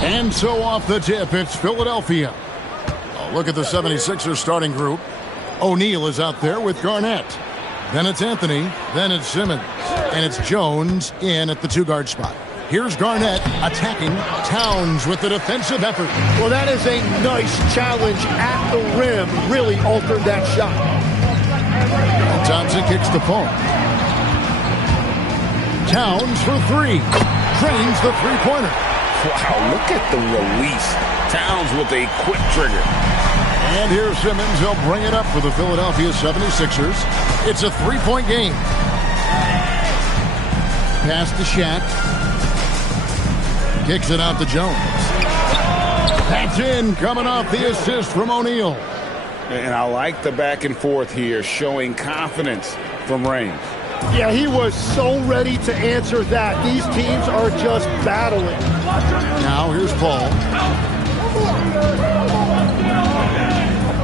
And so off the tip, it's Philadelphia. Look at the 76ers starting group. O'Neal is out there with Garnett. Then it's Anthony. Then it's Simmons. And it's Jones in at the two-guard spot. Here's Garnett attacking. Towns with the defensive effort. Well, that is a nice challenge at the rim. Really altered that shot. And Thompson kicks to Paul. Towns for three. Drains the three-pointer. Wow, look at the release. Towns with a quick trigger. And here's Simmons. He'll bring it up for the Philadelphia 76ers. It's a three-point game. Pass to Shaq. Kicks it out to Jones. That's in, coming off the assist from O'Neal. And I like the back and forth here, showing confidence from Reigns. Yeah, he was so ready to answer that. These teams are just battling. Now here's Paul.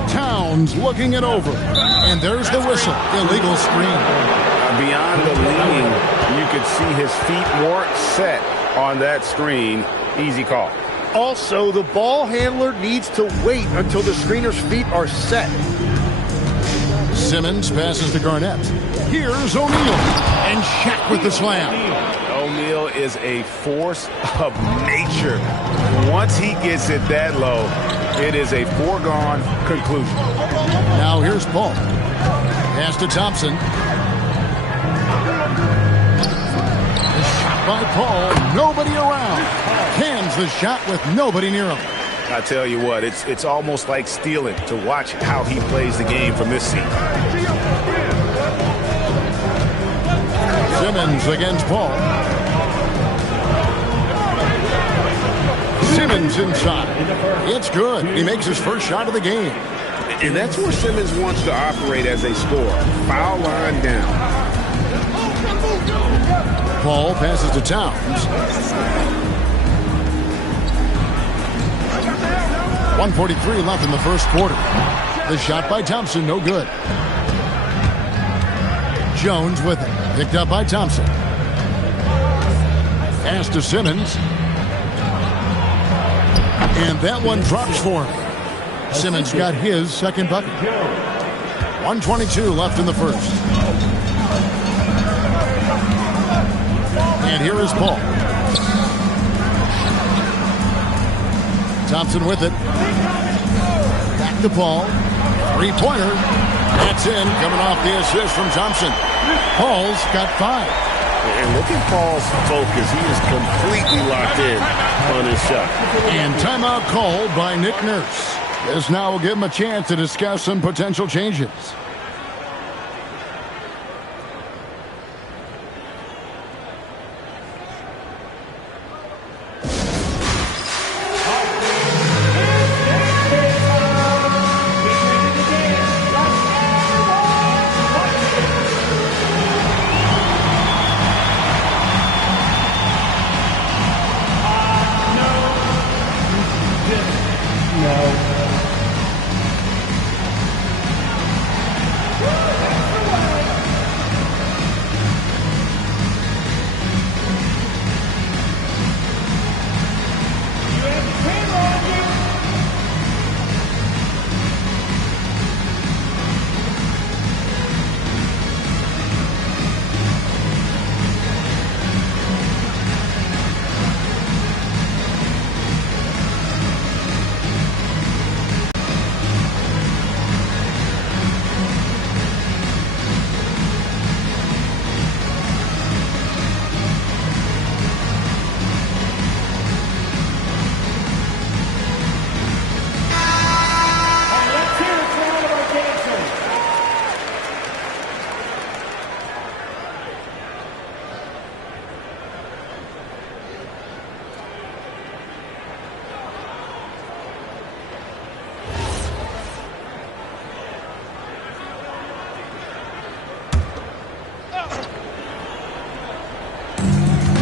Towns looking it over. And there's the whistle. Illegal screen. Beyond the leaning, you could see his feet weren't set on that screen. Easy call. Also, the ball handler needs to wait until the screener's feet are set. Simmons passes to Garnett. Here's O'Neal. And Shaq with the slam. O'Neal is a force of nature. Once he gets it that low, it is a foregone conclusion. Now here's Paul. Pass to Thompson. By Paul, nobody around. Cans the shot with nobody near him. I tell you what, it's almost like stealing to watch how he plays the game from this seat. Simmons against Paul. Simmons inside. It's good. He makes his first shot of the game. And that's where Simmons wants to operate as a scorer. Foul line down. Paul passes to Towns. 1:43 left in the first quarter. The shot by Thompson, no good. Jones with it. Picked up by Thompson. Pass to Simmons. And that one drops for him. Simmons got his second bucket. 1:22 left in the first. And here is Paul. Thompson with it. Back to Paul. Three-pointer. That's in. Coming off the assist from Thompson. Paul's got 5. And look at Paul's focus. He is completely locked in on his shot. And timeout called by Nick Nurse. This now will give him a chance to discuss some potential changes.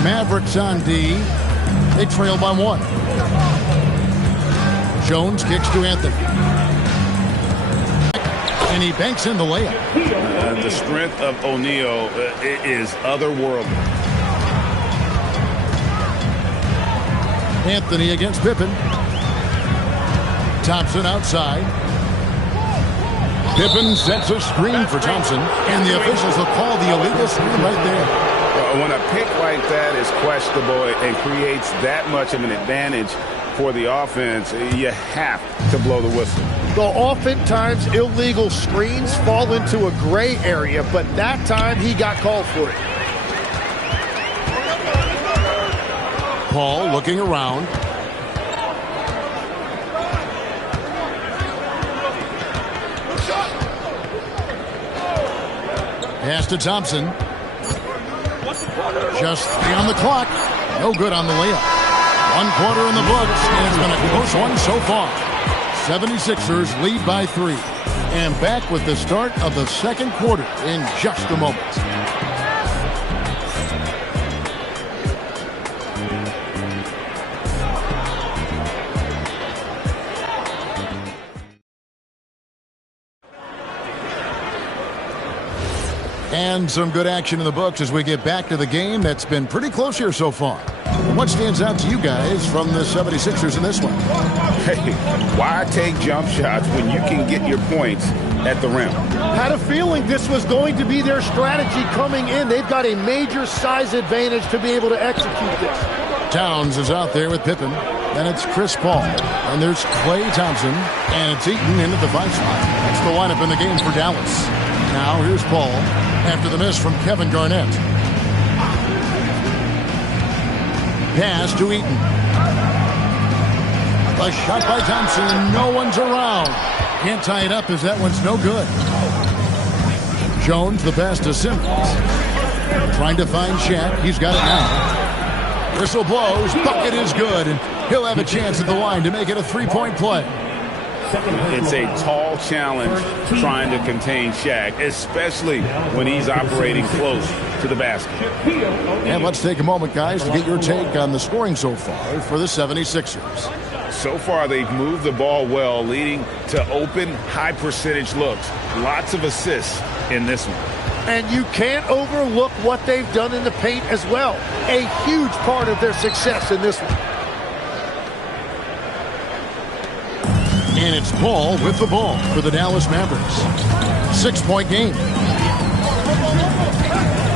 Mavericks on D. They trail by 1. Jones kicks to Anthony. And he banks in the layup. The strength of O'Neal is otherworldly. Anthony against Pippen. Thompson outside. Pippen sets a screen for Thompson, and the officials will call the illegal screen right there. When a pick like that is questionable and creates that much of an advantage for the offense, you have to blow the whistle. The oftentimes illegal screens fall into a gray area, but that time he got called for it. Paul looking around. Pass to Thompson. Just 3 on the clock. No good on the layup. 1 quarter in the books, and it's been a close one so far. 76ers lead by 3. And back with the start of the second quarter in just a moment. And some good action in the books as we get back to the game that's been pretty close here so far. What stands out to you guys from the 76ers in this one? Hey, why take jump shots when you can get your points at the rim? Had a feeling this was going to be their strategy coming in. They've got a major size advantage to be able to execute this. Towns is out there with Pippen. Then it's Chris Paul. And there's Klay Thompson. And it's Eaton into the 5 spot. That's the lineup in the game for Dallas. Now here's Paul after the miss from Kevin Garnett. Pass to Eaton. A shot by Thompson, and no one's around. Can't tie it up as that one's no good. Jones, the pass to Simmons. Trying to find Shaq. He's got it now. Whistle blows. Bucket is good. And he'll have a chance at the line to make it a 3-point play. It's a tall challenge trying to contain Shaq, especially when he's operating close to the basket. And let's take a moment, guys, to get your take on the scoring so far for the 76ers. So far, they've moved the ball well, leading to open, high-percentage looks. Lots of assists in this one. And you can't overlook what they've done in the paint as well. A huge part of their success in this one. And it's Paul with the ball for the Dallas Mavericks. 6-point game.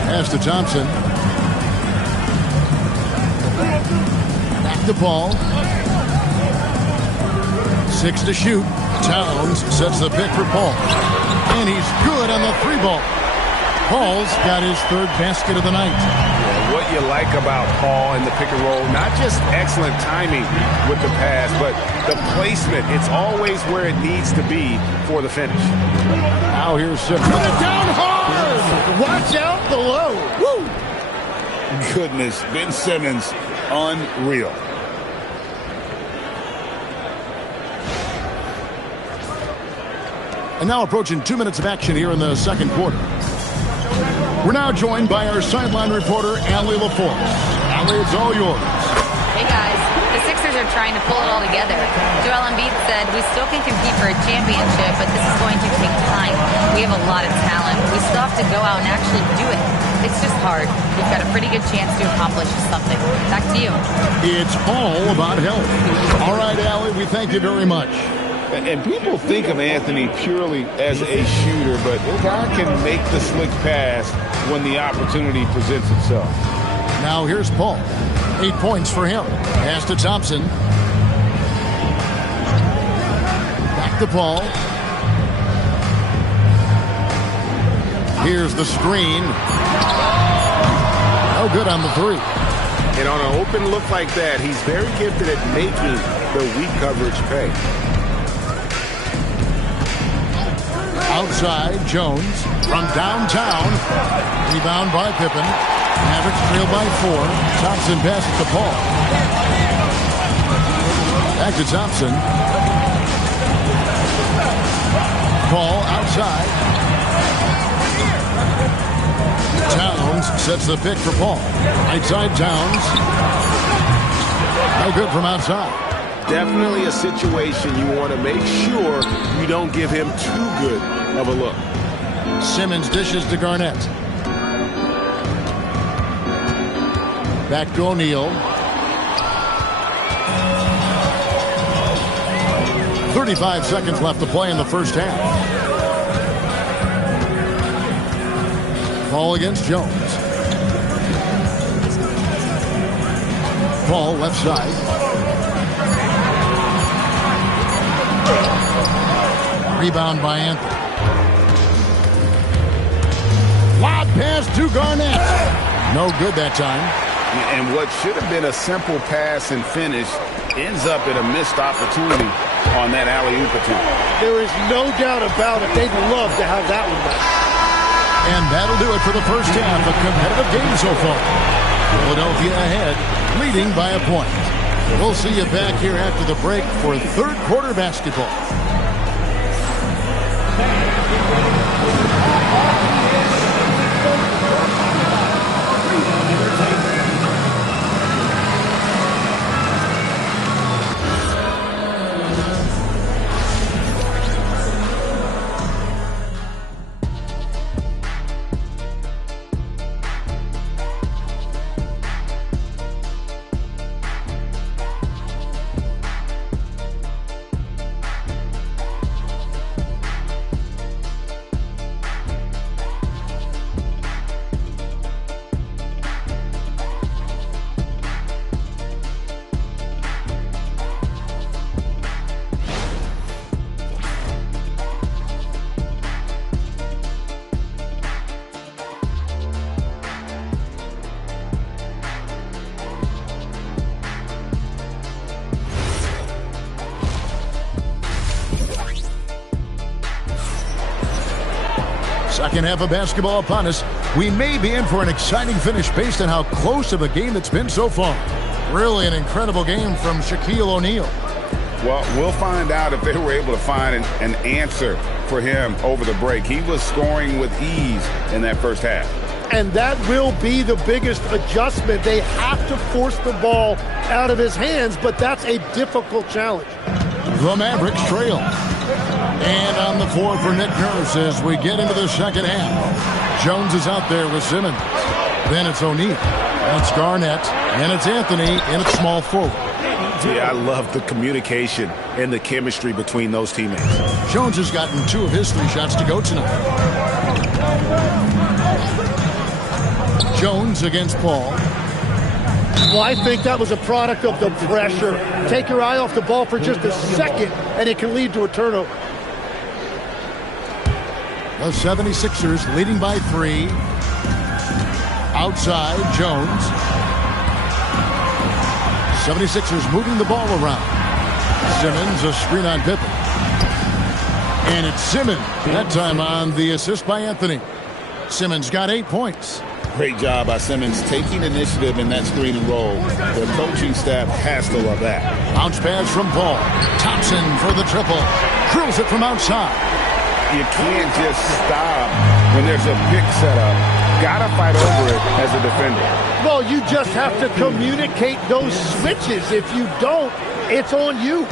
Pass to Thompson. Back to Paul. 6 to shoot. Towns sets the pick for Paul. And he's good on the 3-ball. Paul's got his 3rd basket of the night. What you like about Paul in the pick and roll, not just excellent timing with the pass, but the placement. It's always where it needs to be for the finish. Now here's Simmons. Put it down hard! Watch out below. Woo! Goodness, Ben Simmons, unreal. And now approaching 2 minutes of action here in the second quarter. We're now joined by our sideline reporter, Allie LaForce. Allie, it's all yours. Hey, guys. The Sixers are trying to pull it all together. Joel Embiid said, we still can compete for a championship, but this is going to take time. We have a lot of talent. We still have to go out and actually do it. It's just hard. We've got a pretty good chance to accomplish something. Back to you. It's all about health. All right, Allie, we thank you very much. And people think of Anthony purely as a shooter, but the guy can make the slick pass when the opportunity presents itself. Now here's Paul. 8 points for him. Pass to Thompson. Back to Paul. Here's the screen. No good on the 3. And on an open look like that, he's very gifted at making the weak coverage pay. Outside, Jones from downtown. Rebound by Pippen. Mavericks trail by 4. Thompson passes to Paul. Back to Thompson. Paul outside. Towns sets the pick for Paul. Right side, Towns. No good from outside. Definitely a situation you want to make sure you don't give him too good of a look. Simmons dishes to Garnett. Back to O'Neal. 35 seconds left to play in the first half. Paul against Jones. Paul left side. Rebound by Anthony. Lob pass to Garnett. No good that time. And what should have been a simple pass and finish ends up in a missed opportunity on that alley-oop attempt. There is no doubt about it. They'd love to have that one back. And that'll do it for the first half. A competitive game so far. Philadelphia ahead, leading by a point. We'll see you back here after the break for third quarter basketball. Second half of basketball upon us. We may be in for an exciting finish based on how close of a game it's been so far. Really an incredible game from Shaquille O'Neal. Well, we'll find out if they were able to find an answer for him over the break. He was scoring with ease in that first half. And that will be the biggest adjustment. They have to force the ball out of his hands, but that's a difficult challenge. The Mavericks trail. And on the floor for Nick Nurse as we get into the second half. Jones is out there with Simmons. Then it's O'Neal. That's Garnett. And it's Anthony in at small forward. Yeah, I love the communication and the chemistry between those teammates. Jones has gotten 2 of his 3 shots to go tonight. Jones against Paul. Well, I think that was a product of the pressure. Take your eye off the ball for just a second, and it can lead to a turnover. The 76ers leading by 3. Outside, Jones. 76ers moving the ball around. Simmons, a screen on Pippen. And it's Simmons, that time on the assist by Anthony. Simmons got 8 points. Great job by Simmons taking initiative in that screen and roll. The coaching staff has to love that. Bounce pass from Paul. Thompson for the triple. Drills it from outside. You can't just stop when there's a pick set up. Gotta fight over it as a defender. Well, you just have to communicate those switches. If you don't, it's on you.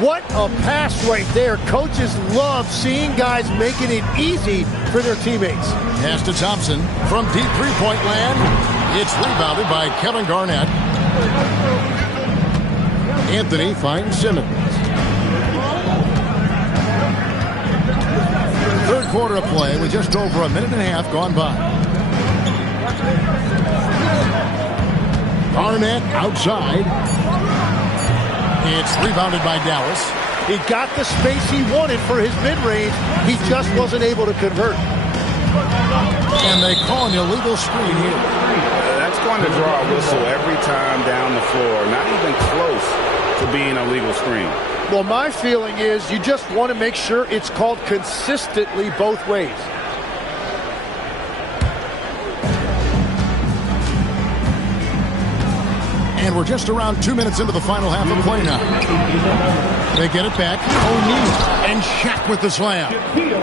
What a pass right there. Coaches love seeing guys making it easy for their teammates. Pass to Thompson from deep three-point land. It's rebounded by Kevin Garnett. Anthony finds Simmons. Third quarter of play with just over a minute and a half gone by. Garnett outside. It's rebounded by Dallas. He got the space he wanted for his mid-range. He just wasn't able to convert. And they call an illegal screen here. That's going to draw a whistle every time down the floor. Not even close to being a legal screen. Well, my feeling is you just want to make sure it's called consistently both ways. And we're just around 2 minutes into the final half of play now. They get it back. O'Neal and Shaq with the slam.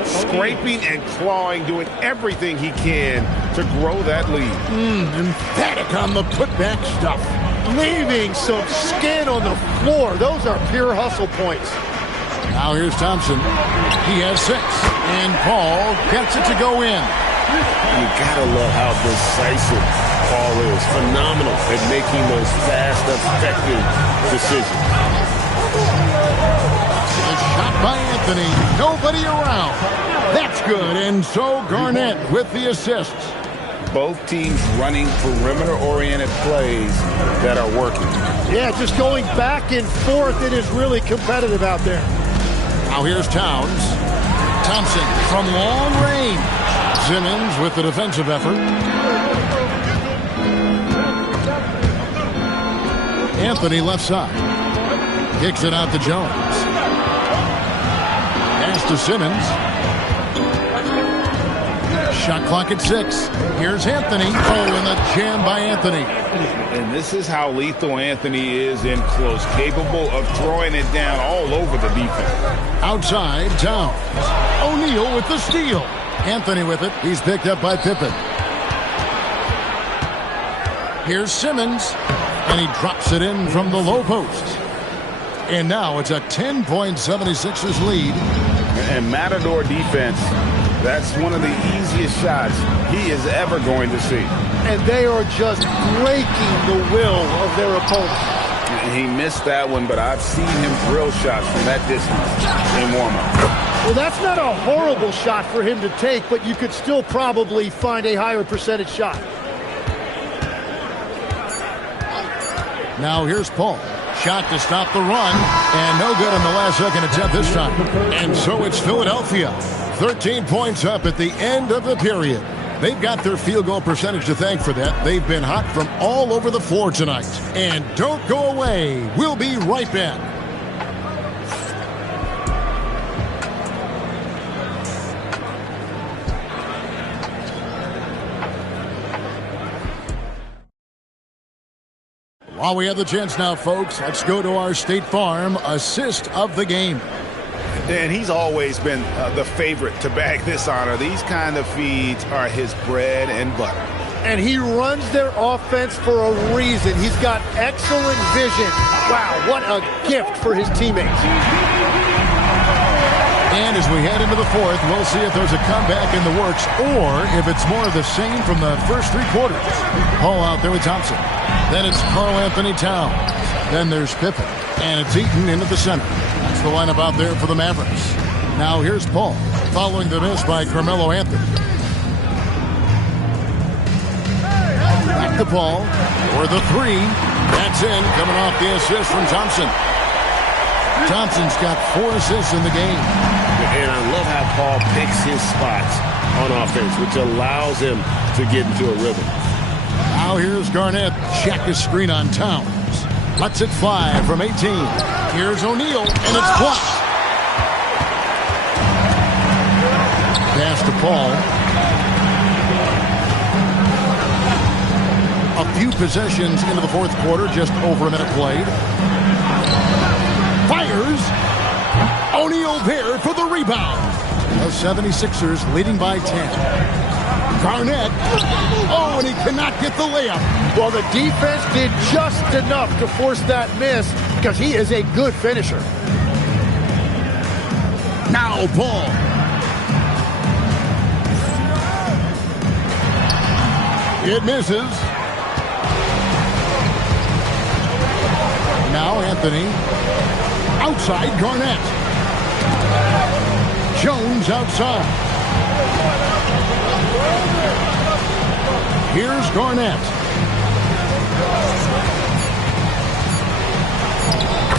Scraping and clawing, doing everything he can to grow that lead. Emphatic on the putback stuff. Leaving some skin on the floor. Those are pure hustle points. Now here's Thompson. He has 6. And Paul gets it to go in. You gotta love how decisive Paul is. Phenomenal at making those fast, effective decisions. The Shot by Anthony. Nobody around. That's good. And so Garnett with the assists. Both teams running perimeter-oriented plays that are working. Yeah, just going back and forth. It is really competitive out there. Now here's Towns. Thompson from long range. Simmons with the defensive effort. Anthony left side. Kicks it out to Jones. Pass to Simmons. Shot clock at 6. Here's Anthony. Oh, and the jam by Anthony. And this is how lethal Anthony is in close, capable of throwing it down all over the defense. Outside, Towns. O'Neal with the steal. Anthony with it. He's picked up by Pippen. Here's Simmons. And he drops it in from the low post. And now it's a 10-point 76ers lead. And Matador defense, that's one of the easiest shots he is ever going to see. And they are just breaking the will of their opponent. He missed that one, but I've seen him drill shots from that distance in warm-up. Well, that's not a horrible shot for him to take, but you could still probably find a higher percentage shot. Now here's Paul. Shot to stop the run, and no good on the last second attempt this time. And so it's Philadelphia. 13 points up at the end of the period. They've got their field goal percentage to thank for that. They've been hot from all over the floor tonight. And don't go away. We'll be right back. While we have the chance now, folks, let's go to our State Farm assist of the game. And he's always been the favorite to bag this honor. These kind of feeds are his bread and butter. And he runs their offense for a reason. He's got excellent vision. Wow, what a gift for his teammates. And as we head into the fourth, we'll see if there's a comeback in the works or if it's more of the same from the first 3 quarters. Paul out there with Thompson. Then it's Karl Anthony Towns. Then there's Pippen. And it's Eaton into the center. That's the lineup out there for the Mavericks. Now here's Paul, following the miss by Carmelo Anthony. Back to Paul for the 3. That's in, coming off the assist from Thompson. Thompson's got 4 assists in the game. And I love how Paul picks his spots on offense, which allows him to get into a rhythm. Now here's Garnett. Check his screen on Towns. Lets it fly from 18. Here's O'Neal, and it's blocked. Pass to Paul. A few possessions into the fourth quarter, just over a minute played. Fires. O'Neal there for the rebound. The 76ers leading by 10. Garnett. Oh, and he cannot get the layup. Well, the defense did just enough to force that miss because he is a good finisher. Now Paul. It misses. Now Anthony. Outside Garnett. Jones outside. Here's Garnett.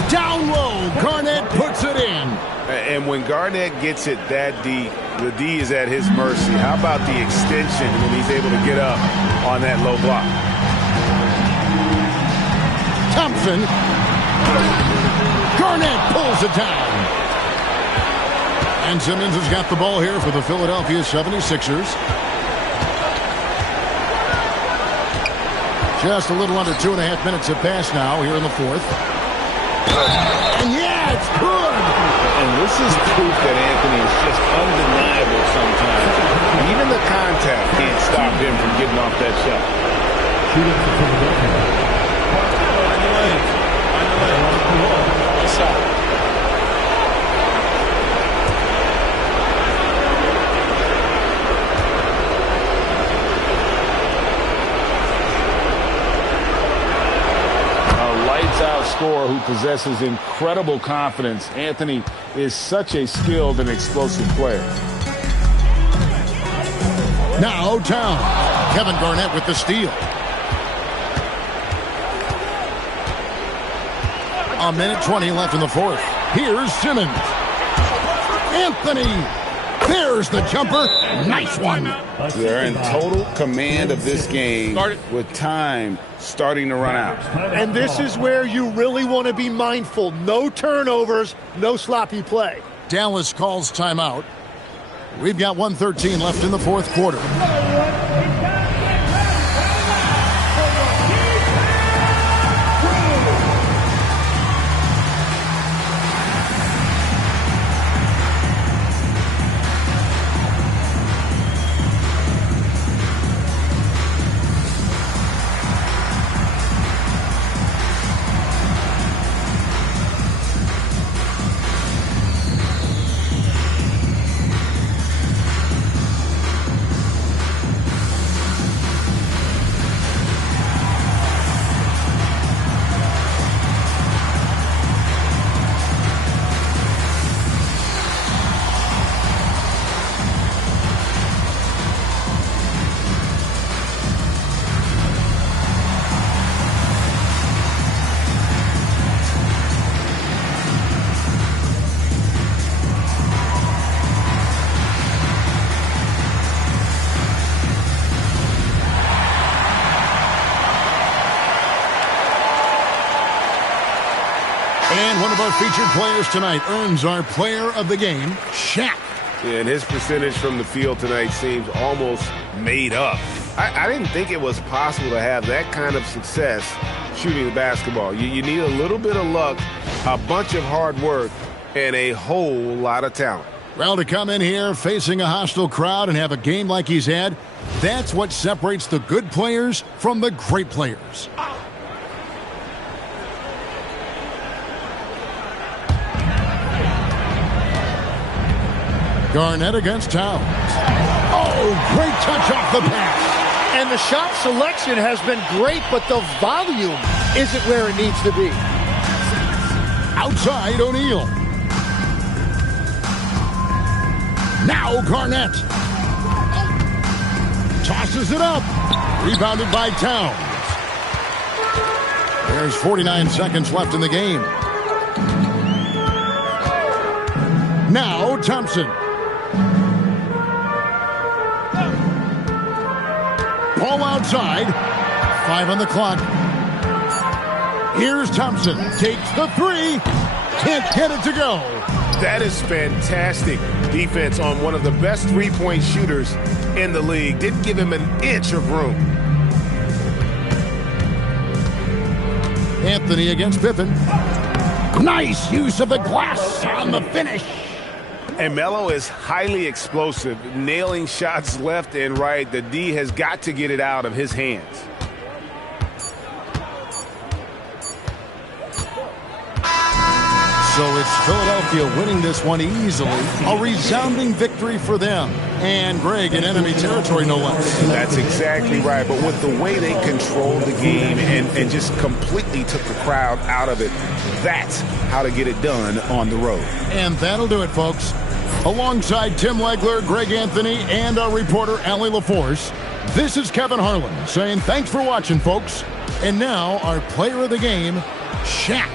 Down low. Garnett puts it in. And when Garnett gets it that deep, the D is at his mercy. How about the extension when he's able to get up on that low block? Thompson. Garnett pulls it down. And Simmons has got the ball here for the Philadelphia 76ers. Just a little under 2.5 minutes have passed now here in the fourth. And yeah, it's good. And this is proof that Anthony is just undeniable sometimes. Even the contact can't stop him from getting off that shot. scorer who possesses incredible confidence. Anthony is such a skilled and explosive player. Now Town. Kevin Garnett with the steal. A minute 20 left in the fourth. Here's Simmons. Anthony. There's the jumper. Nice one. They're in total command of this game with time starting to run out. And this is where you really want to be mindful. No turnovers, no sloppy play. Dallas calls timeout. We've got 1:13 left in the fourth quarter. And one of our featured players tonight earns our player of the game, Shaq. Yeah, and his percentage from the field tonight seems almost made up. I didn't think it was possible to have that kind of success shooting the basketball. You need a little bit of luck, a bunch of hard work, and a whole lot of talent. Well, to come in here facing a hostile crowd and have a game like he's had, that's what separates the good players from the great players. Garnett against Towns. Oh, great touch off the pass. And the shot selection has been great, but the volume isn't where it needs to be. Outside O'Neal. Now Garnett. Tosses it up. Rebounded by Towns. There's 49 seconds left in the game. Now Thompson. Ball outside. 5 on the clock. Here's Thompson. Takes the three. Can't get it to go. That is fantastic defense on one of the best three-point shooters in the league. Didn't give him an inch of room. Anthony against Pippen. Nice use of the glass on the finish. And Melo is highly explosive, nailing shots left and right. The D has got to get it out of his hands. So it's Philadelphia winning this one easily. A resounding victory for them. And Greg in enemy territory, no less. That's exactly right. But with the way they controlled the game and just completely took the crowd out of it, that's how to get it done on the road. And that'll do it, folks. Alongside Tim Legler, Greg Anthony, and our reporter, Allie LaForce, this is Kevin Harlan saying thanks for watching, folks. And now our player of the game, Shaq.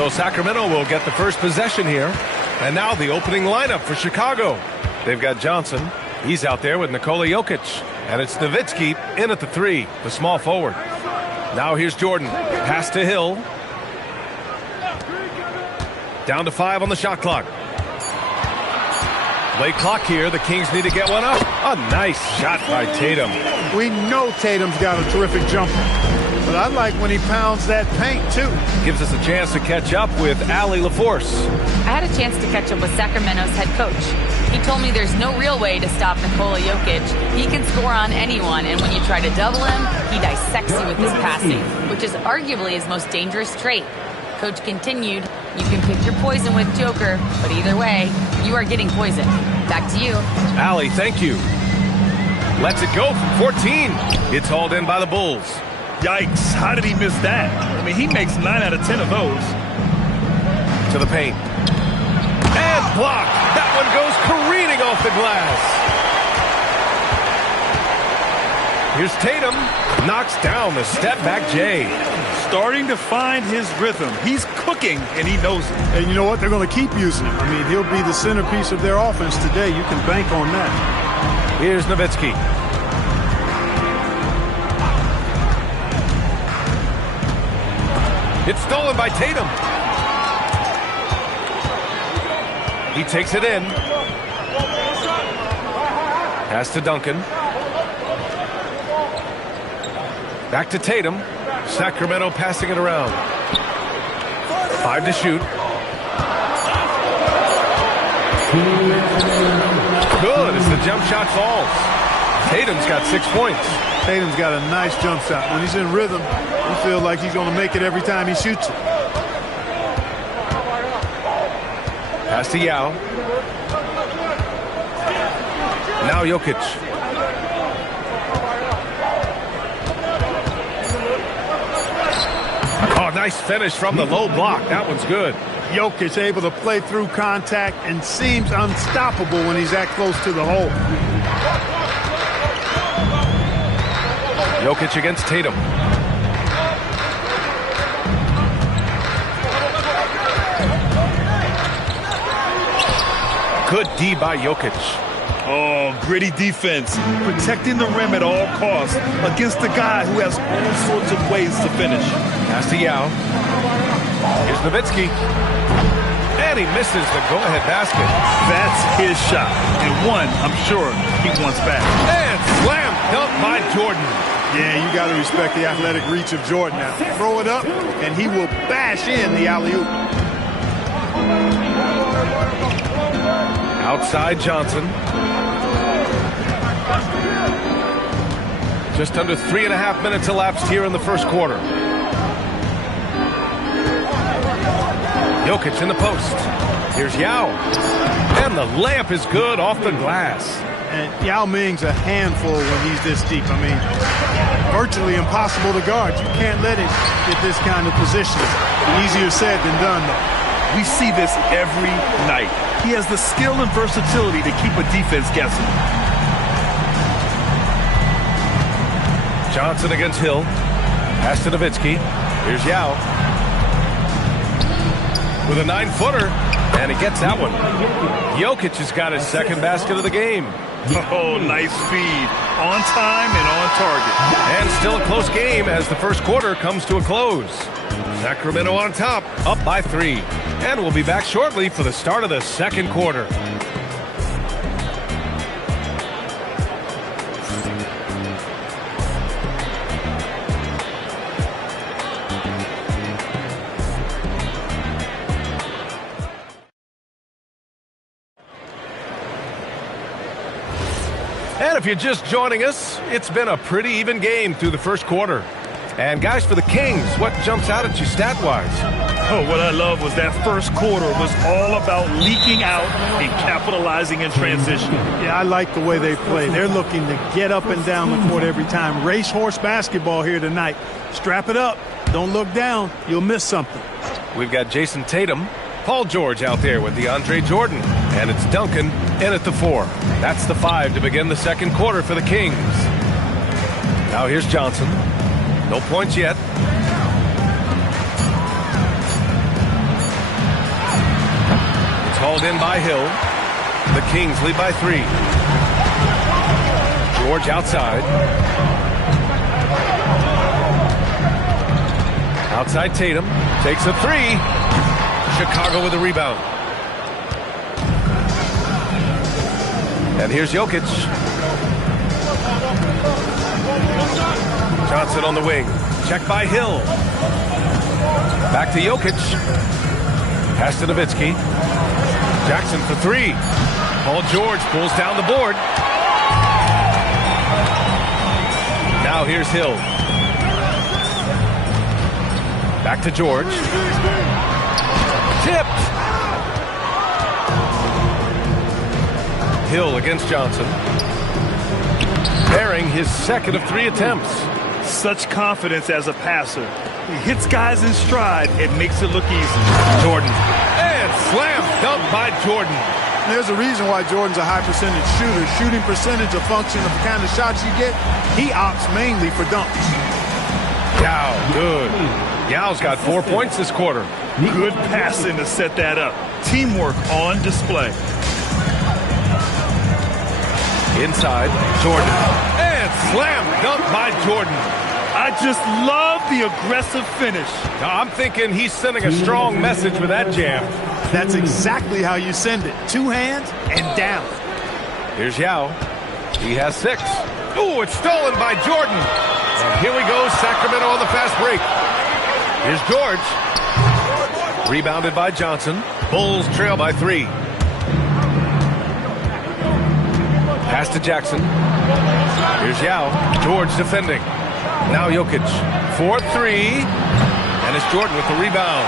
So Sacramento will get the first possession here. And now the opening lineup for Chicago. They've got Johnson. He's out there with Nikola Jokic. And it's Nowitzki in at the 3, the small forward. Now here's Jordan. Pass to Hill. Down to 5 on the shot clock. Late clock here. The Kings need to get one up. A nice shot by Tatum. We know Tatum's got a terrific jumper, but I like when he pounds that paint too. Gives us a chance to catch up with Allie LaForce. I had a chance to catch up with Sacramento's head coach. He told me there's no real way to stop Nikola Jokic. He can score on anyone, and when you try to double him, he dissects you with his passing, which is arguably his most dangerous trait. Coach continued, you can pick your poison with Joker, but either way, you are getting poisoned. Back to you. Allie, thank you. Lets it go from 14. It's hauled in by the Bulls. Yikes, how did he miss that? I mean, he makes 9 out of 10 of those. To the paint. And blocked. That one goes careening off the glass. Here's Tatum. Knocks down the step-back J. Starting to find his rhythm. He's cooking, and he knows it. And you know what? They're going to keep using him. I mean, he'll be the centerpiece of their offense today. You can bank on that. Here's Nowitzki. It's stolen by Tatum. He takes it in. Pass to Duncan. Back to Tatum. Sacramento passing it around. 5 to shoot. Good as the jump shot falls. Tatum's got 6 points. Tatum's got a nice jump shot. When he's in rhythm, you feel like he's going to make it every time he shoots it. Pass to Yao. Now Jokic. Oh, nice finish from the low block. That one's good. Jokic able to play through contact and seems unstoppable when he's that close to the hole. Jokic against Tatum. Good D by Jokic. Oh, gritty defense. Protecting the rim at all costs against a guy who has all sorts of ways to finish. Pass to Yao. Here's Nowitzki. And he misses the go-ahead basket. That's his shot. And one, I'm sure, he wants back. And slam dunk by Jordan. Yeah, you got to respect the athletic reach of Jordan now. Throw it up, and he will bash in the alley-oop. Outside Johnson. Just under 3.5 minutes elapsed here in the first quarter. Jokic in the post. Here's Yao. And the layup is good off the glass. And Yao Ming's a handful when he's this deep. I mean, virtually impossible to guard. You can't let him get this kind of position. Easier said than done, though. We see this every night. He has the skill and versatility to keep a defense guessing. Johnson against Hill. Pass to Nowitzki. Here's Yao. With a 9-footer. And he gets that one. Jokic has got his second basket of the game. Oh, nice speed. On time and on target. And still a close game as the first quarter comes to a close. Sacramento on top, up by 3. And we'll be back shortly for the start of the second quarter. And if you're just joining us, it's been a pretty even game through the first quarter. And guys, for the Kings, what jumps out at you stat-wise? Oh, what I love was that first quarter was all about leaking out and capitalizing in transition. Yeah, I like the way they play. They're looking to get up and down the court every time. Racehorse basketball here tonight. Strap it up. Don't look down. You'll miss something. We've got Jason Tatum, Paul George out there with DeAndre Jordan. And it's Duncan in at the 4. That's the 5 to begin the second quarter for the Kings. Now here's Johnson. No points yet. Hauled in by Hill. The Kings lead by 3. George outside. Outside Tatum. Takes a 3. Chicago with a rebound. And here's Jokic. Johnson on the wing. Check by Hill. Back to Jokic. Pass to Nowitzki. Jackson for 3. Paul George pulls down the board. Now here's Hill. Back to George. Tipped. Hill against Johnson. Bearing his second of 3 attempts. Such confidence as a passer. He hits guys in stride. It makes it look easy. Jordan. And slam dunk by Jordan. There's a reason why Jordan's a high percentage shooter. Shooting percentage a function of the kind of shots you get. He opts mainly for dunks. Yao, good. Yao's got 4 points this quarter. Good passing to set that up. Teamwork on display. Inside, Jordan. And slam dunk by Jordan. I just love the aggressive finish. I'm thinking he's sending a strong message with that jam. That's exactly how you send it. 2 hands and down. Here's Yao. He has 6. Ooh, it's stolen by Jordan. And here we go, Sacramento on the fast break. Here's George. Rebounded by Johnson. Bulls trail by 3. Pass to Jackson. Here's Yao. George defending. Now Jokic. 4-3. And it's Jordan with the rebound.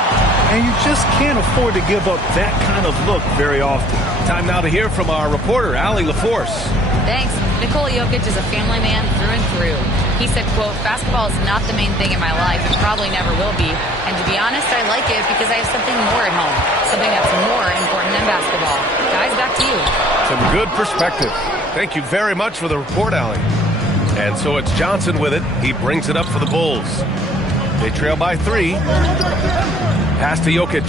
And you just can't afford to give up that kind of look very often. Time now to hear from our reporter, Allie LaForce. Thanks. Nikola Jokic is a family man through and through. He said, quote, basketball is not the main thing in my life and probably never will be. And to be honest, I like it because I have something more at home. Something that's more important than basketball. Guys, back to you. Some good perspective. Thank you very much for the report, Allie. And so it's Johnson with it. He brings it up for the Bulls. They trail by 3. Pass to Jokic.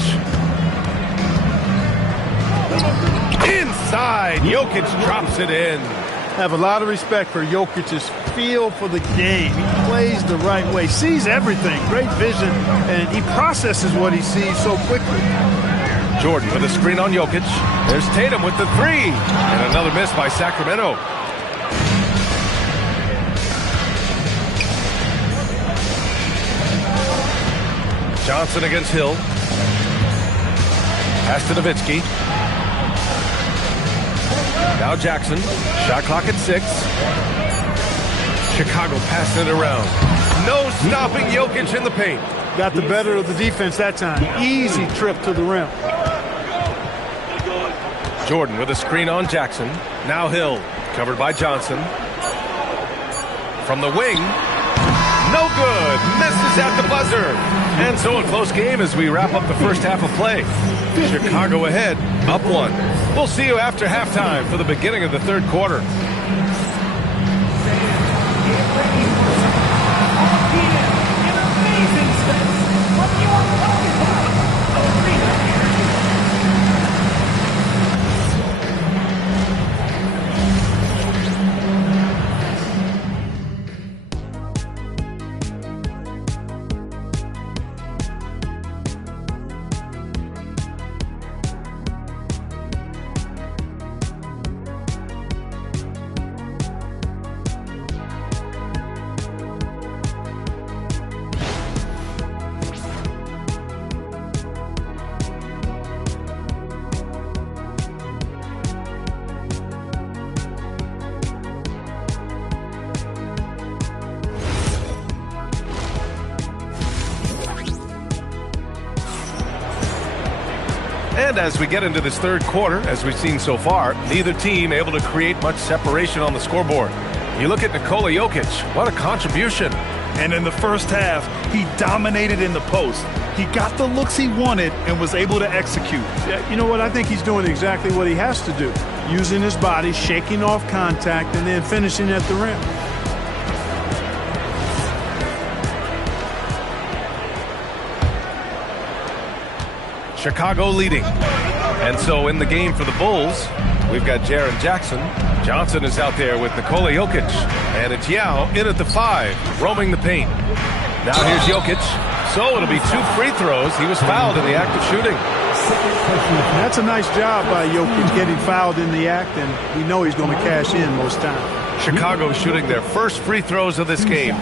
Inside, Jokic drops it in. I have a lot of respect for Jokic's feel for the game. He plays the right way, sees everything, great vision, and he processes what he sees so quickly. Jordan with a screen on Jokic. There's Tatum with the 3. And another miss by Sacramento. Johnson against Hill. Pass to Nowitzki. Now Jackson. Shot clock at 6. Chicago passing it around. No stopping Jokic in the paint. Got the better of the defense that time. Easy trip to the rim. Jordan with a screen on Jackson. Now Hill. Covered by Johnson. From the wing. No good. Misses at the buzzer. And so a close game as we wrap up the first half of play. Chicago ahead, up 1. We'll see you after halftime for the beginning of the third quarter. And as we get into this third quarter, as we've seen so far, neither team able to create much separation on the scoreboard. You look at Nikola Jokic, what a contribution. And in the first half, he dominated in the post. He got the looks he wanted and was able to execute. Yeah, you know what? I think he's doing exactly what he has to do. Using his body, shaking off contact, and then finishing at the rim. Chicago leading. And so in the game for the Bulls, we've got Jaren Jackson. Johnson is out there with Nikola Jokic. And it's Yao in at the 5, roaming the paint. Now here's Jokic. So it'll be 2 free throws. He was fouled in the act of shooting. That's a nice job by Jokic getting fouled in the act, and we know he's going to cash in most times. Chicago shooting their first free throws of this game.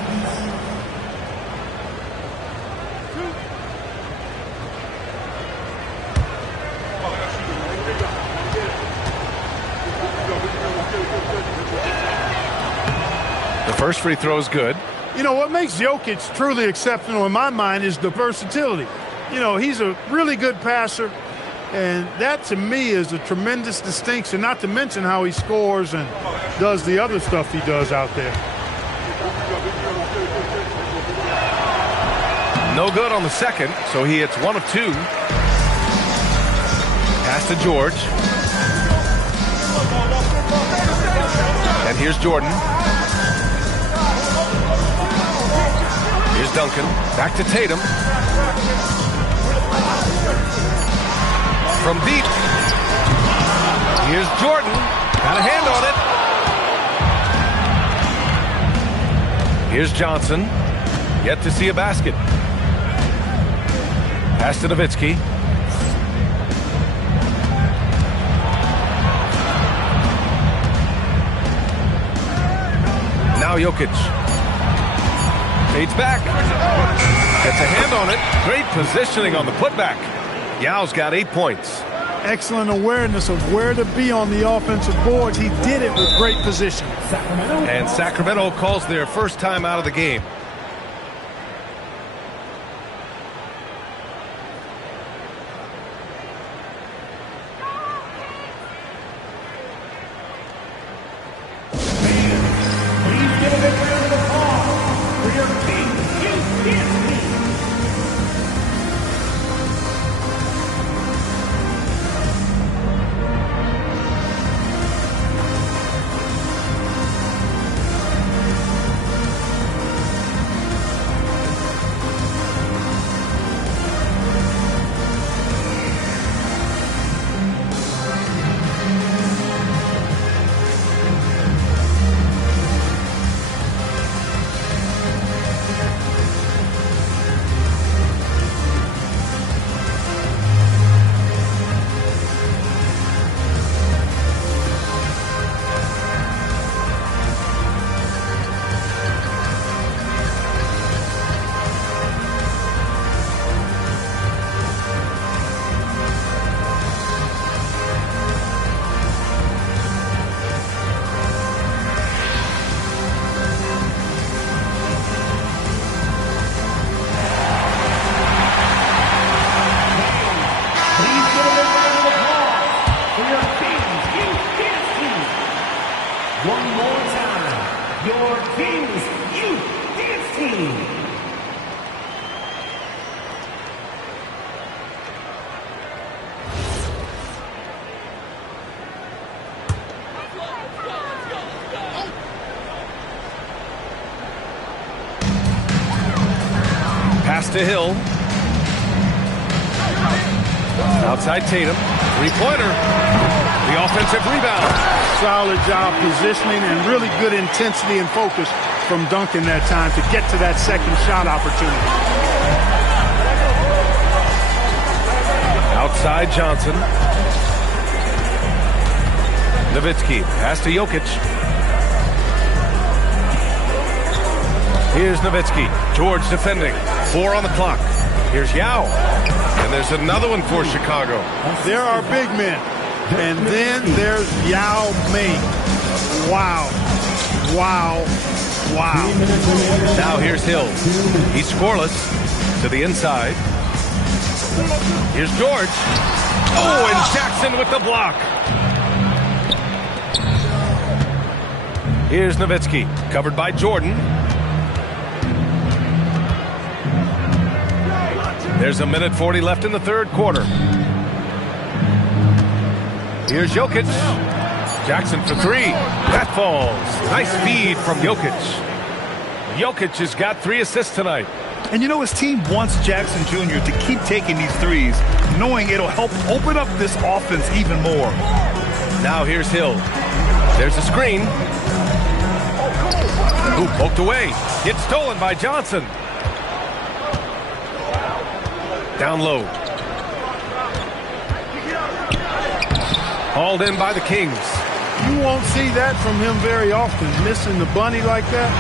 The first free throw is good. You know, what makes Jokic truly exceptional in my mind is the versatility. You know, he's a really good passer, and that to me is a tremendous distinction, not to mention how he scores and does the other stuff he does out there. No good on the second, so he hits 1 of 2. Pass to George. And here's Jordan. Here's Duncan. Back to Tatum. From deep. Here's Jordan. Got a hand on it. Here's Johnson. Yet to see a basket. Pass to Nowitzki. Now Jokic. Fades back. Gets a hand on it. Great positioning on the putback. Yao's got 8 points. Excellent awareness of where to be on the offensive boards. He did it with great position. And Sacramento calls their first time out of the game. Pass to Hill. Outside Tatum. 3-pointer. The offensive rebound. Solid job positioning and really good intensity and focus from Duncan that time to get to that second shot opportunity. Outside Johnson. Nowitzki. Pass to Jokic. Here's Nowitzki. George defending. 4 on the clock. Here's Yao. And there's another one for Chicago. There are big men. And then there's Yao Ming. Wow. Wow. Wow. Now here's Hill. He's scoreless. To the inside. Here's George. Oh, and Jackson with the block. Here's Nowitzki. Covered by Jordan. There's 1:40 left in the third quarter. Here's Jokic. Jackson for 3. That falls. Nice feed from Jokic. Jokic has got 3 assists tonight. And you know, his team wants Jackson Jr. to keep taking these threes, knowing it'll help open up this offense even more. Now here's Hill. There's a screen. Ooh, poked away. Gets stolen by Johnson. Down low. Hauled in by the Kings. You won't see that from him very often, missing the bunny like that.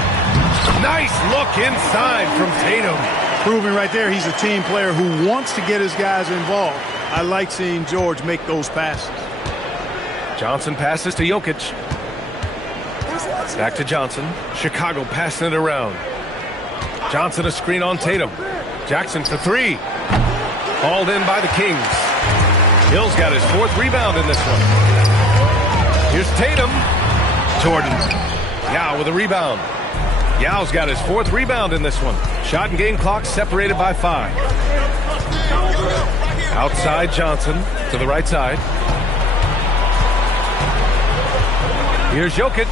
Nice look inside from Tatum. Proving right there he's a team player who wants to get his guys involved. I like seeing George make those passes. Johnson passes to Jokic. Back to Johnson. Chicago passing it around. Johnson a screen on Tatum. Jackson for three. Hauled in by the Kings. Hill's got his 4th rebound in this one. Here's Tatum. Jordan. Yao with a rebound. Yao's got his 4th rebound in this one. Shot and game clock separated by 5. Outside Johnson to the right side. Here's Jokic.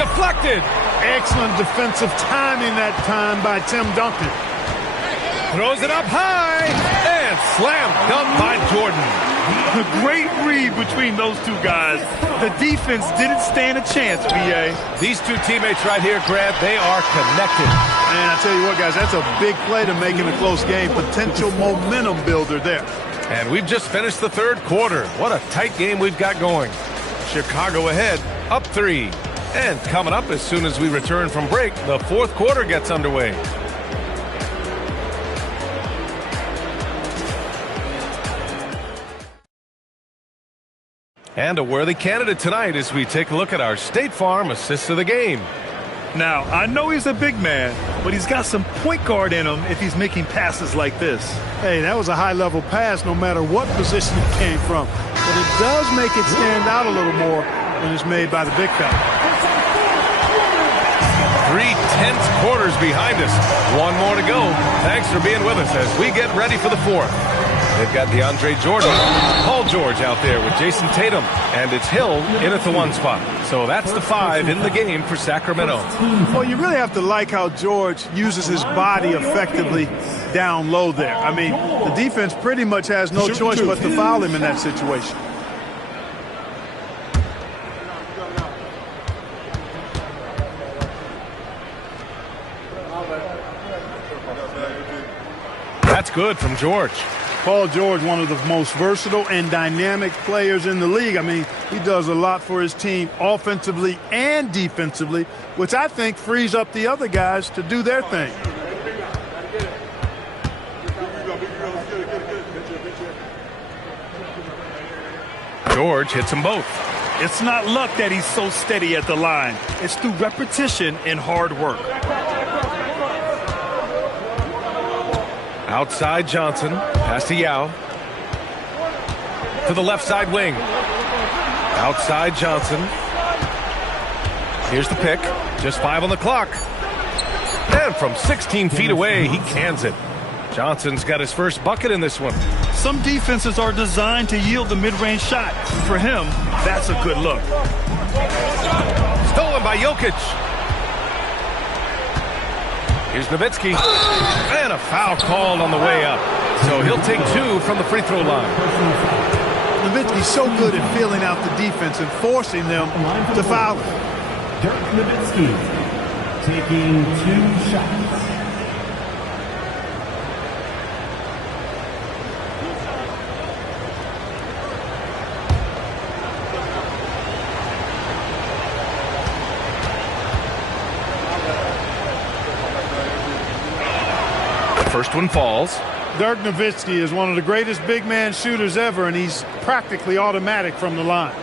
Deflected. Excellent defensive timing that time by Tim Duncan. Throws it up high. And slam dunk by Jordan. A great read between those two guys. The defense didn't stand a chance, B.A. These two teammates right here, Grant, they are connected. Man, I tell you what, guys, that's a big play to make in a close game. Potential momentum builder there. And we've just finished the 3rd quarter. What a tight game we've got going. Chicago ahead, up 3. And coming up as soon as we return from break, the 4th quarter gets underway. And a worthy candidate tonight as we take a look at our State Farm assist of the game. Now, I know he's a big man, but he's got some point guard in him if he's making passes like this. Hey, that was a high-level pass no matter what position it came from. But it does make it stand out a little more when it's made by the big fella. 3 tense quarters behind us. One more to go. Thanks for being with us as we get ready for the 4th. They've got DeAndre Jordan, Paul George out there with Jason Tatum, and it's Hill in at the 1 spot. So that's the 5 in the game for Sacramento. Well, you really have to like how George uses his body effectively down low there. I mean, the defense pretty much has no choice but to foul him in that situation. That's good from George. Paul George, one of the most versatile and dynamic players in the league. I mean, he does a lot for his team offensively and defensively, which I think frees up the other guys to do their thing. George hits them both. It's not luck that he's so steady at the line. It's through repetition and hard work. Outside Johnson, pass to Yao. To the left side wing. Outside Johnson. Here's the pick. Just 5 on the clock. And from 16 feet away, he cans it. Johnson's got his first bucket in this one. Some defenses are designed to yield the mid-range shot. For him, that's a good look. Stolen by Jokic. Here's Nowitzki. And a foul called on the way up. So he'll take 2 from the free throw line. Nowitzki's so good at filling out the defense and forcing them to foul. Dirk Nowitzki taking 2 shots. First one falls. Dirk Nowitzki is one of the greatest big man shooters ever, and he's practically automatic from the line.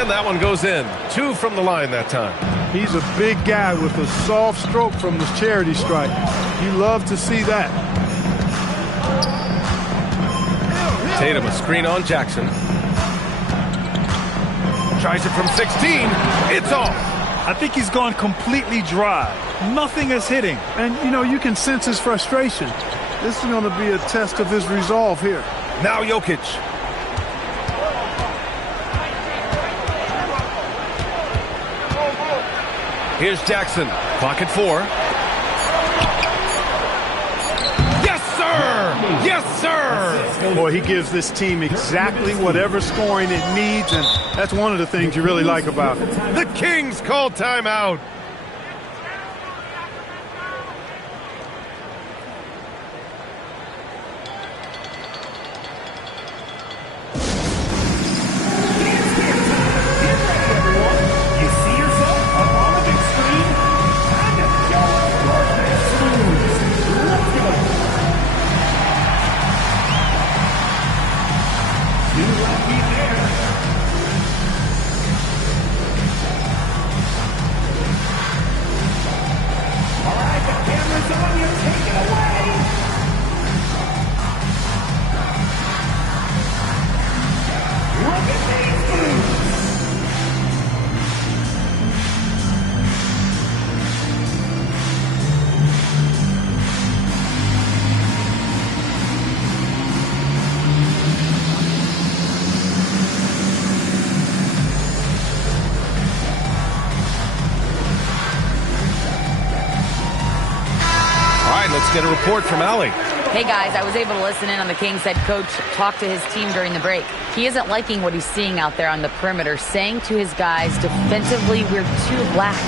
And that one goes in. 2 from the line that time. He's a big guy with a soft stroke from the charity stripe. You love to see that. Tatum a screen on Jackson. Tries it from 16. It's off. I think he's gone completely dry. Nothing is hitting. And, you know, you can sense his frustration. This is going to be a test of his resolve here. Now Jokic. Here's Jackson. Clock at 4. Yes, sir! Yes, sir! Boy, he gives this team exactly whatever scoring it needs, and that's one of the things you really like about it. The Kings call timeout. Let's get a report from Allie. Hey guys, I was able to listen in on the Kings head coach talk to his team during the break. He isn't liking what he's seeing out there on the perimeter, saying to his guys, defensively, we're too lax,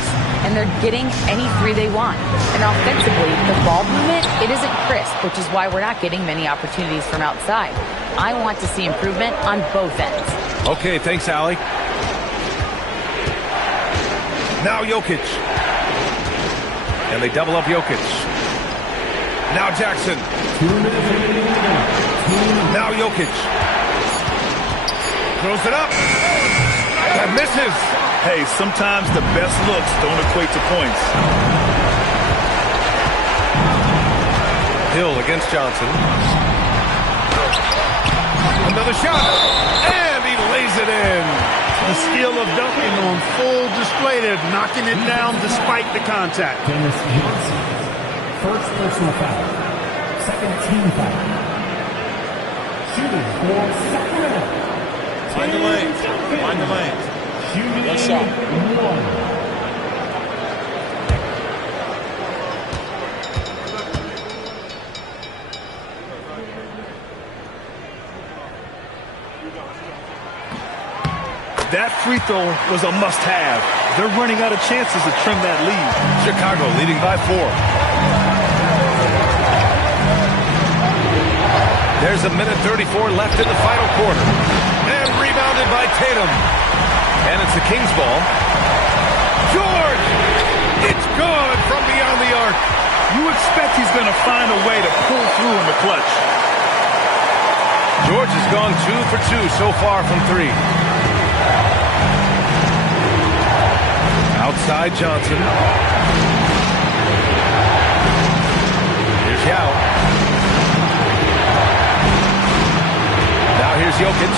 and they're getting any three they want. And offensively, the ball movement, it isn't crisp, which is why we're not getting many opportunities from outside. I want to see improvement on both ends. Okay, thanks, Allie. Now Jokic. And they double up Jokic. Now Jackson. Now Jokic. Throws it up. That misses. Hey, sometimes the best looks don't equate to points. Hill against Johnson. Another shot. And he lays it in. The skill of dunking on full display there, knocking it down despite the contact. Dennis Johnson. First personal foul. Second team foul. Shooting for Sacramento. Find the lanes. Find the lanes. Shooting One shot. 1. That free throw was a must-have. They're running out of chances to trim that lead. Chicago leading by 4. There's a minute 34 left in the final quarter. And rebounded by Tatum. And it's the Kings ball. George! It's good from beyond the arc. You expect he's going to find a way to pull through in the clutch. George has gone 2 for 2 so far from 3. Outside Johnson. Here's Yao. Now here's Jokic.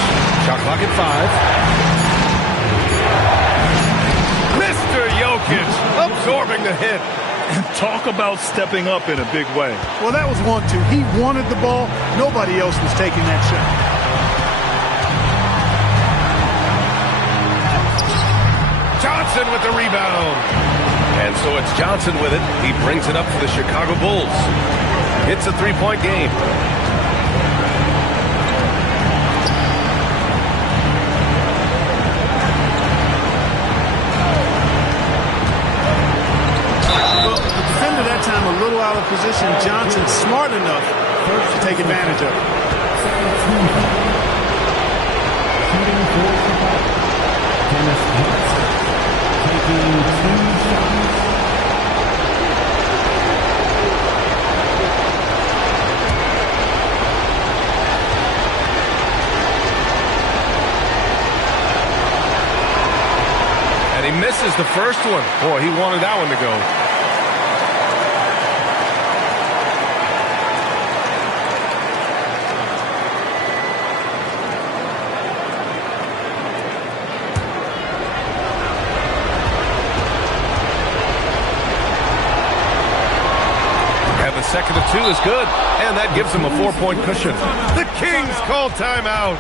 Shot clock at 5. Mr. Jokic absorbing the hit. And talk about stepping up in a big way. Well, that was 1-2. He wanted the ball. Nobody else was taking that shot. Johnson with the rebound. And so it's Johnson with it. He brings it up for the Chicago Bulls. It's a 3-point game. Well, the defender that time a little out of position. Johnson smart enough to take advantage of it. Shooting for Chicago. Dennis Johnson. Taking 2 shots. And he misses the first one. Boy, he wanted that one to go. second of 2 is good, and that gives them a 4-point cushion. The Kings call timeout.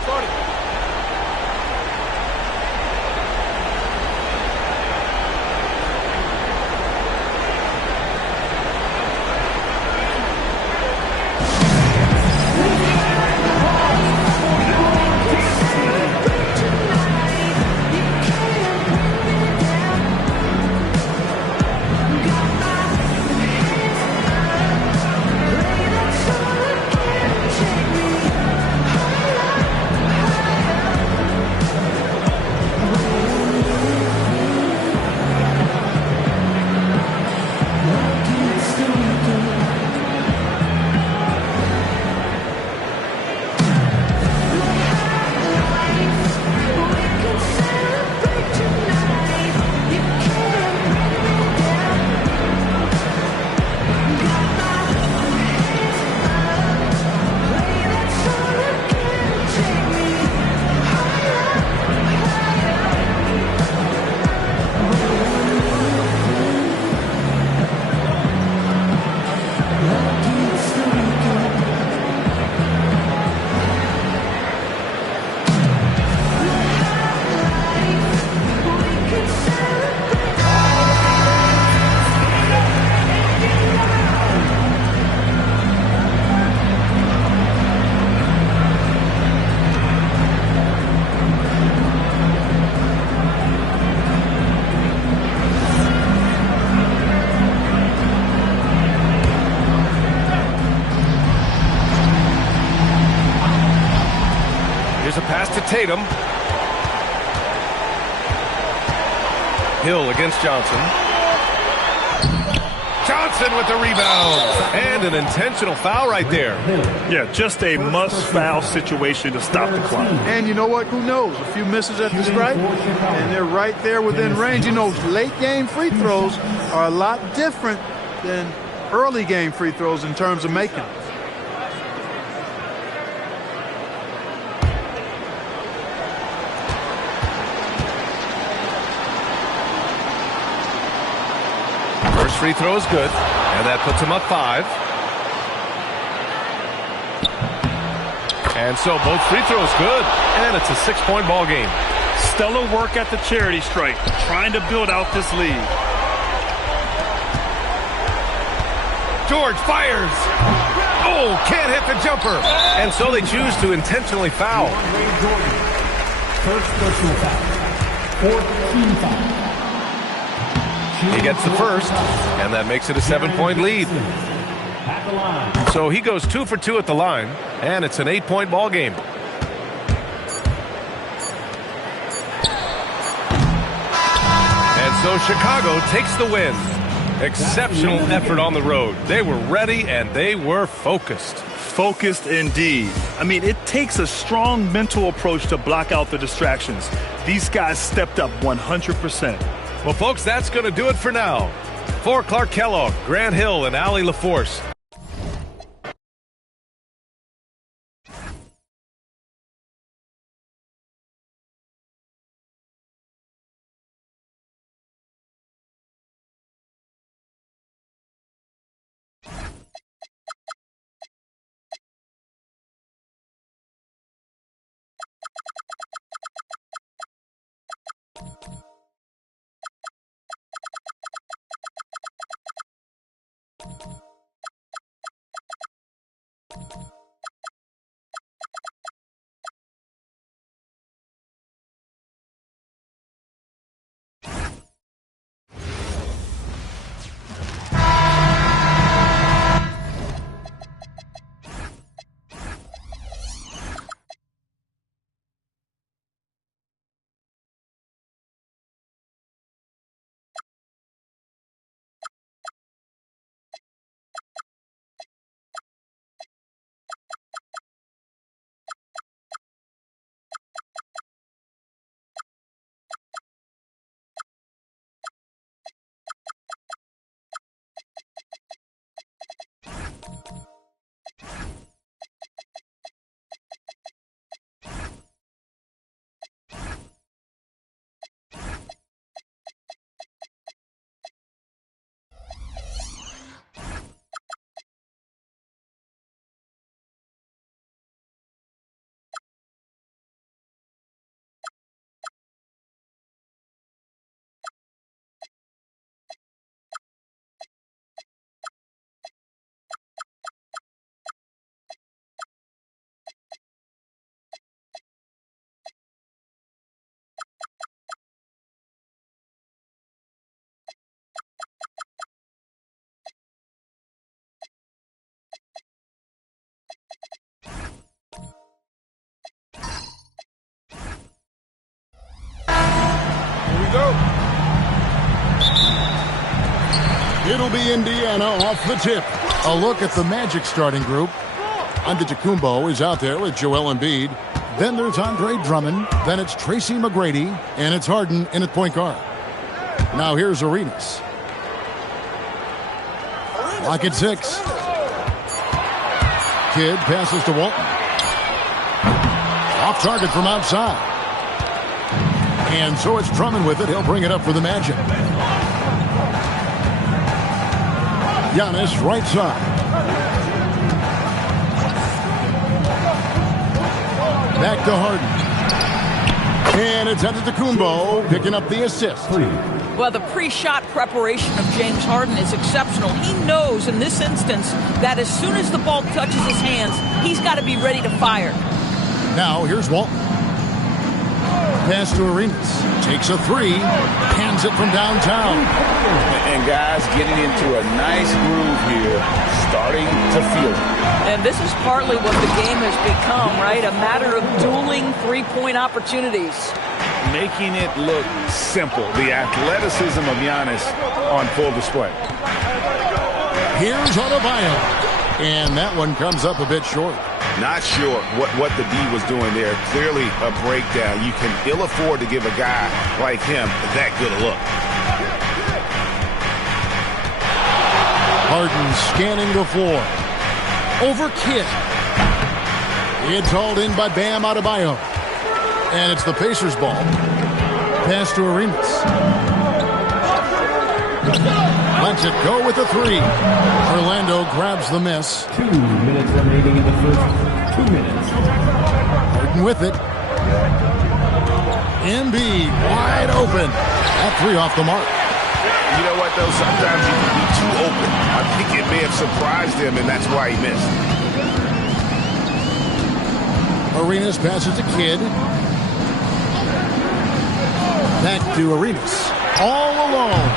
Here's a pass to Tatum. Hill against Johnson. Johnson with the rebound. And an intentional foul right there. Yeah, just a must-foul situation to stop the clock. And you know what? Who knows? A few misses at the stripe, and they're right there within range. You know, late-game free throws are a lot different than early-game free throws in terms of making them. First free throw is good, and that puts him up 5. And so both free throws good, and it's a 6-point ball game. Stellar work at the charity stripe, trying to build out this lead. George fires. Oh, can't hit the jumper. And so they choose to intentionally foul. First personal foul. 4th team foul. He gets the first, and that makes it a 7-point lead. So he goes 2 for 2 at the line, and it's an 8-point ball game. And so Chicago takes the win. Exceptional effort on the road. They were ready, and they were focused. Focused indeed. I mean, it takes a strong mental approach to block out the distractions. These guys stepped up 100%. Well, folks, that's going to do it for now. For Clark Kellogg, Grant Hill, and Allie LaForce, we go. It'll be Indiana off the tip. A look at the Magic starting group. Antetokounmpo is out there with Joel Embiid. Then there's Andre Drummond. Then it's Tracy McGrady. And it's Harden in at point guard. Now here's Arenas. Lock at 6. Kidd passes to Walton. Off target from outside. And so it's Drummond with it. He'll bring it up for the Magic. Giannis right side. Back to Harden. And it's Antetokounmpo picking up the assist. Well, the pre-shot preparation of James Harden is exceptional. He knows in this instance that as soon as the ball touches his hands, he's got to be ready to fire. Now here's Walton. Pass to Arenas. Takes a 3. Hands it from downtown. And guys getting into a nice groove here, starting to feel it. And this is partly what the game has become, right? A matter of dueling three-point opportunities. Making it look simple. The athleticism of Giannis on full display. Here's Adebayo. And that one comes up a bit short. Not sure what the D was doing there. Clearly a breakdown. You can ill afford to give a guy like him that good a look. Harden scanning the floor. Over Kidd. It's hauled in by Bam Adebayo. And it's the Pacers ball. Pass to Arenas. Lets it go with a 3. Orlando grabs the miss. 2 minutes remaining in the first. 2 minutes. Harden with it. Embiid wide open. That 3 off the mark. You know what, though? Sometimes you can be too open. I think it may have surprised him, and that's why he missed. Arenas passes to Kidd. Back to Arenas. All alone.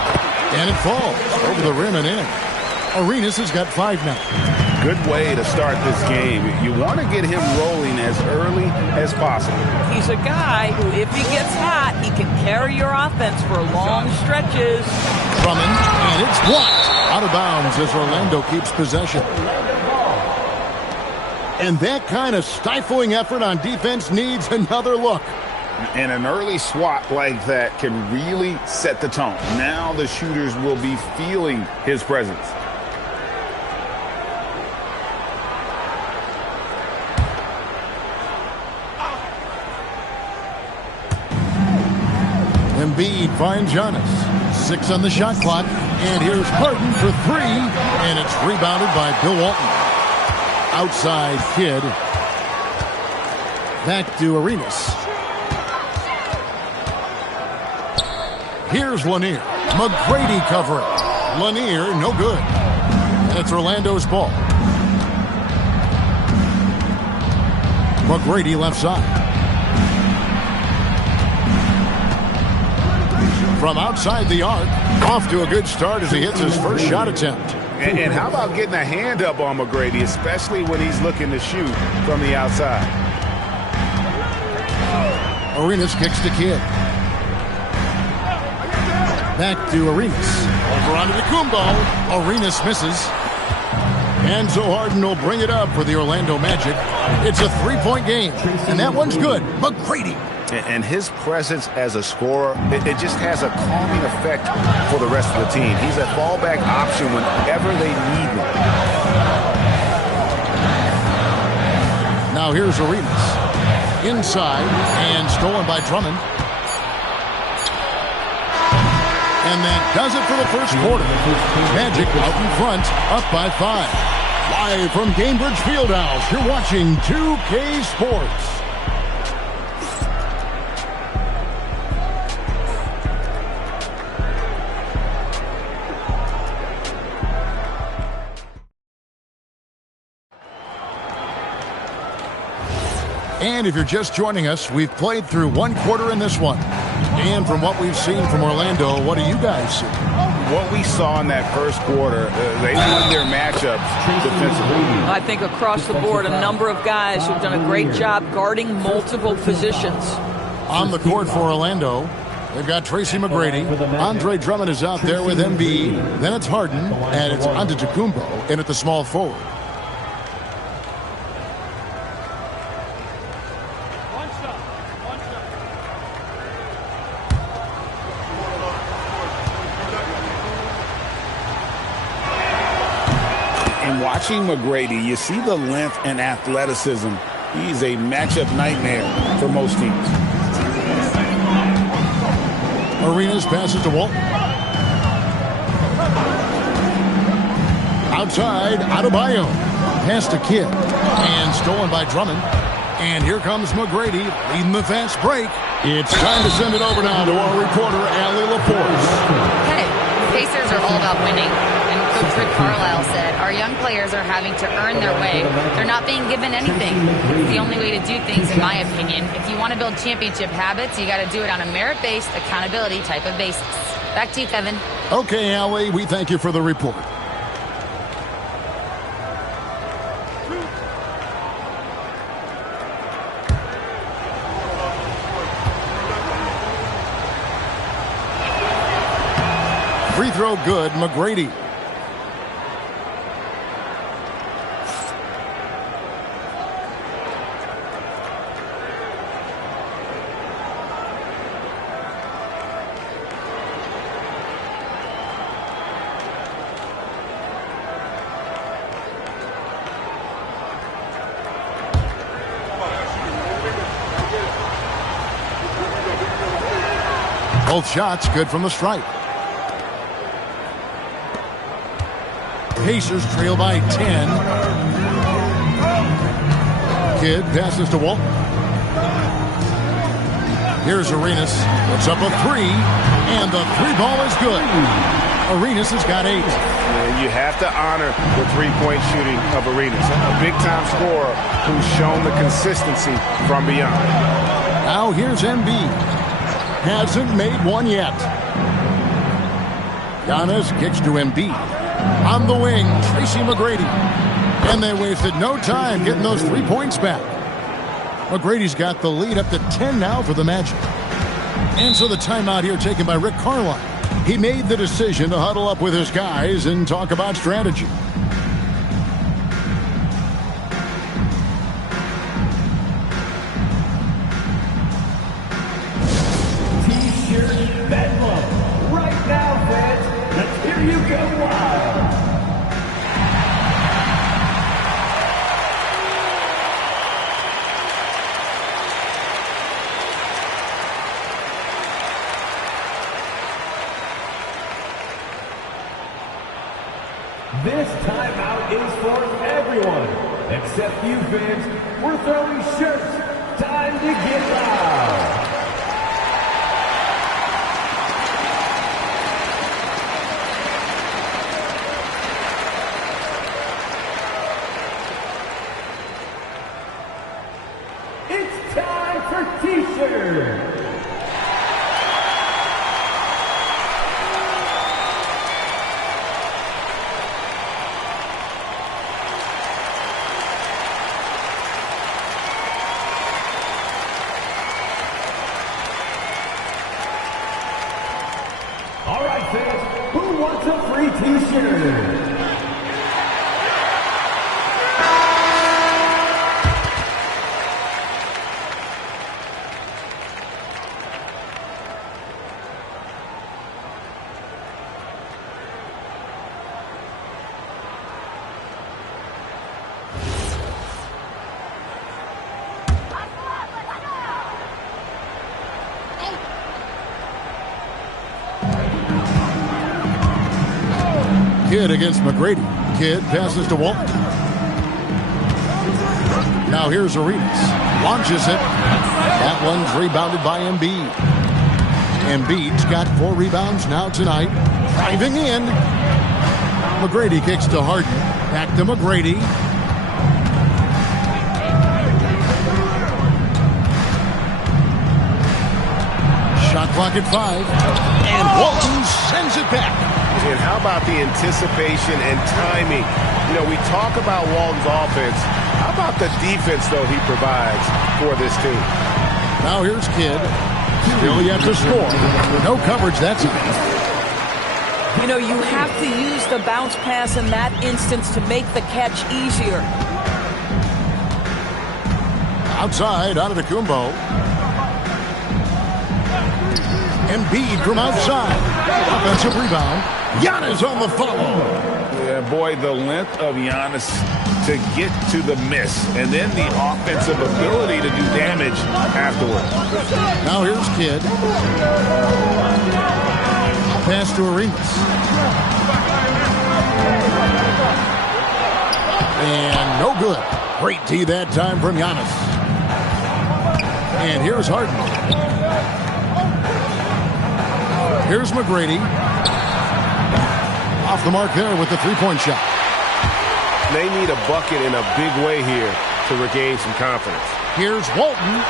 And it falls over the rim and in. Arenas has got 5 now. Good way to start this game. You want to get him rolling as early as possible. He's a guy who, if he gets hot, he can carry your offense for long stretches. Drummond, and it's blocked. Out of bounds as Orlando keeps possession. And that kind of stifling effort on defense needs another look. And an early swat like that can really set the tone. Now the shooters will be feeling his presence. Embiid finds Giannis. 6 on the shot clock. And here's Harden for 3. And it's rebounded by Bill Walton. Outside Kidd. Back to Arenas. Here's Lanier. McGrady covering. Lanier, no good. And it's Orlando's ball. McGrady left side. From outside the arc. Off to a good start as he hits his first shot attempt. And how about getting a hand up on McGrady, especially when he's looking to shoot from the outside? Arenas kicks to Kidd. Back to Arenas. Over onto Antetokounmpo. Arenas misses. And so Harden will bring it up for the Orlando Magic. It's a 3-point game. And that one's good. McGrady. And his presence as a scorer, it just has a calming effect for the rest of the team. He's a fallback option whenever they need one. Now here's Arenas. Inside and stolen by Drummond. And that does it for the first quarter. Magic out in front, up by 5. Live from Gainbridge Fieldhouse, you're watching 2K Sports. And if you're just joining us, we've played through 1 quarter in this one. And from what we've seen from Orlando, what do you guys see? What we saw in that first quarter, they won their matchups defensively. I think across the board, a number of guys who've done a great job guarding multiple positions. On the court for Orlando, They've got Tracy McGrady. Andre Drummond is out there with Embiid. Then it's Harden, and it's Antetokounmpo in at the small forward. And watching McGrady, you see the length and athleticism. He's a matchup nightmare for most teams. Arenas passes to Walton. Outside, Adebayo. Pass to Kidd. And stolen by Drummond. And here comes McGrady leading the fast break. It's time to send it over now to our reporter, Allie LaForce. Hey, Pacers are all about winning. And Coach Rick Carlisle said, our young players are having to earn their way. They're not being given anything. It's the only way to do things, in my opinion. If you want to build championship habits, you got to do it on a merit-based, accountability type of basis. Back to you, Kevin. Okay, Allie, we thank you for the report. Free throw good, McGrady. Both shots good from the stripe. Pacers trail by 10. Kidd passes to Walton. Here's Arenas. Puts up a three. And the three ball is good. Arenas has got 8. And you have to honor the three-point shooting of Arenas. A big-time scorer who's shown the consistency from beyond. Now here's Embiid. Hasn't made one yet. Giannis kicks to Embiid. On the wing, Tracy McGrady. And they wasted no time getting those 3 points back. McGrady's got the lead up to 10 now for the Magic. And so the timeout here taken by Rick Carlisle. He made the decision to huddle up with his guys and talk about strategy. T-shirt bedlam. Right now, fans. Let's hear you go wild. This timeout is for everyone, except you fans. We're throwing shirts. Time to get loud. It's time for T-shirts. All right, fans, who wants a free T-shirt? Kidd against McGrady. Kidd passes to Walton. Now here's Arenas. Launches it. That one's rebounded by Embiid. Embiid's got 4 rebounds now tonight. Driving in. McGrady kicks to Harden. Back to McGrady. Shot clock at 5. And Walton sends it back. And how about the anticipation and timing? You know, we talk about Walton's offense. How about the defense, though, he provides for this team? Now here's Kidd. Still yet to score. No coverage that time. You know, you have to use the bounce pass in that instance to make the catch easier. Outside, Antetokounmpo. Embiid from outside. Offensive rebound. Giannis on the follow. Yeah, boy, the length of Giannis to get to the miss, and then the offensive ability to do damage afterward. Now here's Kidd. Pass to Arenas. And no good. Great D that time from Giannis. And here's Harden. Here's McGrady. Off the mark there with the three-point shot. They need a bucket in a big way here to regain some confidence. Here's Walton.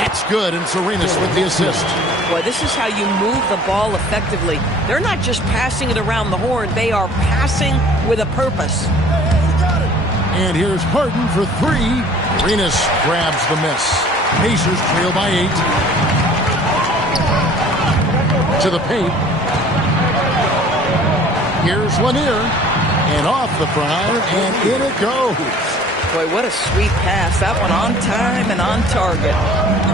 That's good, and Arenas with the assist. Boy, this is how you move the ball effectively. They're not just passing it around the horn. They are passing with a purpose. And here's Harden for three. Arenas grabs the miss. Pacers trail by 8. To the paint. Here's Lanier. And off the prior, and in it goes. Boy, what a sweet pass. That one on time and on target.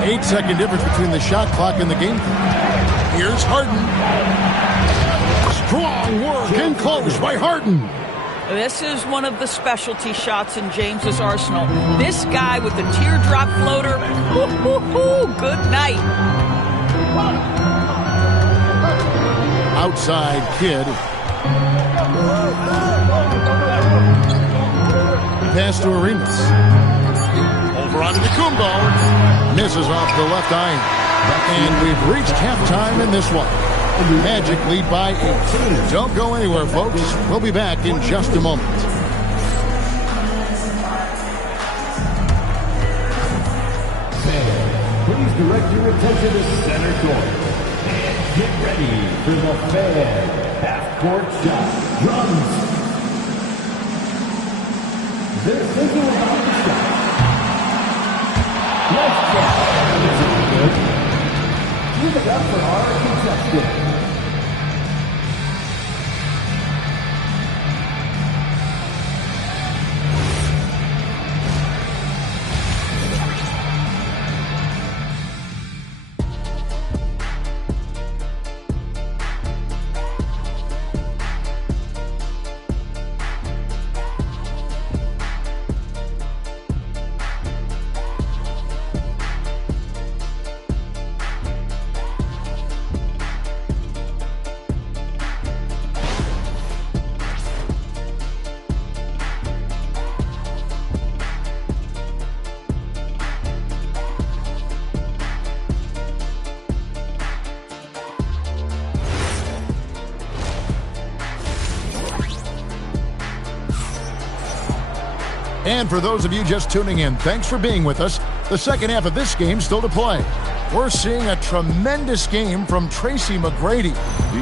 8-second difference between the shot clock and the game clock. Here's Harden. Strong work and close by Harden. This is one of the specialty shots in James's arsenal. This guy with the teardrop floater. Good night. Outside Kidd. Pass to Arenas. Over onto Antetokounmpo. Misses off the left iron. And we've reached halftime in this one. Magic lead by 8. Don't go anywhere, folks. We'll be back in just a moment. Please direct your attention to center court. And get ready for the Fan half-court shot. Drums. They're thinking about the shot. Let's go. Give it up for our contestant. And for those of you just tuning in, thanks for being with us. The second half of this game still to play. We're seeing a tremendous game from Tracy McGrady.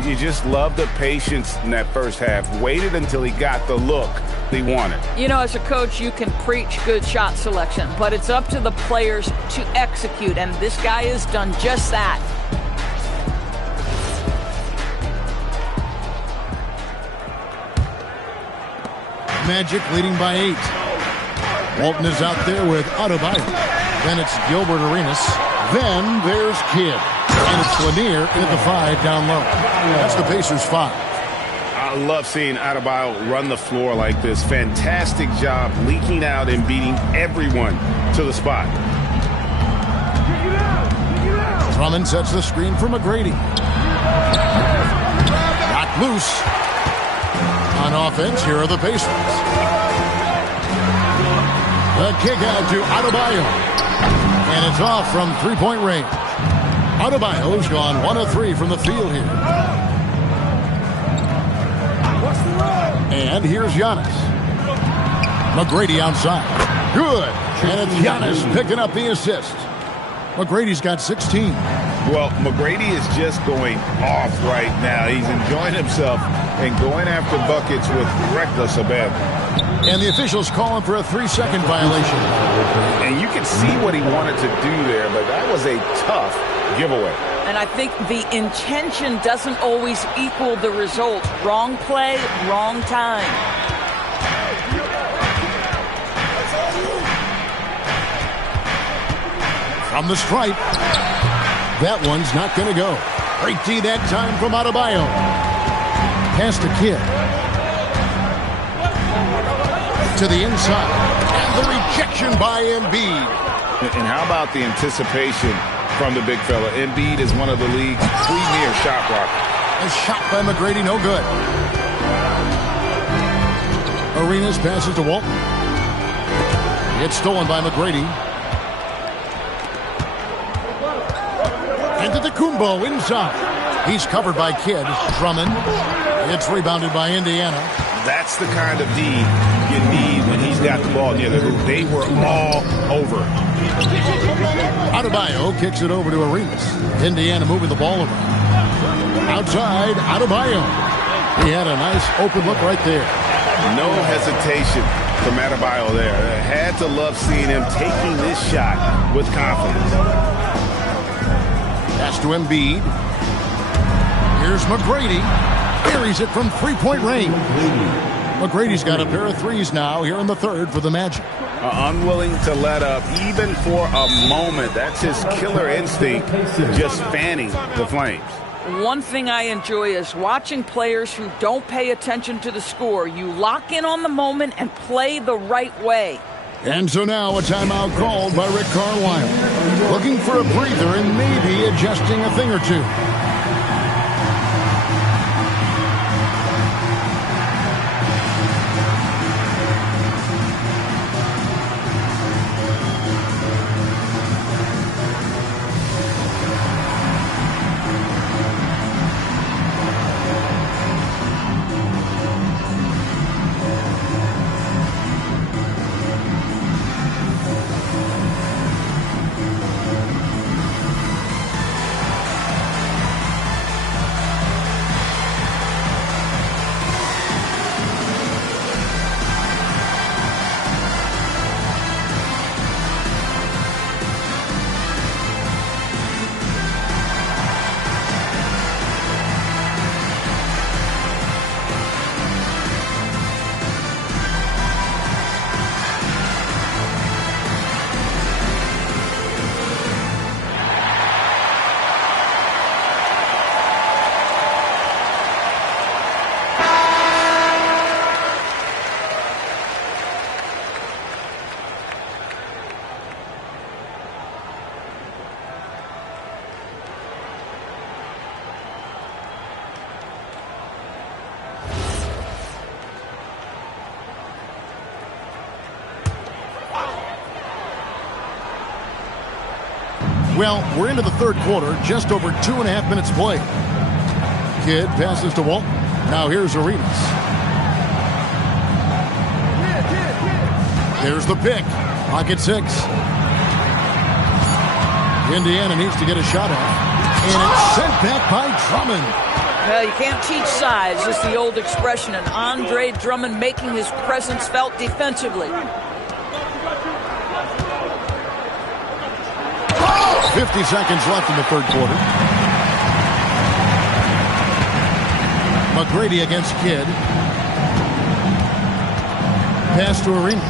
You just love the patience in that first half. Waited until he got the look he wanted. You know, as a coach, you can preach good shot selection, but it's up to the players to execute, and this guy has done just that. Magic leading by 8. Walton is out there with Adebayo. Then it's Gilbert Arenas. Then there's Kidd. And it's Lanier into the 5 down low. That's the Pacers 5. I love seeing Adebayo run the floor like this. Fantastic job leaking out and beating everyone to the spot. Drummond sets the screen for McGrady. Got loose. On offense, here are the Pacers. The kick out to Adebayo. And it's off from three-point range. Adebayo's gone 1 of 3 from the field here. And here's Giannis. McGrady outside. Good. And it's Giannis picking up the assist. McGrady's got 16. Well, McGrady is just going off right now. He's enjoying himself and going after buckets with reckless abandon. And the officials calling for a 3-second violation. And you can see what he wanted to do there, but that was a tough giveaway. And I think the intention doesn't always equal the result. Wrong play, wrong time. From the stripe. That one's not going to go. Great D that time from Adebayo. Pass to Kidd. To the inside. And the rejection by Embiid. And how about the anticipation from the big fella? Embiid is one of the league's premier shot blockers. A shot by McGrady, no good. Arenas passes to Walton. It's stolen by McGrady. Into Antetokounmpo inside. He's covered by Kidd. Drummond. It's rebounded by Indiana. That's the kind of D you need when he's got the ball near the hoop. They were all over. Adebayo kicks it over to Arenas. Indiana moving the ball around. Outside, Adebayo. He had a nice open look right there. No hesitation from Adebayo there. I had to love seeing him taking this shot with confidence. Pass to Embiid. Here's McGrady. Buries it from three-point range. McGrady's got a pair of threes now here in the third for the Magic. Unwilling to let up even for a moment. That's his killer instinct, just fanning the flames. One thing I enjoy is watching players who don't pay attention to the score. You lock in on the moment and play the right way. And so now a timeout called by Rick Carlisle. Looking for a breather and maybe adjusting a thing or two. Well, we're into the third quarter, just over 2.5 minutes played. Kidd passes to Walton. Now here's Arenas. There's the pick. Pocket 6. Indiana needs to get a shot off. And it's sent back by Drummond. Well, you can't teach size, is the old expression, and Andre Drummond making his presence felt defensively. 50 seconds left in the third quarter. McGrady against Kidd. Pass to Arenas.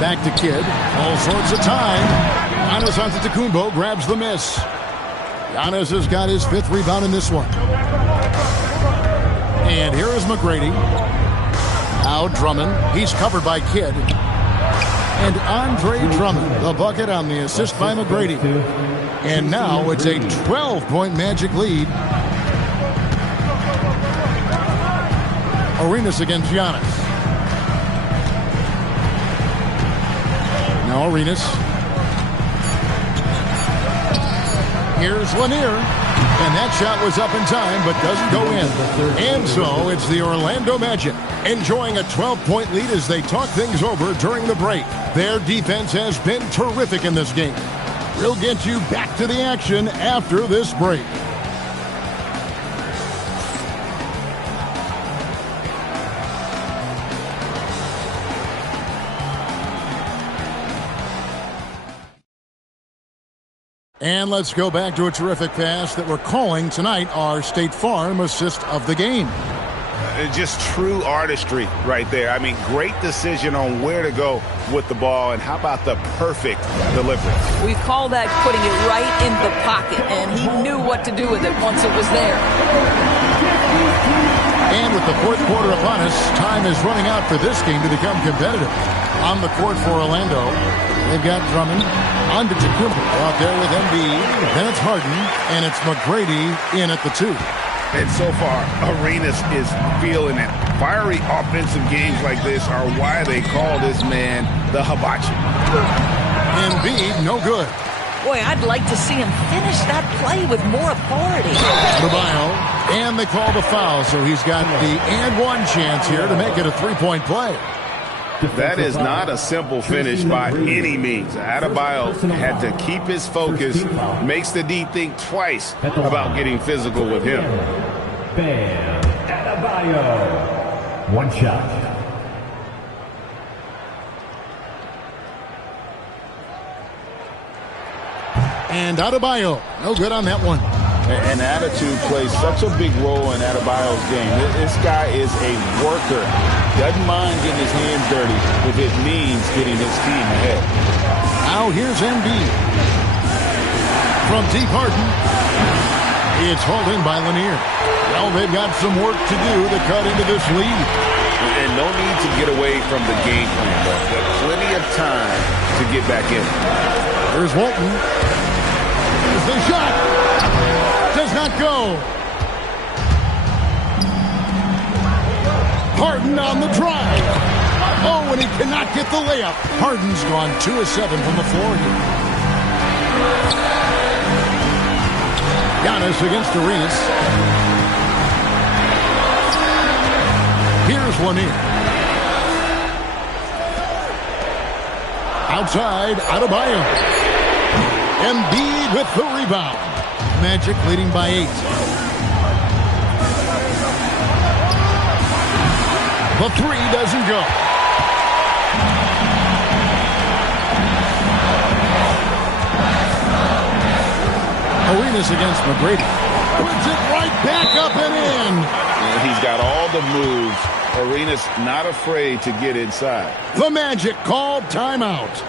Back to Kidd. All sorts of time. Giannis Antetokounmpo grabs the miss. Giannis has got his 5th rebound in this one. And here is McGrady. Now Drummond. He's covered by Kidd. And Andre Drummond, the bucket on the assist by McGrady. And now it's a 12-point Magic lead. Arenas against Giannis. Now Arenas. Here's Lanier. And that shot was up in time, but doesn't go in. And so it's the Orlando Magic enjoying a 12-point lead as they talk things over during the break. Their defense has been terrific in this game. We'll get you back to the action after this break. And let's go back to a terrific pass that we're calling tonight our State Farm assist of the game. Just true artistry right there. I mean, great decision on where to go with the ball, and how about the perfect delivery? We call that putting it right in the pocket, and he knew what to do with it once it was there. And with the fourth quarter upon us, time is running out for this game to become competitive. On the court for Orlando, they've got Drummond, Antetokounmpo out there with Embiid. Then it's Harden, and it's McGrady in at the 2. And so far, Arenas is feeling it. Fiery offensive games like this are why they call this man the hibachi. Embiid, no good. Boy, I'd like to see him finish that play with more authority. Adebayo, and they call the foul, so he's got the and one chance here to make it a three-point play. That is not a simple finish by any means. Adebayo had to keep his focus, makes the D think twice about getting physical with him. Bam Adebayo. One shot. And Adebayo, no good on that one. And attitude plays such a big role in Adebayo's game. This guy is a worker. Doesn't mind getting his hands dirty if it means getting his team ahead. Now here's Embiid. From deep Harden. It's hauled in by Lanier. Well, they've got some work to do to cut into this lead. And no need to get away from the game plan, though. There's plenty of time to get back in. There's Walton. There's the shot. Does not go. Harden on the drive. Oh, and he cannot get the layup. Harden's gone 2 of 7 from the floor here. Giannis against Arenas. Here's Lanier. Outside, Adebayo. Embiid with the rebound. Magic leading by 8. The 3 doesn't go. Arenas against McGrady. Puts it right back up and in. And he's got all the moves. Arenas not afraid to get inside. The Magic called timeout.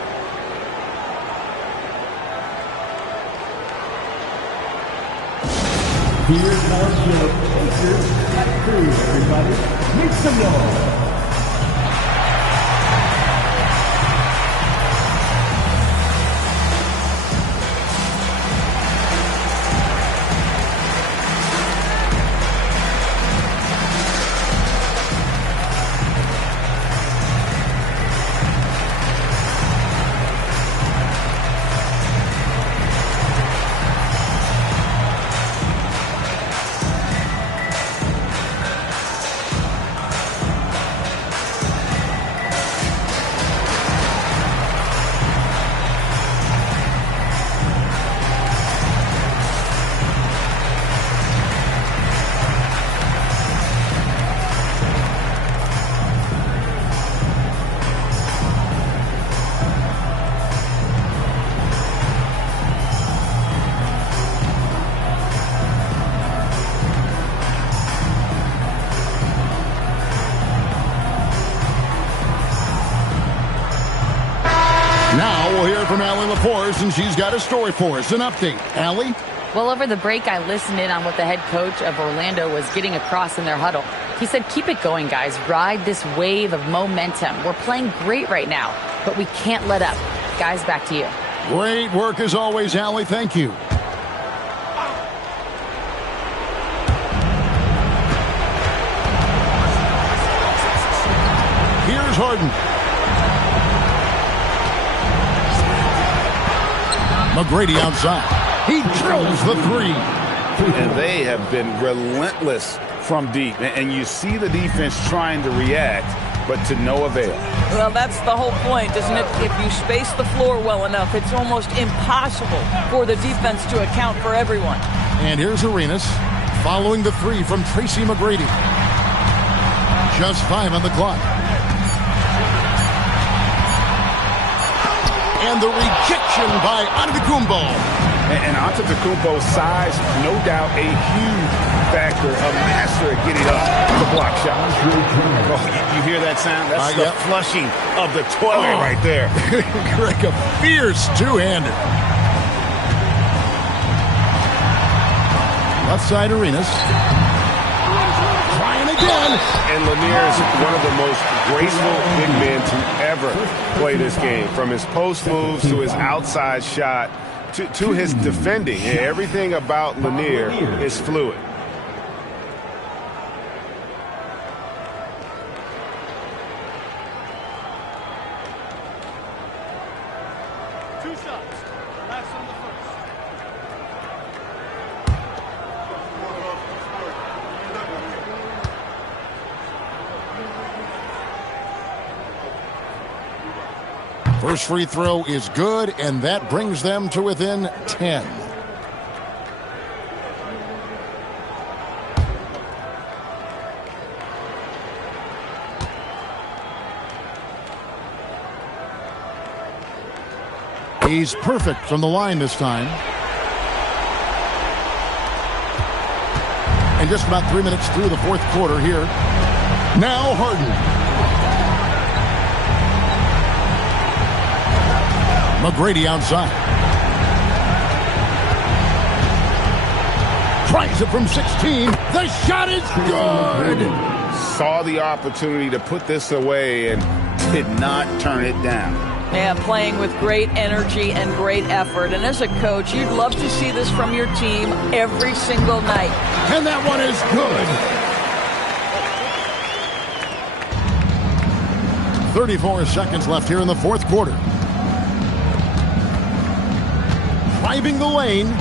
Here's our show. Pacers at 3, everybody. Make some noise. From Allie LaForce, and she's got a story for us. An update. Allie? Well, over the break, I listened in on what the head coach of Orlando was getting across in their huddle. He said, keep it going, guys. Ride this wave of momentum. We're playing great right now, but we can't let up. Guys, back to you. Great work as always, Allie. Thank you. Here's Harden. McGrady outside. He drills the 3. And they have been relentless from deep. And you see the defense trying to react, but to no avail. Well, that's the whole point, isn't it? If you space the floor well enough, it's almost impossible for the defense to account for everyone. And here's Arenas following the 3 from Tracy McGrady. Just 5 on the clock. And the rejection by Antetokounmpo. And Antetokounmpo's size, no doubt, a huge factor, a master at getting up to block shots. Oh, you hear that sound? That's the flushing of the toilet right there. Greg, a fierce two-hander. Left side, Arenas. Trying again. And Lanier is one of the most graceful big men to ever play this game. From his post moves to his outside shot to his defending. Everything about Lanier is fluid. First free throw is good, and that brings them to within 10. He's perfect from the line this time. And just about 3 minutes through the fourth quarter here. Now Harden. McGrady outside. Tries it from 16. The shot is good. Saw the opportunity to put this away and did not turn it down. Yeah, playing with great energy and great effort. And as a coach, you'd love to see this from your team every single night. And that one is good. 34 seconds left here in the fourth quarter. Driving the lane.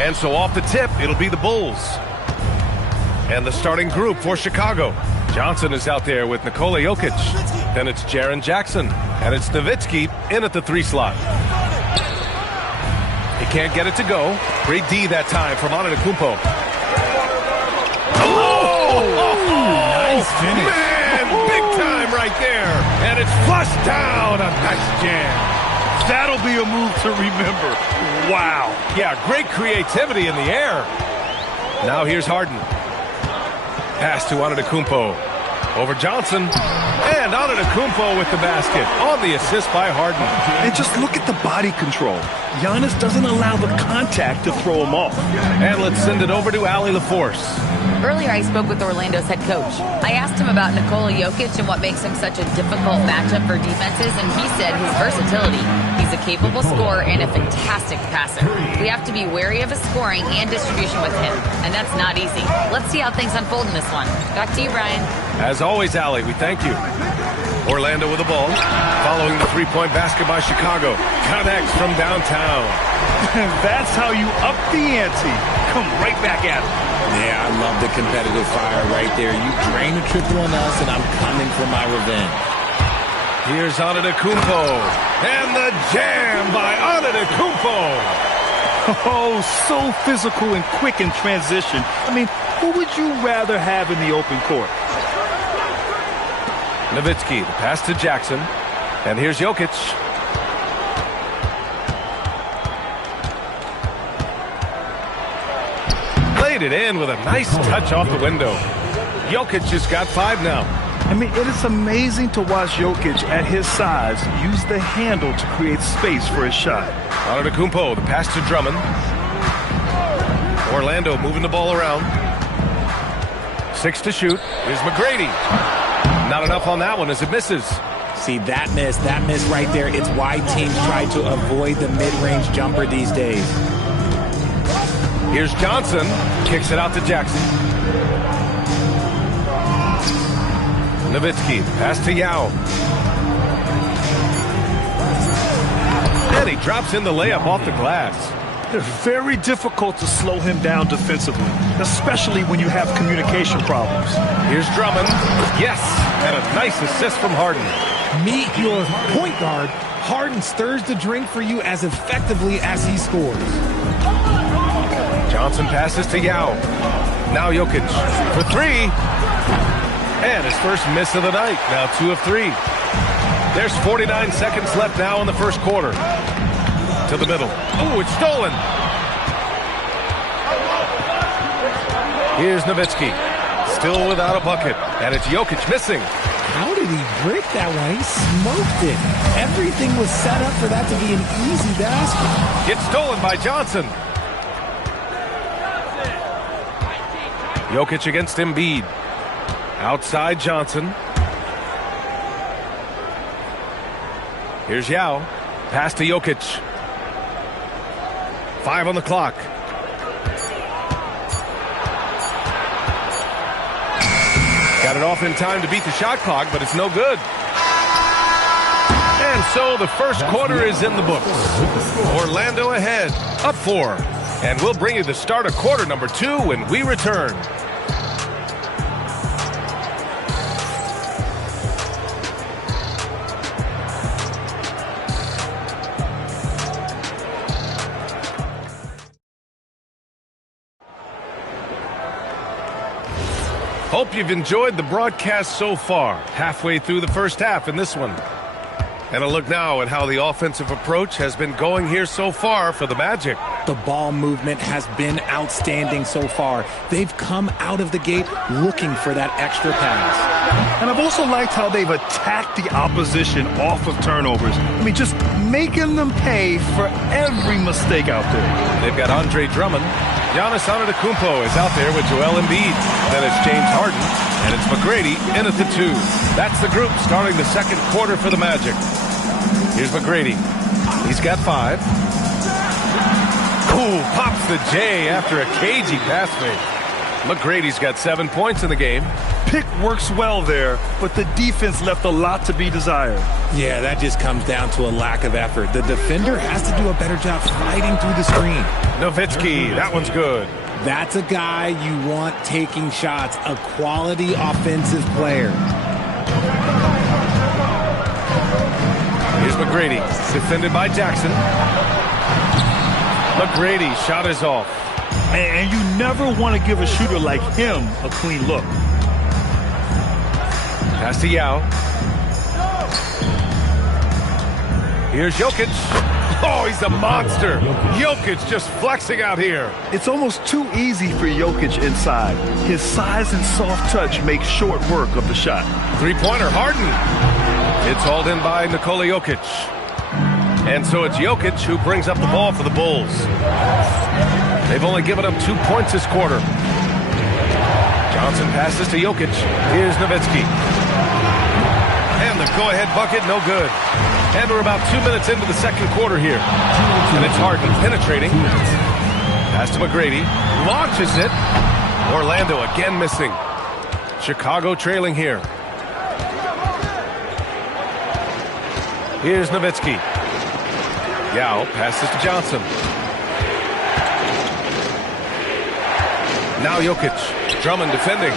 And so off the tip, it'll be the Bulls. And the starting group for Chicago. Johnson is out there with Nikola Jokic. Then it's Jaren Jackson. And it's Nowitzki in at the 3 slot. He can't get it to go. Great D that time from Antetokounmpo. Nice finish. Man, big time right there. And it's flushed down. A nice jam. That'll be a move to remember. Wow. Yeah, great creativity in the air. Now here's Harden. Pass to Antetokounmpo. Over Johnson. And Antetokounmpo with the basket on the assist by Harden. And just look at the body control. Giannis doesn't allow the contact to throw him off. And let's send it over to Allie LaForce. Earlier, I spoke with Orlando's head coach. I asked him about Nikola Jokic and what makes him such a difficult matchup for defenses, and he said his versatility. He's a capable scorer and a fantastic passer. We have to be wary of his scoring and distribution with him, and that's not easy. Let's see how things unfold in this one. Back to you, Brian. As always, Allie, we thank you. Orlando with the ball, following the 3-point basket by Chicago. Connects from downtown. That's how you up the ante. Come right back at it. Yeah, I love the competitive fire right there. You drain a triple on us, and I'm coming for my revenge. Here's Antetokounmpo. And the jam by Antetokounmpo. Oh, so physical and quick in transition. I mean, who would you rather have in the open court? Nowitzki, the pass to Jackson. And here's Jokic. Laid it in with a nice touch off the window. Jokic has got 5 now. I mean, it is amazing to watch Jokic at his size use the handle to create space for his shot. Antetokounmpo, the pass to Drummond. Orlando moving the ball around. 6 to shoot. Here's McGrady. Not enough on that one as it misses. See, that miss right there, it's why teams try to avoid the mid-range jumper these days. Here's Johnson. Kicks it out to Jackson. Nowitzki, pass to Yao. And he drops in the layup off the glass. It's very difficult to slow him down defensively, especially when you have communication problems. Here's Drummond. Yes, and a nice assist from Harden. Meet your point guard. Harden stirs the drink for you as effectively as he scores. Johnson passes to Yao. Now Jokic for 3. And his first miss of the night. Now 2 of 3. There's 49 seconds left now in the first quarter. To the middle. Oh, it's stolen. Here's Nowitzki. Still without a bucket. And it's Jokic missing. How did he break that one? He smoked it. Everything was set up for that to be an easy basket. Gets stolen by Johnson. Jokic against Embiid. Outside Johnson. Here's Yao. Pass to Jokic. 5 on the clock. Got it off in time to beat the shot clock, but it's no good. And so the first quarter is in the books. Orlando ahead, up 4. And we'll bring you the start of quarter number 2 when we return. Hope you've enjoyed the broadcast so far. Halfway through the first half in this one. And a look now at how the offensive approach has been going here so far for the Magic. The ball movement has been outstanding so far. They've come out of the gate looking for that extra pass. And I've also liked how they've attacked the opposition off of turnovers. I mean, just making them pay for every mistake out there. They've got Andre Drummond. Giannis Antetokounmpo is out there with Joel Embiid. Then it's James Harden. And it's McGrady in at the 2. That's the group starting the second quarter for the Magic. Here's McGrady. He's got 5. Ooh, pops the J after a cagey pass fake. McGrady's got 7 points in the game. Pick works well there, but the defense left a lot to be desired. Yeah, that just comes down to a lack of effort. The defender has to do a better job fighting through the screen. Nowitzki, that one's good. That's a guy you want taking shots, a quality offensive player. Here's McGrady, defended by Jackson. McGrady, shot is off. And you never want to give a shooter like him a clean look. Pass to Yao. Here's Jokic. Oh, he's a monster. Jokic just flexing out here. It's almost too easy for Jokic inside. His size and soft touch make short work of the shot. Three-pointer, Harden. It's hauled in by Nikola Jokic. And so it's Jokic who brings up the ball for the Bulls. They've only given up 2 points this quarter. Johnson passes to Jokic. Here's Nowitzki. And the go-ahead bucket, no good. And we're about 2 minutes into the second quarter here. And it's Harden penetrating. Pass to McGrady. Launches it. Orlando again missing. Chicago trailing here. Here's Nowitzki. Yao passes to Johnson. Now Jokic. Drummond defending.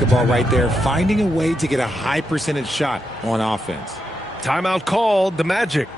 The ball right there, finding a way to get a high percentage shot on offense. Timeout called, the Magic.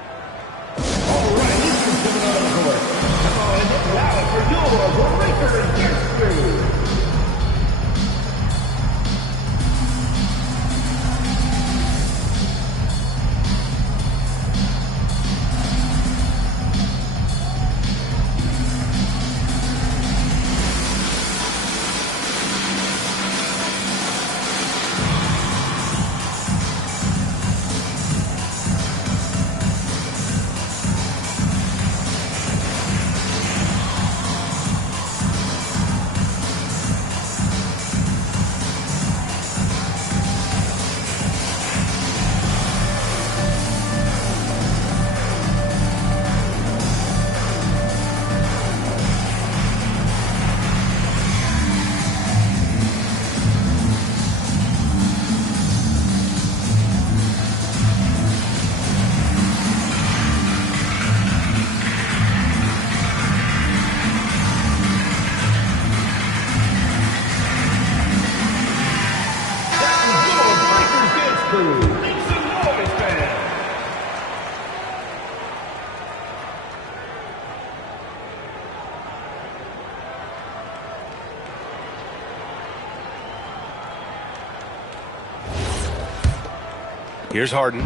Here's Harden.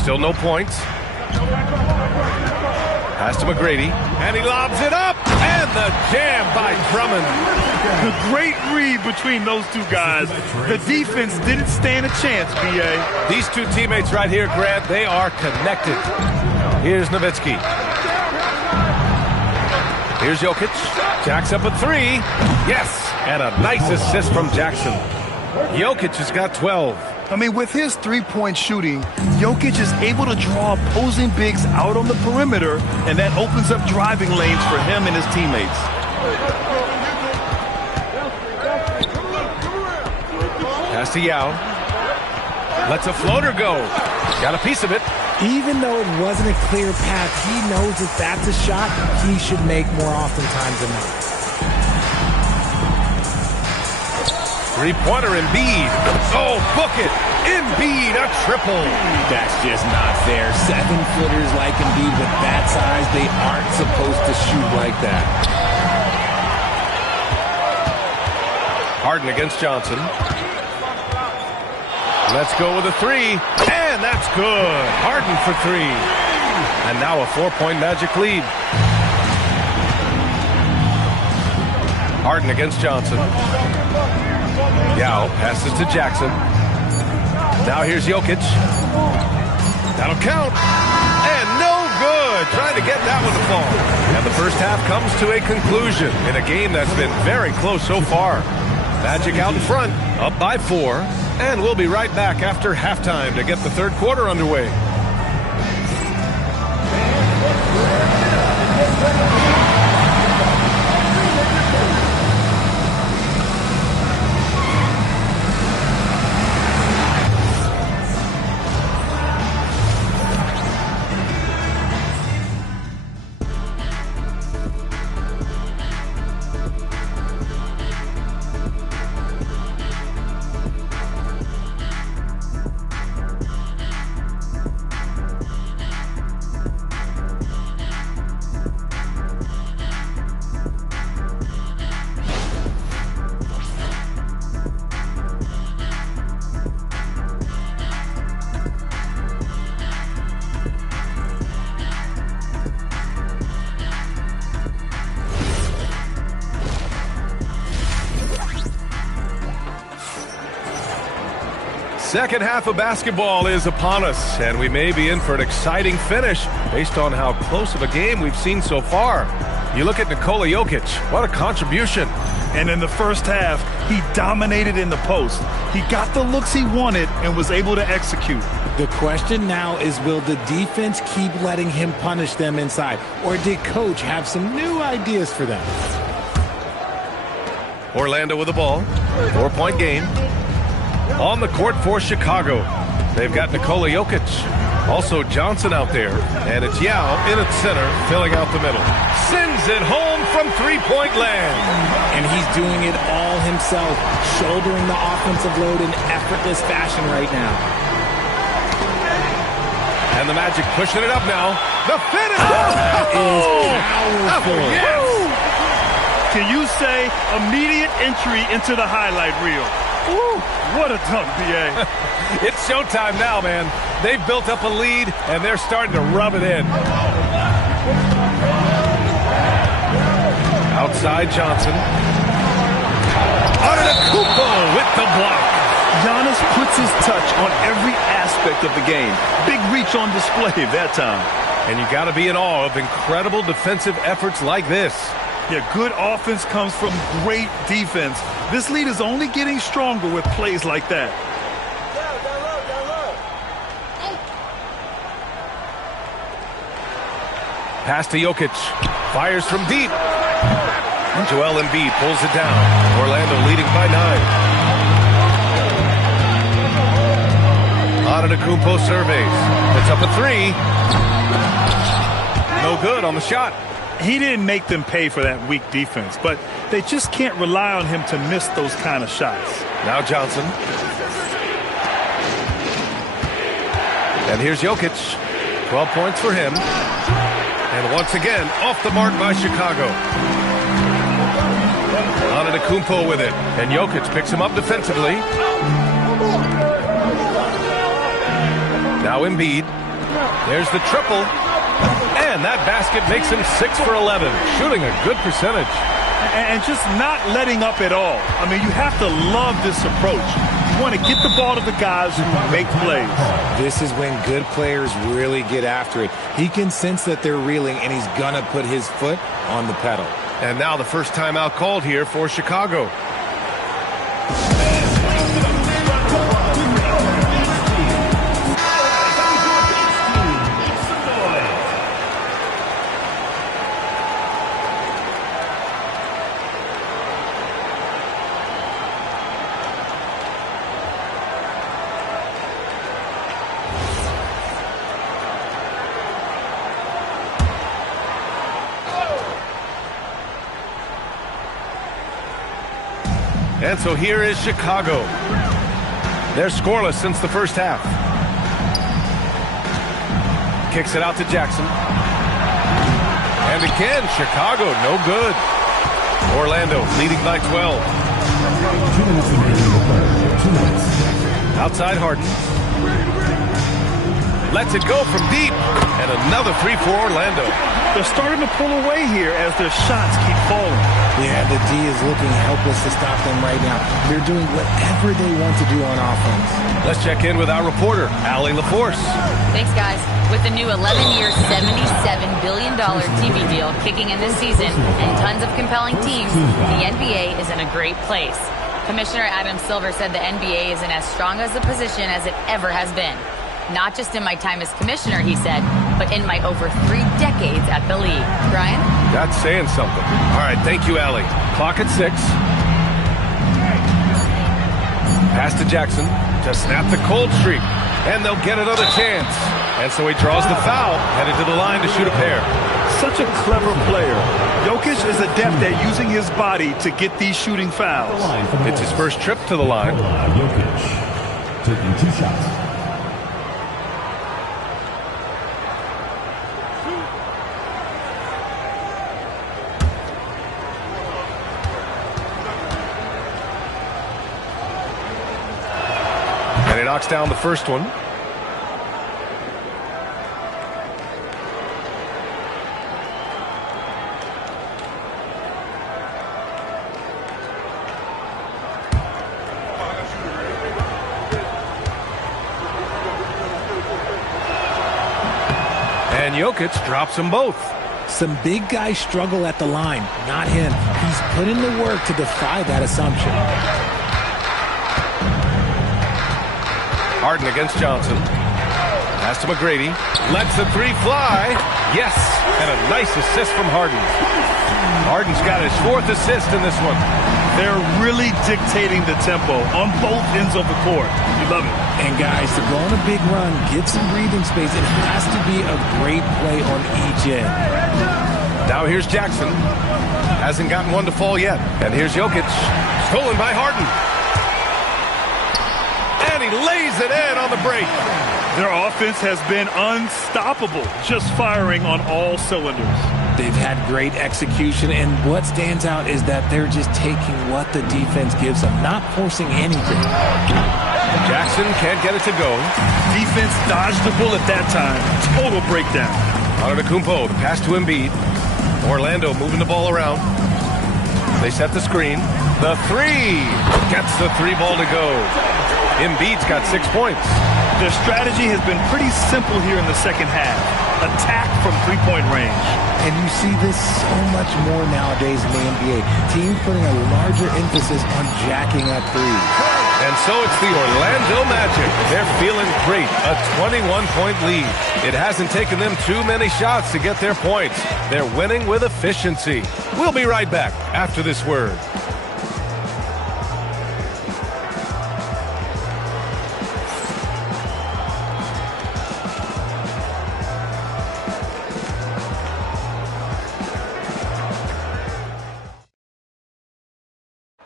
Still no points. Pass to McGrady. And he lobs it up. And the jam by Drummond. The great read between those two guys. The defense didn't stand a chance, B.A. These two teammates right here, Grant, they are connected. Here's Nowitzki. Here's Jokic. Jacks up a three. Yes. And a nice assist from Jackson. Jokic has got 12. I mean, with his three-point shooting, Jokic is able to draw opposing bigs out on the perimeter, and that opens up driving lanes for him and his teammates. Pass to Yao. Lets a floater go. Got a piece of it. Even though it wasn't a clear path, he knows that that's a shot he should make more oftentimes than not. Three-pointer Embiid. Oh, book it. Embiid, a triple. That's just not fair. 7-footers like Embiid with that size, they aren't supposed to shoot like that. Harden against Johnson. Let's go with a three. And that's good. Harden for three. And now a 4-point Magic lead. Harden against Johnson. Yao passes to Jackson. Now here's Jokic. That'll count. And no good. Trying to get that one to fall. And the first half comes to a conclusion in a game that's been very close so far. Magic out in front, up by 4. And we'll be right back after halftime to get the third quarter underway. Second half of basketball is upon us, and we may be in for an exciting finish based on how close of a game we've seen so far. You look at Nikola Jokic, what a contribution. And in the first half, he dominated in the post. He got the looks he wanted and was able to execute. The question now is, will the defense keep letting him punish them inside? Or did Coach have some new ideas for them? Orlando with the ball. 4-point game. On the court for Chicago. They've got Nikola Jokic. Also Johnson out there. And it's Yao in at center, filling out the middle. Sends it home from three-point land. And he's doing it all himself, shouldering the offensive load in effortless fashion right now. And the Magic pushing it up now. The finish! That is powerful. Yes! Can you say immediate entry into the highlight reel? Ooh, what a dunk, B.A. It's showtime now, man. They've built up a lead, and they're starting to rub it in. Outside Johnson. Antetokounmpo with the block. Giannis puts his touch on every aspect of the game. Big reach on display that time. And you got to be in awe of incredible defensive efforts like this. Yeah, good offense comes from great defense. This lead is only getting stronger with plays like that. Pass to Jokic. Fires from deep. Joel Embiid pulls it down. Orlando leading by 9. Antetokounmpo surveys. It's up a 3. No good on the shot. He didn't make them pay for that weak defense, but they just can't rely on him to miss those kind of shots. Now Johnson. And here's Jokic. 12 points for him. And once again, off the mark by Chicago. Antetokounmpo with it. And Jokic picks him up defensively. Now Embiid. There's the triple. And that basket makes him 6 for 11, shooting a good percentage. And just not letting up at all. I mean, you have to love this approach. You want to get the ball to the guys who make plays. This is when good players really get after it. He can sense that they're reeling, and he's going to put his foot on the pedal. And now the first timeout called here for Chicago. And so here is Chicago. They're scoreless since the first half. Kicks it out to Jackson. And again, Chicago, no good. Orlando leading by 12. Outside Harden. Lets it go from deep. And another 3 for Orlando. They're starting to pull away here as their shots keep falling. Yeah, the D is looking helpless to stop them right now. They're doing whatever they want to do on offense. Let's check in with our reporter, Allie LaForce. Thanks, guys. With the new 11-year, $77 billion TV deal kicking in this season and tons of compelling teams, the NBA is in a great place. Commissioner Adam Silver said the NBA is in as strong as a position as it ever has been. Not just in my time as commissioner, he said, but in my over 3 decades at the league. Brian? That's saying something. All right, thank you, Allie. Clock at 6. Pass to Jackson to snap the cold streak, and they'll get another chance. And so he draws the foul, headed to the line to shoot a pair. Such a clever player. Jokic is adept at using his body to get these shooting fouls. It's his first trip to the line. Jokic taking 2 shots. And he knocks down the first one. And Jokic drops them both. Some big guys struggle at the line, not him. He's put in the work to defy that assumption. Harden against Johnson. Pass to McGrady. Lets the three fly. Yes, and a nice assist from Harden. Harden's got his 4th assist in this one. They're really dictating the tempo on both ends of the court. You love it. And guys, to go on a big run, get some breathing space, it has to be a great play on each end. Now here's Jackson. Hasn't gotten one to fall yet. And here's Jokic. Stolen by Harden. And he lays it in on the break. Their offense has been unstoppable, just firing on all cylinders. They've had great execution, and what stands out is that they're just taking what the defense gives them, not forcing anything. Jackson can't get it to go. Defense dodged the bullet that time. Total breakdown. Antetokounmpo, the pass to Embiid. Orlando moving the ball around. They set the screen. The three gets the 3-ball to go. Embiid's got 6 points. Their strategy has been pretty simple here in the second half. Attack from three-point range. And you see this so much more nowadays in the NBA. Teams putting a larger emphasis on jacking up threes. And so it's the Orlando Magic. They're feeling great. A 21-point lead. It hasn't taken them too many shots to get their points. They're winning with efficiency. We'll be right back after this word.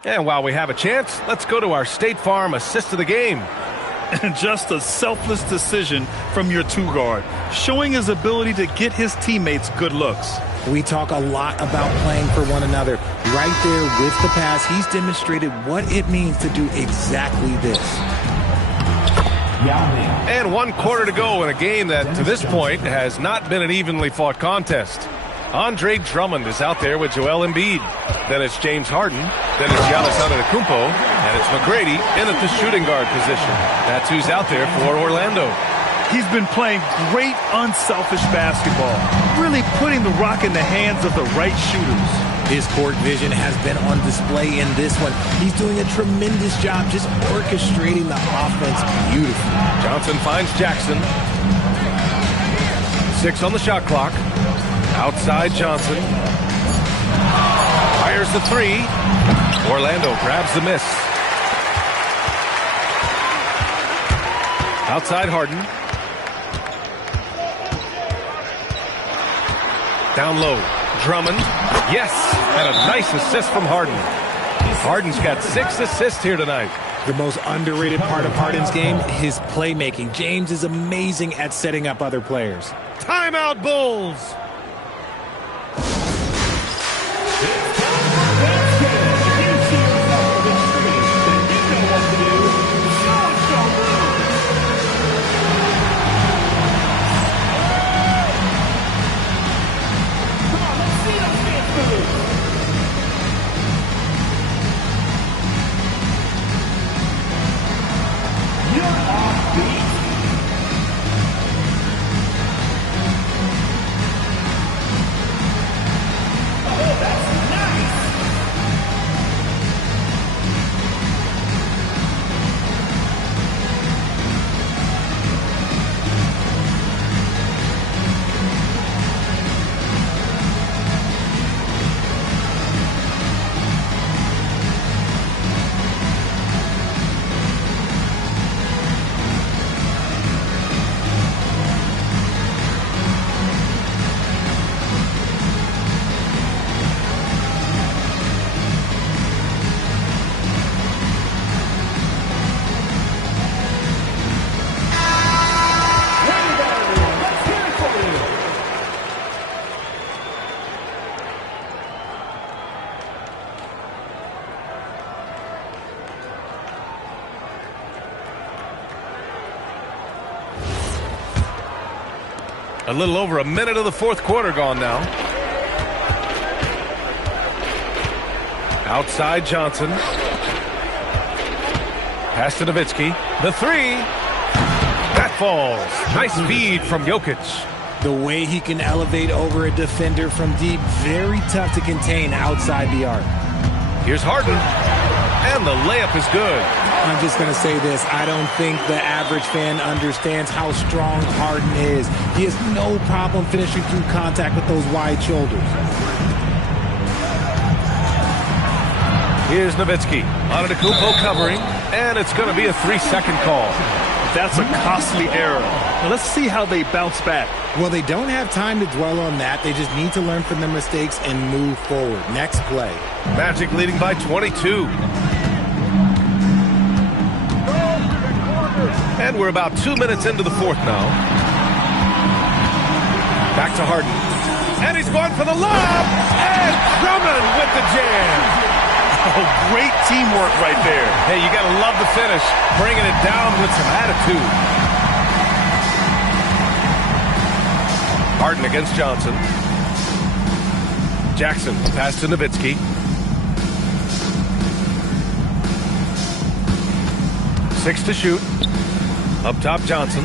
And while we have a chance, let's go to our State Farm assist of the game. And just a selfless decision from your 2-guard, showing his ability to get his teammates good looks. We talk a lot about playing for one another. Right there with the pass, he's demonstrated what it means to do exactly this. And 1 quarter to go in a game that, to this point, has not been an evenly fought contest. Andre Drummond is out there with Joel Embiid. Then it's James Harden. Then it's Giannis Antetokounmpo. And it's McGrady in at the shooting guard position. That's who's out there for Orlando. He's been playing great unselfish basketball, really putting the rock in the hands of the right shooters. His court vision has been on display in this one. He's doing a tremendous job just orchestrating the offense beautifully. Johnson finds Jackson. 6 on the shot clock. Outside Johnson. Fires the 3. Orlando grabs the miss. Outside Harden. Down low. Drummond. Yes! And a nice assist from Harden. Harden's got 6 assists here tonight. The most underrated part of Harden's game, his playmaking. James is amazing at setting up other players. Timeout, Bulls! A little over a minute of the 4th quarter gone now. Outside Johnson. Pass to Nowitzki. The 3. That falls. Nice feed from Jokic. The way he can elevate over a defender from deep, very tough to contain outside the arc. Here's Harden, and the layup is good. I'm just going to say this. I don't think the average fan understands how strong Harden is. He has no problem finishing through contact with those wide shoulders. Here's Nowitzki. Antetokounmpo covering, and it's going to be a 3-second call. That's a costly error. Now let's see how they bounce back. Well, they don't have time to dwell on that. They just need to learn from their mistakes and move forward. Next play. Magic leading by 22. And we're about 2 minutes into the fourth now. Back to Harden. And he's going for the lob. And Drummond with the jam. Oh, great teamwork right there. Hey, you got to love the finish. Bringing it down with some attitude. Harden against Johnson. Jackson, pass to Nowitzki. Six to shoot. Up top, Johnson.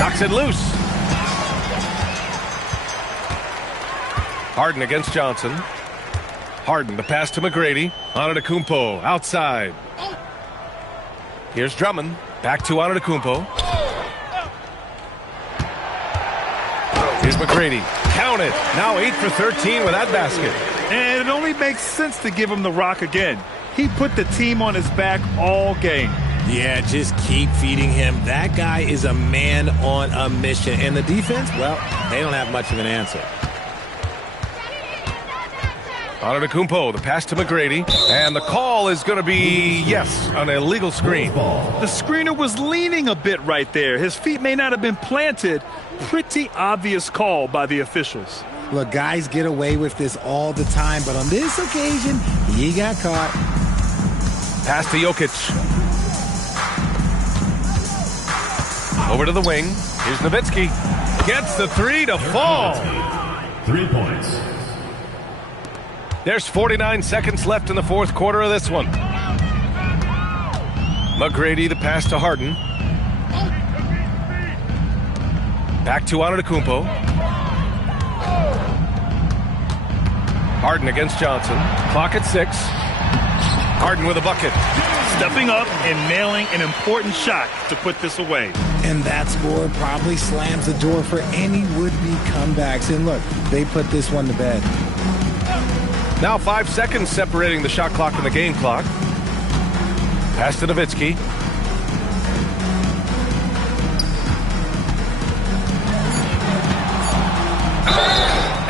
Knocks it loose. Harden against Johnson. Harden, the pass to McGrady. Antetokounmpo, outside. Here's Drummond. Back to Antetokounmpo. Here's McGrady. Count it. Now 8 for 13 with that basket. And it only makes sense to give him the rock again. He put the team on his back all game. Yeah, just keep feeding him. That guy is a man on a mission. And the defense, well, they don't have much of an answer. Antetokounmpo, the pass to McGrady. And the call is going to be, yes, an illegal screen. The screener was leaning a bit right there. His feet may not have been planted. Pretty obvious call by the officials. Look, guys get away with this all the time, but on this occasion, he got caught. Pass to Jokic. Over to the wing. Here's Nowitzki. Gets the three to fall. 3 points. There's 49 seconds left in the fourth quarter of this one. McGrady, the pass to Harden. Back to Antetokounmpo. Harden against Johnson. Clock at 6. Harden with a bucket. Stepping up and nailing an important shot to put this away. And that score probably slams the door for any would-be comebacks. And look, they put this one to bed. Now 5 seconds separating the shot clock and the game clock. Pass to Nowitzki.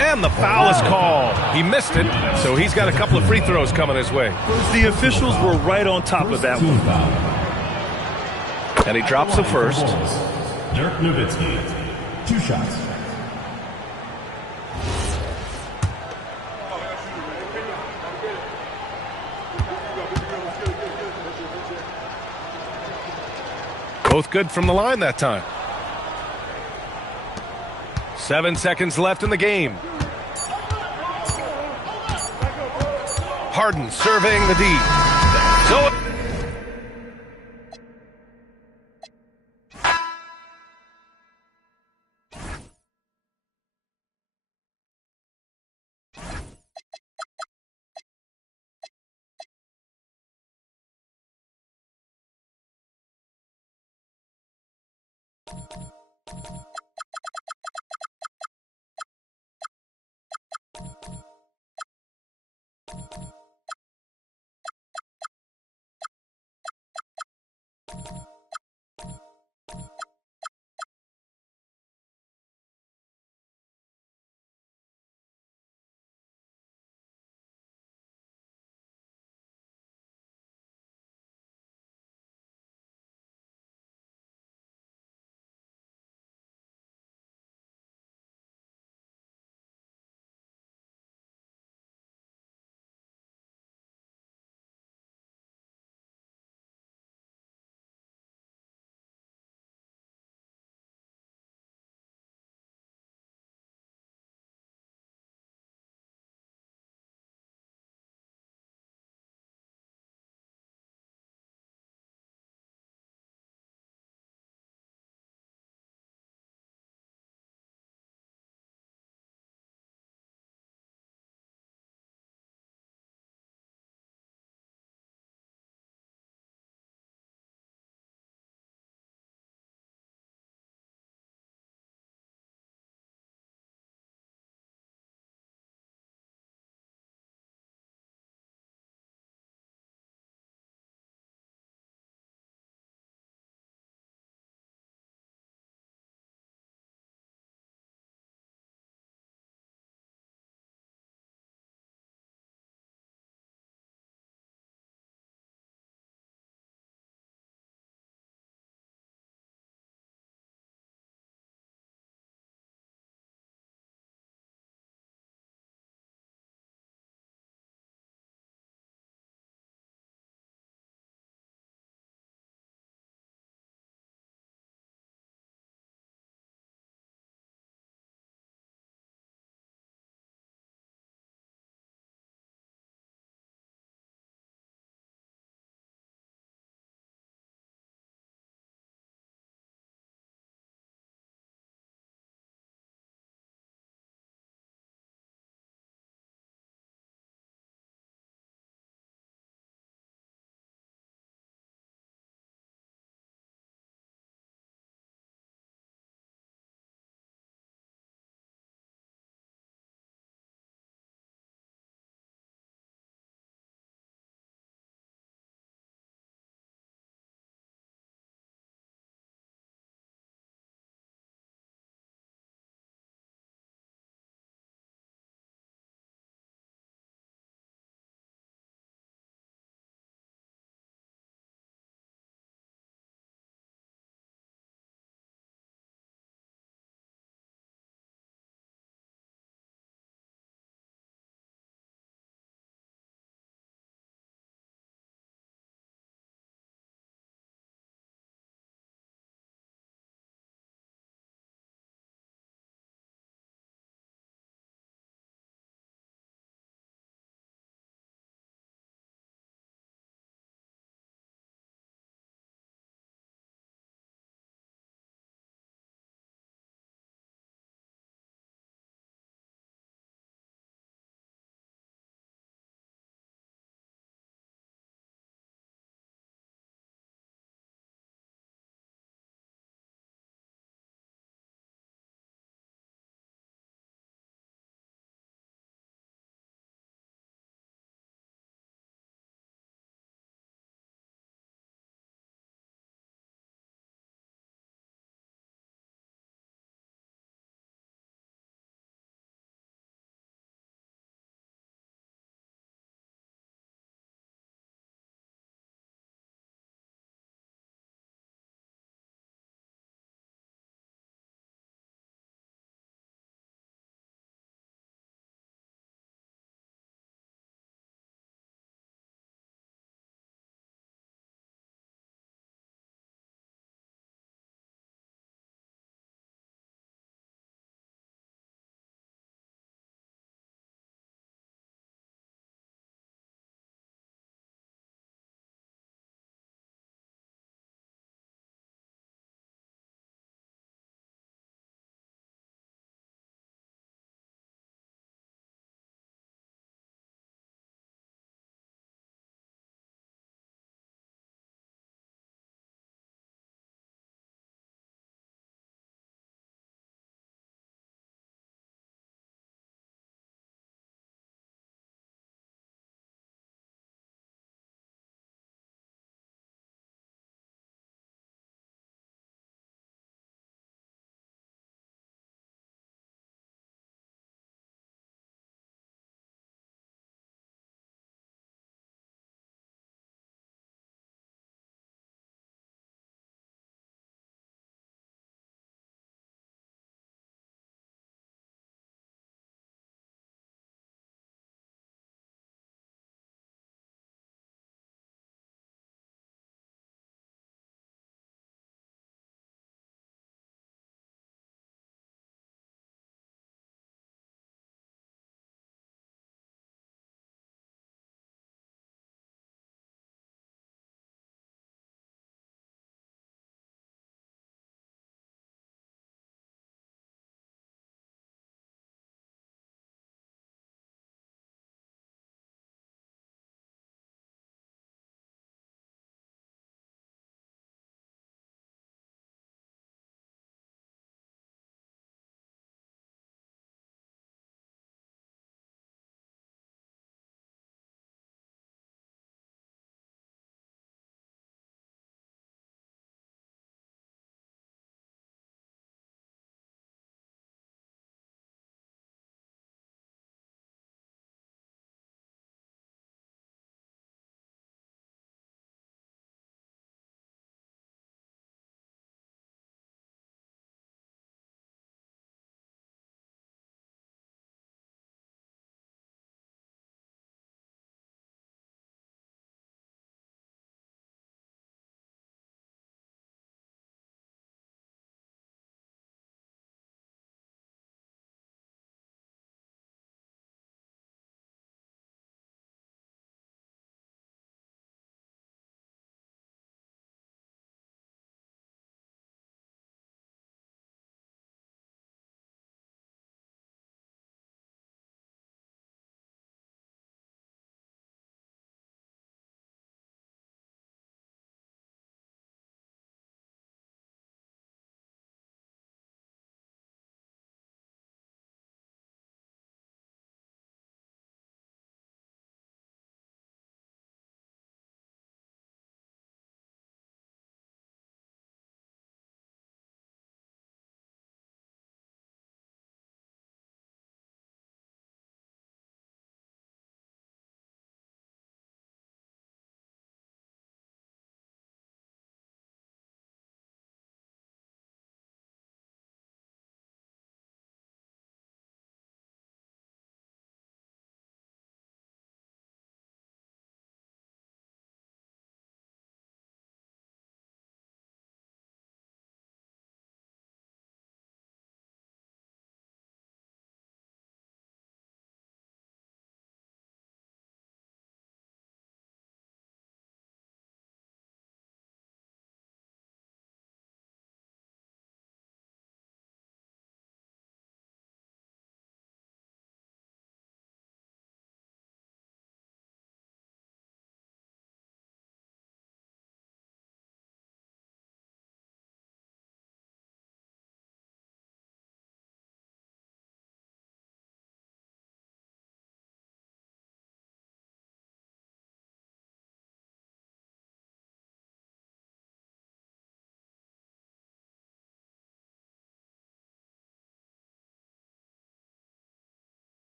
And the foul is called. He missed it, so he's got a couple of free throws coming his way. The officials were right on top of that one. And he drops the first. Dirk Nowitzki, 2 shots. Both good from the line that time. 7 seconds left in the game. Harden surveying the D. So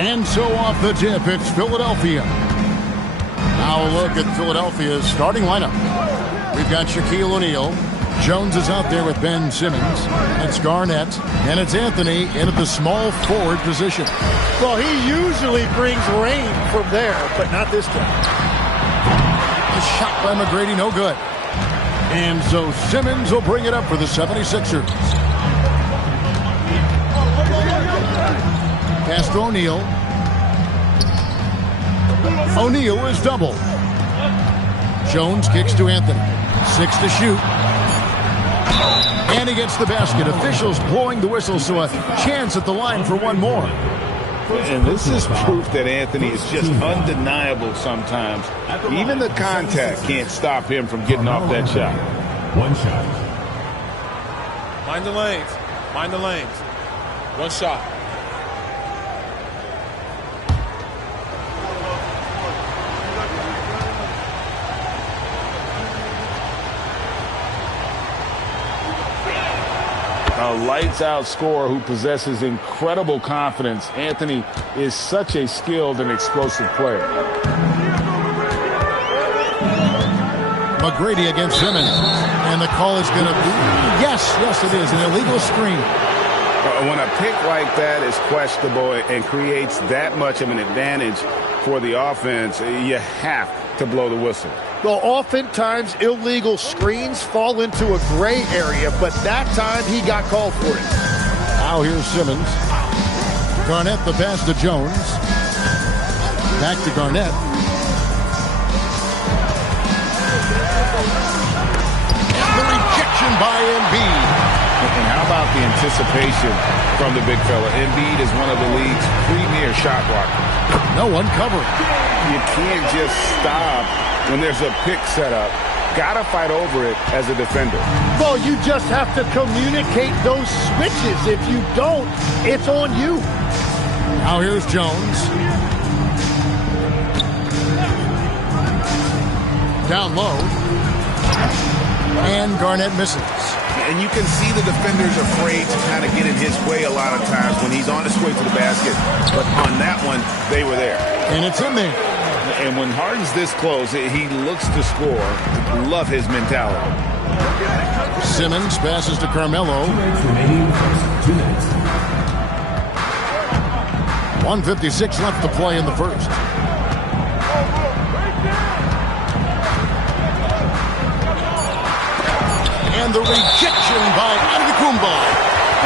And so off the tip, it's Philadelphia. Now a look at Philadelphia's starting lineup. We've got Shaquille O'Neal. Jones is out there with Ben Simmons. It's Garnett. And it's Anthony in at the small forward position. Well, he usually brings rain from there, but not this time. The shot by McGrady, no good. And so Simmons will bring it up for the 76ers. Pass to O'Neal. O'Neal is double. Jones kicks to Anthony. 6 to shoot. And he gets the basket. Officials blowing the whistle, so a chance at the line for one more. And this is proof that Anthony is just undeniable sometimes. Even the contact can't stop him from getting off that shot. One shot. Mind the lanes. Mind the lanes. One shot. A lights-out scorer who possesses incredible confidence. Anthony is such a skilled and explosive player. McGrady against Simmons. And the call is going to be, yes, it is, an illegal screen. When a pick like that is questionable and creates that much of an advantage for the offense, you have to blow the whistle. Well, oftentimes illegal screens fall into a gray area, but that time he got called for it. Now here's Simmons. Garnett the pass to Jones. Back to Garnett. And the rejection by Embiid. And how about the anticipation from the big fella? Embiid is one of the league's premier shot blockers. No one covering. You can't just stop when there's a pick set up. Gotta fight over it as a defender. Well, you just have to communicate those switches. If you don't, it's on you. Now here's Jones. Down low. And Garnett misses. And you can see the defenders afraid to kind of get in his way a lot of times when he's on his way to the basket. But on that one, they were there. And it's in there. And when Harden's this close, he looks to score. Love his mentality. Simmons passes to Carmelo. 1:56 left to play in the first. And the rejection by Antetokounmpo.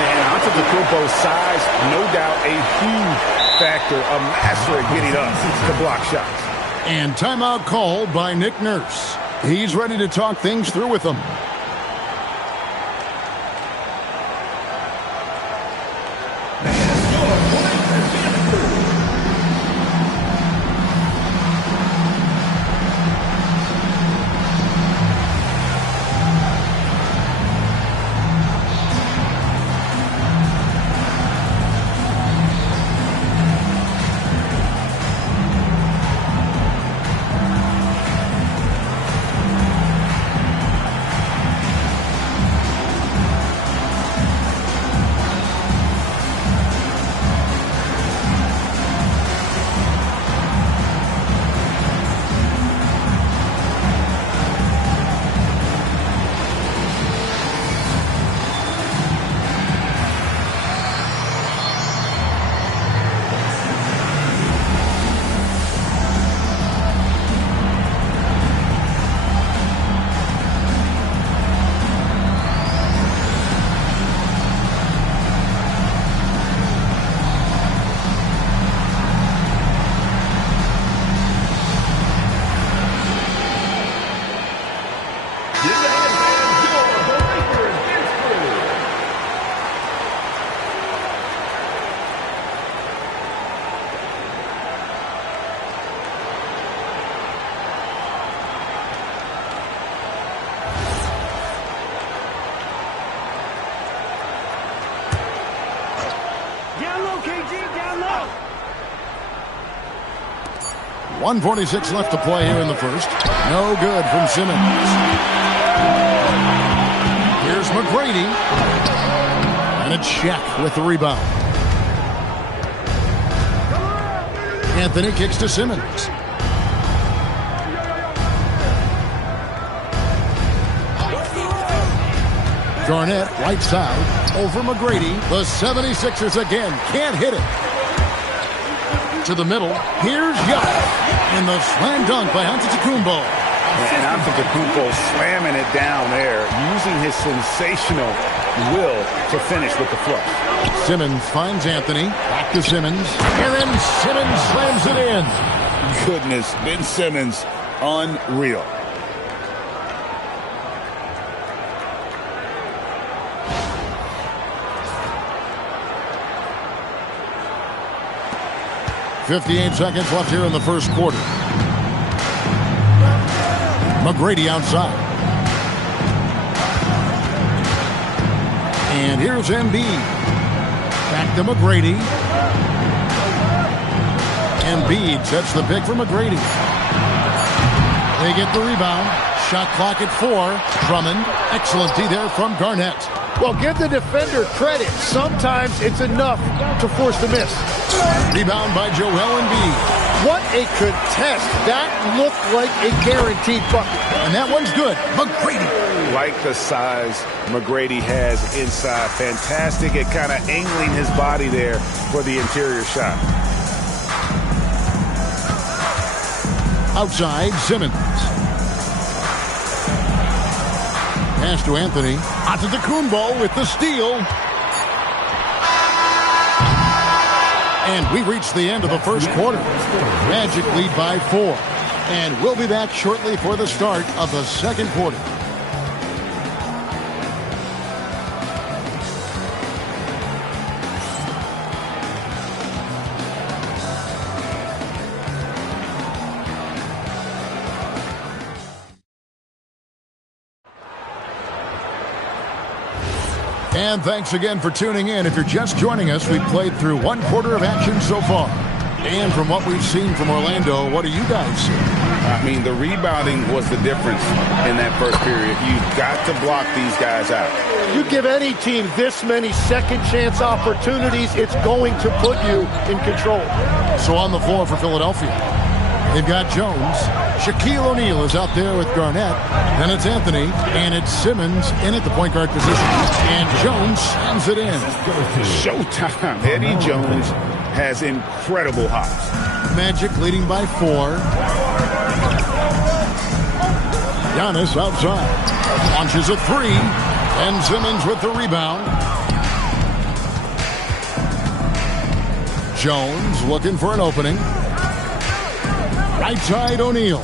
And Antetokounmpo's size, no doubt a huge factor, a master at getting up to block shots. And timeout called by Nick Nurse. He's ready to talk things through with them. Down low, KG, down low. 1:46 left to play here in the first. No good from Simmons. Here's McGrady. And it's Shaq with the rebound. Anthony kicks to Simmons. Garnett, right side, over McGrady. The 76ers again can't hit it. To the middle, here's Giannis. In the slam dunk by Antetokounmpo. And Antetokounmpo slamming it down there, using his sensational will to finish with the flush. Simmons finds Anthony. Back to Simmons. And then Simmons slams it in. Goodness, Ben Simmons, unreal. .58 seconds left here in the first quarter. McGrady outside. And here's Embiid. Back to McGrady. Embiid sets the pick for McGrady. They get the rebound. Shot clock at 4. Drummond. Excellent D there from Garnett. Well, give the defender credit. Sometimes it's enough to force the miss. Rebound by Joel Embiid. What a contest. That looked like a guaranteed bucket. And that one's good. McGrady. Like the size McGrady has inside. Fantastic at kind of angling his body there for the interior shot. Outside, Simmons. Pass to Anthony. Antetokounmpo with the steal. And we reach the end of the first quarter. Magic lead by 4. And we'll be back shortly for the start of the second quarter. And thanks again for tuning in. If you're just joining us, we've played through one quarter of action so far. And from what we've seen from Orlando, what do you guys see? I mean, the rebounding was the difference in that first period. You've got to block these guys out. You give any team this many second chance opportunities, it's going to put you in control. So on the floor for Philadelphia, they've got Jones. Shaquille O'Neal is out there with Garnett. Then it's Anthony, and it's Simmons in at the point guard position. And Jones slams it in. Showtime. Eddie Jones has incredible hops. Magic leading by 4. Giannis outside. Launches a 3. And Simmons with the rebound. Jones looking for an opening. Right side, O'Neal.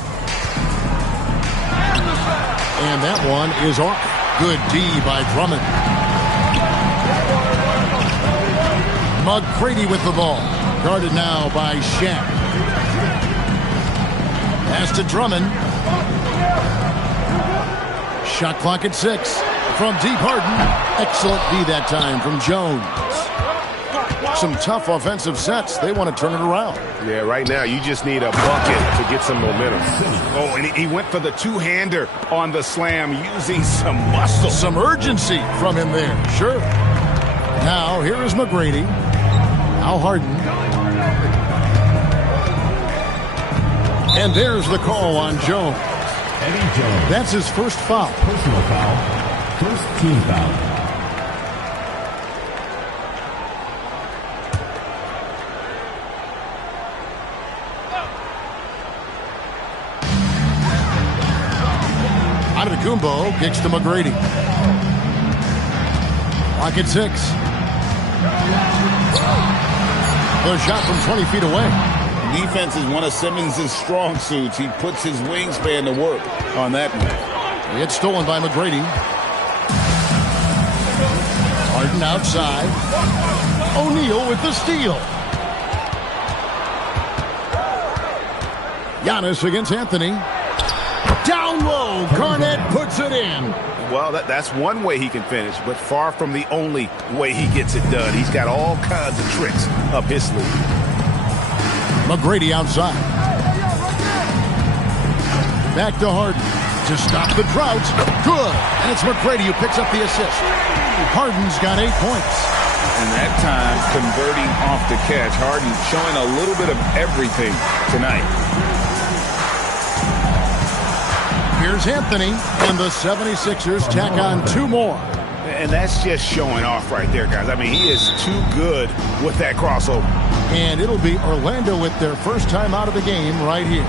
And that one is off. Good D by Drummond. McGrady with the ball. Guarded now by Shaq. Pass to Drummond. Shot clock at 6. From deep Harden. Excellent D that time from Jones. Some tough offensive sets. They want to turn it around. Yeah, right now you just need a bucket to get some momentum. Oh, and he went for the two-hander on the slam using some muscle. Some urgency from him there. Sure. Now, here is McGrady. Now Harden. And there's the call on Jones. Eddie Jones. That's his first foul. Personal foul. First team foul. Antetokounmpo kicks to McGrady. Clock at 6. The shot from 20 feet away. Defense is one of Simmons' strong suits. He puts his wingspan to work on that move. It's stolen by McGrady. Harden outside. O'Neal with the steal. Giannis against Anthony. Down low, Garnett puts it in. Well, that's one way he can finish, but far from the only way he gets it done. He's got all kinds of tricks up his sleeve. McGrady outside. Back to Harden to stop the drought. Good. And it's McGrady who picks up the assist. Harden's got 8 points. and that time converting off the catch. Harden showing a little bit of everything tonight. Here's Anthony, and the 76ers tack on 2 more. And that's just showing off right there, guys. I mean, he is too good with that crossover. And it'll be Orlando with their first time out of the game right here.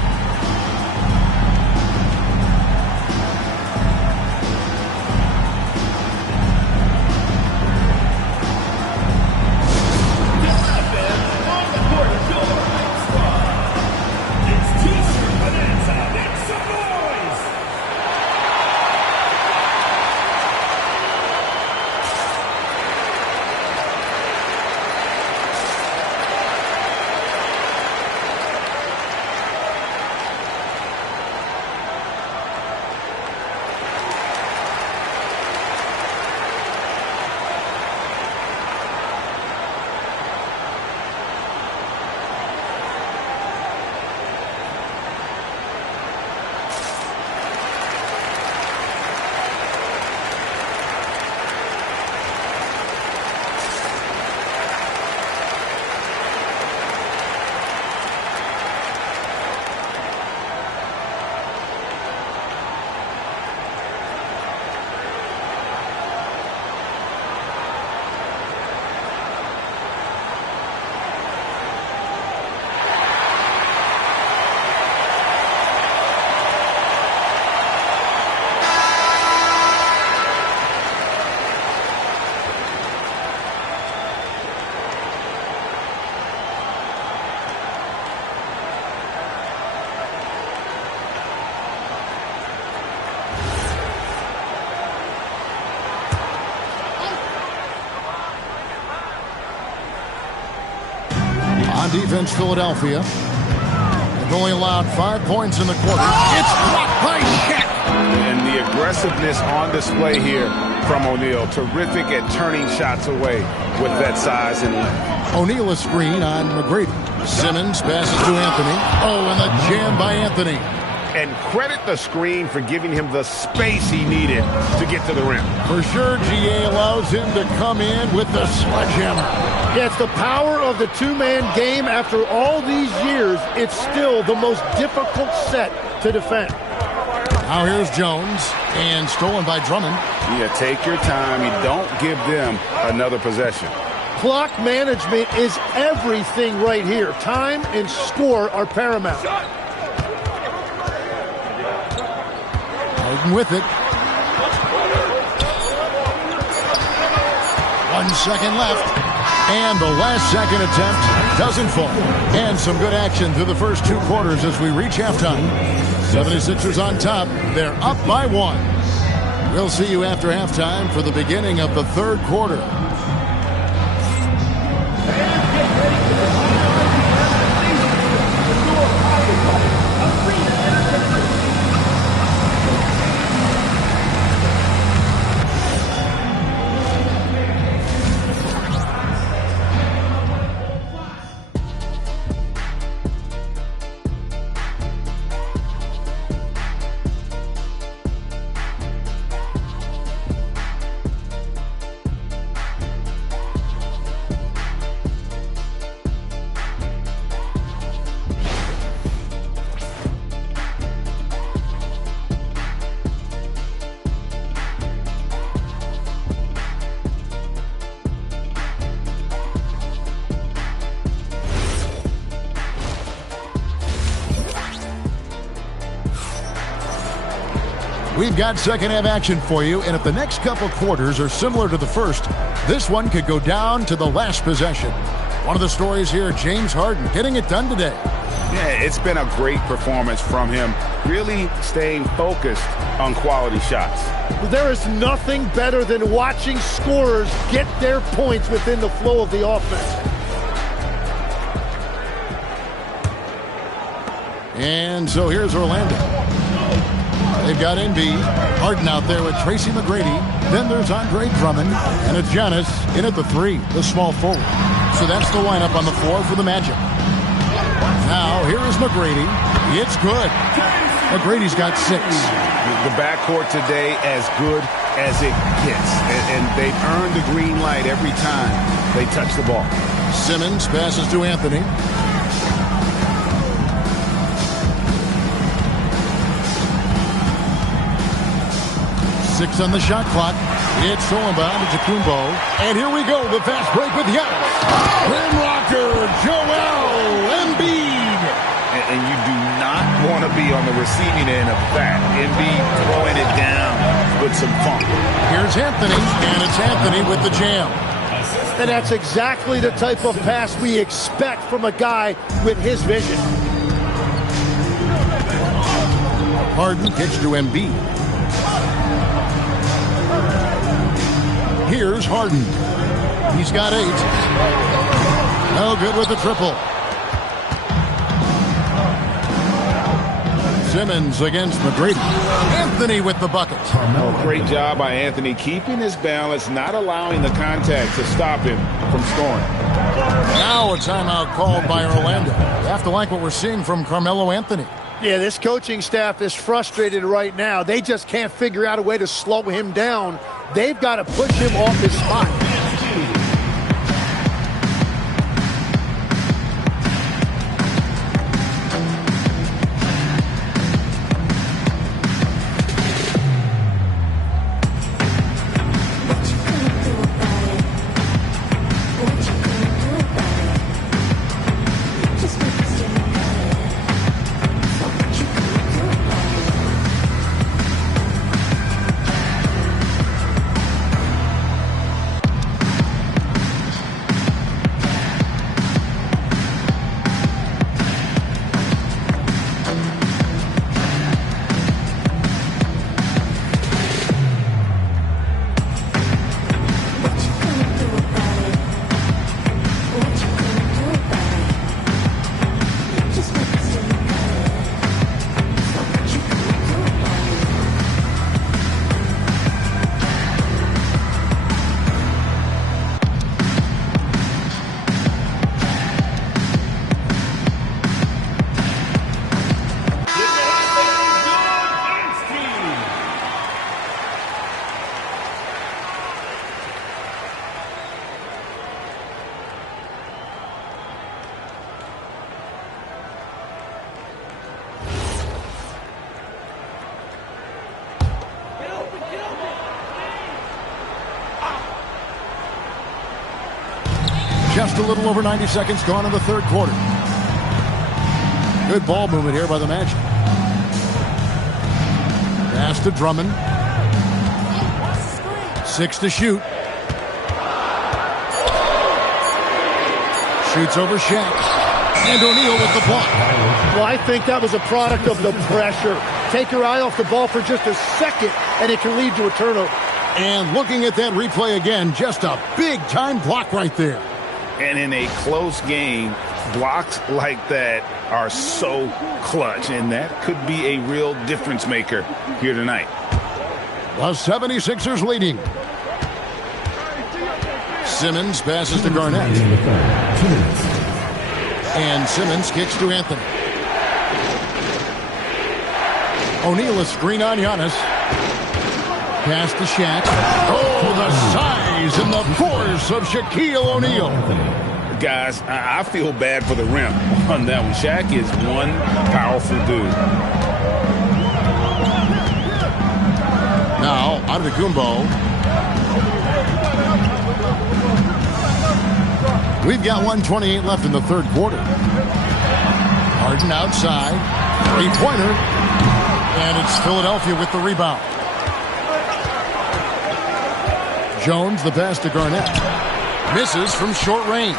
On defense, Philadelphia. They've only allowed 5 points in the quarter. It's blocked by Shaq. And the aggressiveness on display here from O'Neal. Terrific at turning shots away with that size and length. O'Neal a screen on McGrady. Simmons passes to Anthony. Oh, and the jam by Anthony. And credit the screen for giving him the space he needed to get to the rim. For sure, GA allows him to come in with the sledgehammer. Yeah, it's the power of the two-man game. After all these years, it's still the most difficult set to defend. Now here's Jones, and stolen by Drummond. Yeah, take your time. You don't give them another possession. Clock management is everything right here. Time and score are paramount. Harden with it. 1 second left. And the last second attempt doesn't fall. And some good action through the first 2 quarters as we reach halftime. 76ers on top. They're up by 1. We'll see you after halftime for the beginning of the 3rd quarter. We've got second half action for you, and if the next couple quarters are similar to the first, this one could go down to the last possession. One of the stories here, James Harden getting it done today. Yeah, it's been a great performance from him, really staying focused on quality shots. There is nothing better than watching scorers get their points within the flow of the offense. And so here's Orlando. They've got Embiid, Harden out there with Tracy McGrady. Then there's Andre Drummond, and it's Giannis in at the 3, the small forward. So that's the lineup on the floor for the Magic. Now, here is McGrady. It's good. McGrady's got 6. The backcourt today as good as it gets. And they've earned the green light every time they touch the ball. Simmons passes to Anthony. Six on the shot clock. It's stolen by Antetokounmpo. And here we go, the fast break with Giannis. Rim rocker, Joel Embiid. And you do not want to be on the receiving end of that. Embiid throwing it down with some funk. Here's Anthony, and it's Anthony with the jam. And that's exactly the type of pass we expect from a guy with his vision. Harden kicks to Embiid. Here's Harden. He's got 8. No good with the triple. Simmons against McGrady. Anthony with the bucket. Oh, great job by Anthony keeping his balance, not allowing the contact to stop him from scoring. Now a timeout called by Orlando. You have to like what we're seeing from Carmelo Anthony. Yeah, this coaching staff is frustrated right now. They just can't figure out a way to slow him down. They've got to push him off his spot. Just a little over 90 seconds gone in the third quarter. Good ball movement here by the Magic. Pass to Drummond. 6 to shoot. Shoots over Shaq. And O'Neal with the block. Well, I think that was a product of the pressure. Take your eye off the ball for just a second, and it can lead to a turnover. And looking at that replay again, just a big-time block right there. And in a close game, blocks like that are so clutch, and that could be a real difference maker here tonight. The 76ers leading. Simmons passes to Garnett. And Simmons kicks to Anthony. O'Neal a screen on Giannis. Pass to Shaq. Oh, the size and the force of Shaquille O'Neal. Guys, I feel bad for the rim on that one. Shaq is one powerful dude. Now, Antetokounmpo. We've got 1:28 left in the third quarter. Harden outside. Three-pointer. And it's Philadelphia with the rebound. Jones, the pass to Garnett. Misses from short range.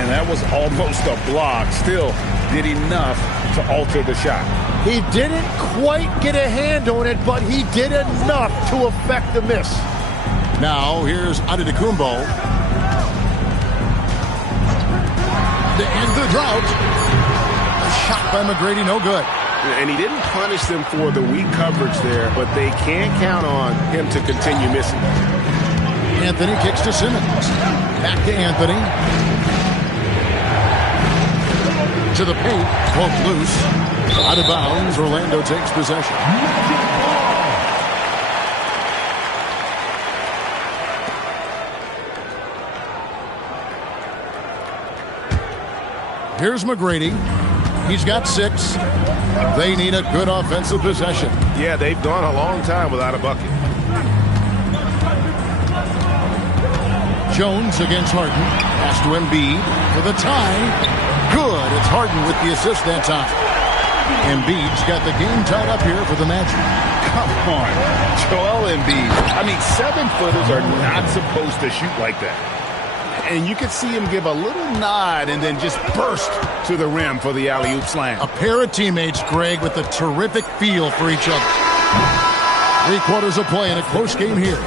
And that was almost a block. Still did enough to alter the shot. He didn't quite get a hand on it, but he did enough to affect the miss. Now, here's Antetokounmpo. To end the drought. A shot by McGrady, no good. And he didn't punish them for the weak coverage there, but they can't count on him to continue missing. Anthony kicks to Simmons. Back to Anthony. To the paint. Poked loose. Out of bounds. Orlando takes possession. Here's McGrady. He's got 6. They need a good offensive possession. Yeah, they've gone a long time without a bucket. Jones against Harden. Pass to Embiid for the tie. Good. It's Harden with the assist that time. Embiid's got the game tied up here for the Magic. Come on, Joel Embiid. I mean, 7-footers are not supposed to shoot like that. And you could see him give a little nod and then just burst to the rim for the alley-oop slam. A pair of teammates, Greg, with a terrific feel for each other. 3 quarters of play in a close game here.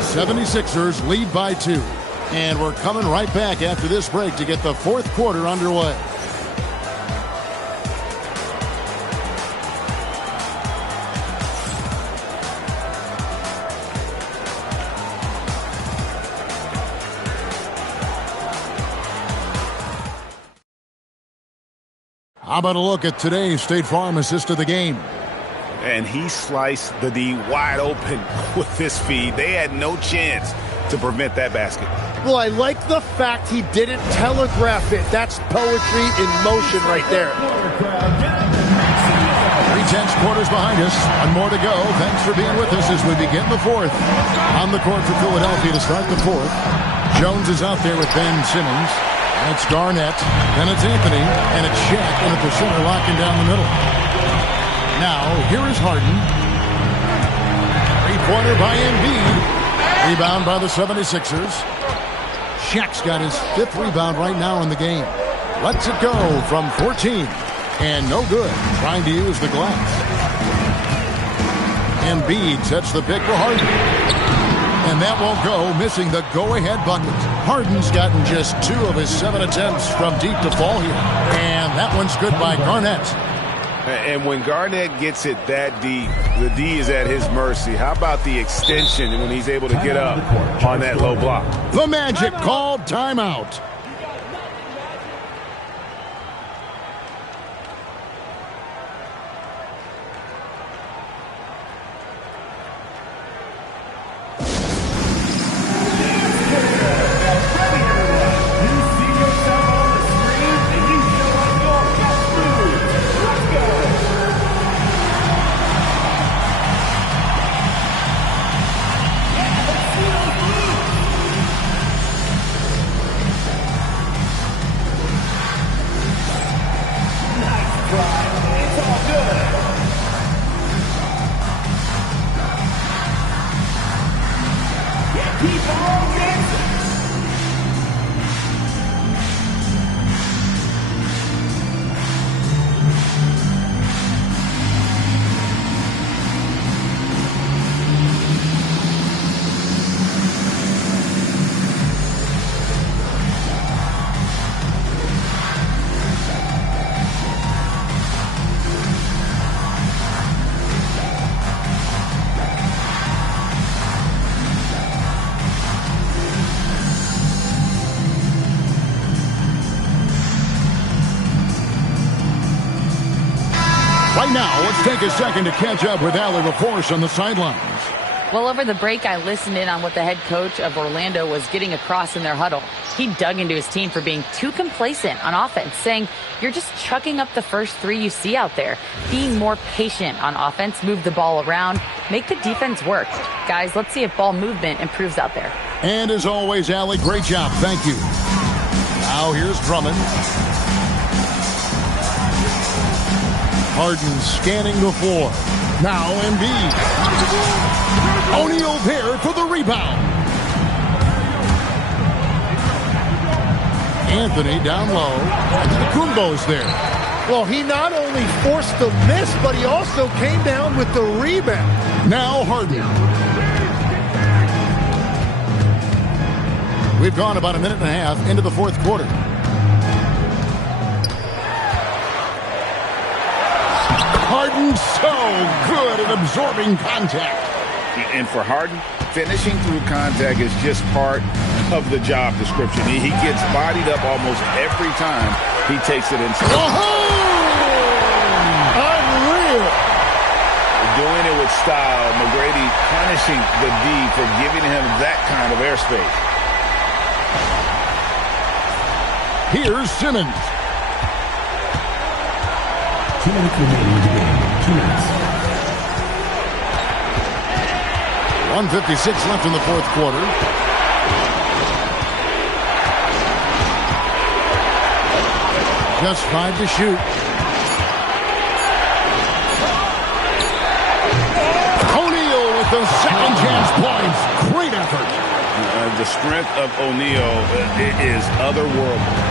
76ers lead by 2. And we're coming right back after this break to get the 4th quarter underway. How about a look at today's State Farm assist of the game? And he sliced the D wide open with his feed. They had no chance to prevent that basket. Well, I like the fact he didn't telegraph it. That's poetry in motion right there. 3/10 quarters behind us. One more to go. Thanks for being with us as we begin the 4th. On the court for Philadelphia to start the 4th. Jones is out there with Ben Simmons. And it's Garnett. Then it's Anthony. And it's Shaq in at the center, locking down the middle. Now, here is Harden. 3-pointer by Embiid. Rebound by the 76ers. Shaq's got his 5th rebound right now in the game. Lets it go from 14. And no good. Trying to use the glass. Embiid sets the pick for Harden. And that won't go, missing the go-ahead bucket. Harden's gotten just 2 of his 7 attempts from deep to fall here. And that one's good by Garnett. And when Garnett gets it that deep, the D is at his mercy. How about the extension when he's able to get up on that low block? The Magic called timeout. Right now, let's take a second to catch up with Allie LaForce on the sidelines. Well, over the break, I listened in on what the head coach of Orlando was getting across in their huddle. He dug into his team for being too complacent on offense, saying, you're just chucking up the first 3 you see out there. Being more patient on offense, move the ball around, make the defense work. Guys, let's see if ball movement improves out there. And as always, Allie, great job. Thank you. Now here's Drummond. Harden scanning the floor. Now Embiid. O'Neal there for the rebound. Anthony down low. Kumbo's there. Well, he not only forced the miss, but he also came down with the rebound. Now Harden. We've gone about a minute and a half into the 4th quarter. Harden so good at absorbing contact. And for Harden, finishing through contact is just part of the job description. He gets bodied up almost every time he takes it inside. Unreal. Doing it with style. McGrady punishing the D for giving him that kind of airspace. Here's Simmons. 2 minutes remaining in the game. 2 minutes. 1:56 left in the fourth quarter. Just 5 to shoot. O'Neal with those second chance points. Great effort. The strength of O'Neal is otherworldly.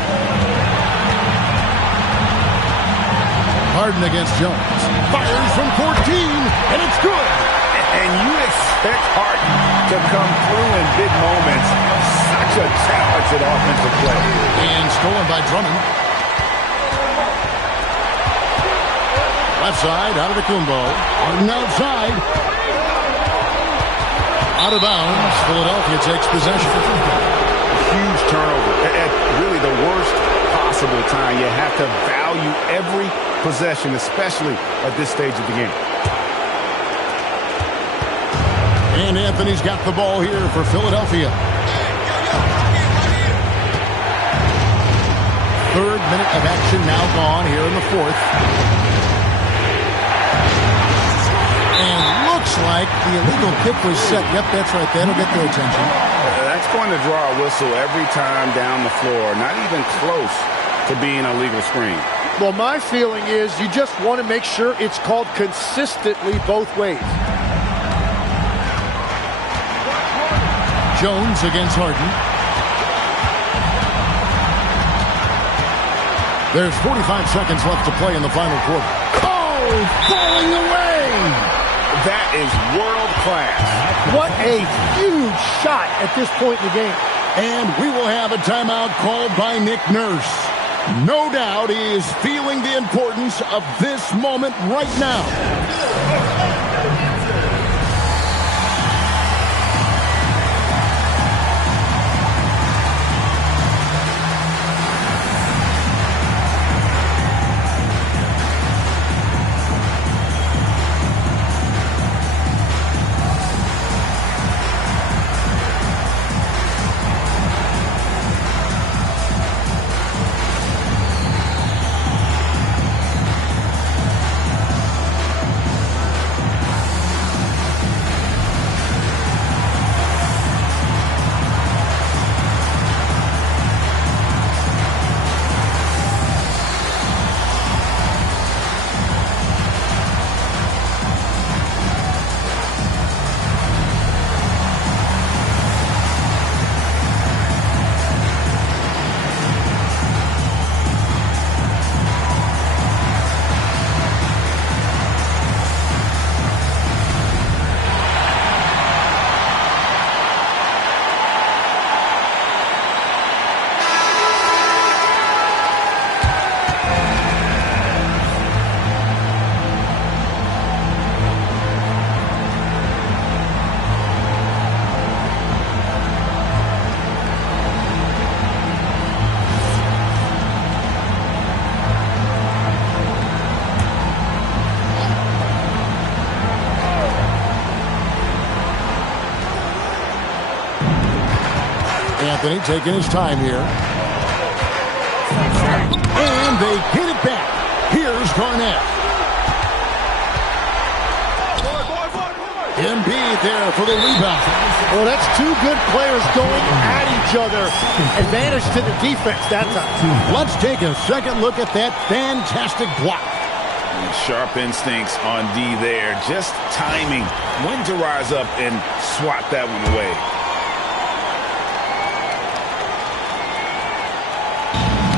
Harden against Jones. Fires from 14, and it's good. And you expect Harden to come through in big moments. Such a talented offensive play. And stolen by Drummond. Left side, out of the Kumbo. Harden outside. Out of bounds. Philadelphia takes possession. Huge turnover. At really the worst possible time. You have to value every possession, especially at this stage of the game. And Anthony's got the ball here for Philadelphia. Third minute of action now gone here in the fourth. And looks like the illegal kick was set. Yep, that's right. That'll get their attention. That's going to draw a whistle every time down the floor. Not even close to being a legal screen. Well, my feeling is you just want to make sure it's called consistently both ways. Jones against Harden. There's 45 seconds left to play in the final quarter. Oh, falling away! That is world class. What a huge shot at this point in the game. And we will have a timeout called by Nick Nurse. No doubt he is feeling the importance of this moment right now. Anthony taking his time here. And they get it back. Here's Garnett. Embiid there for the rebound. Well, that's two good players going at each other. Advantage to the defense that time. Let's take a second look at that fantastic block. Sharp instincts on D there. Just timing when to rise up and swat that one away.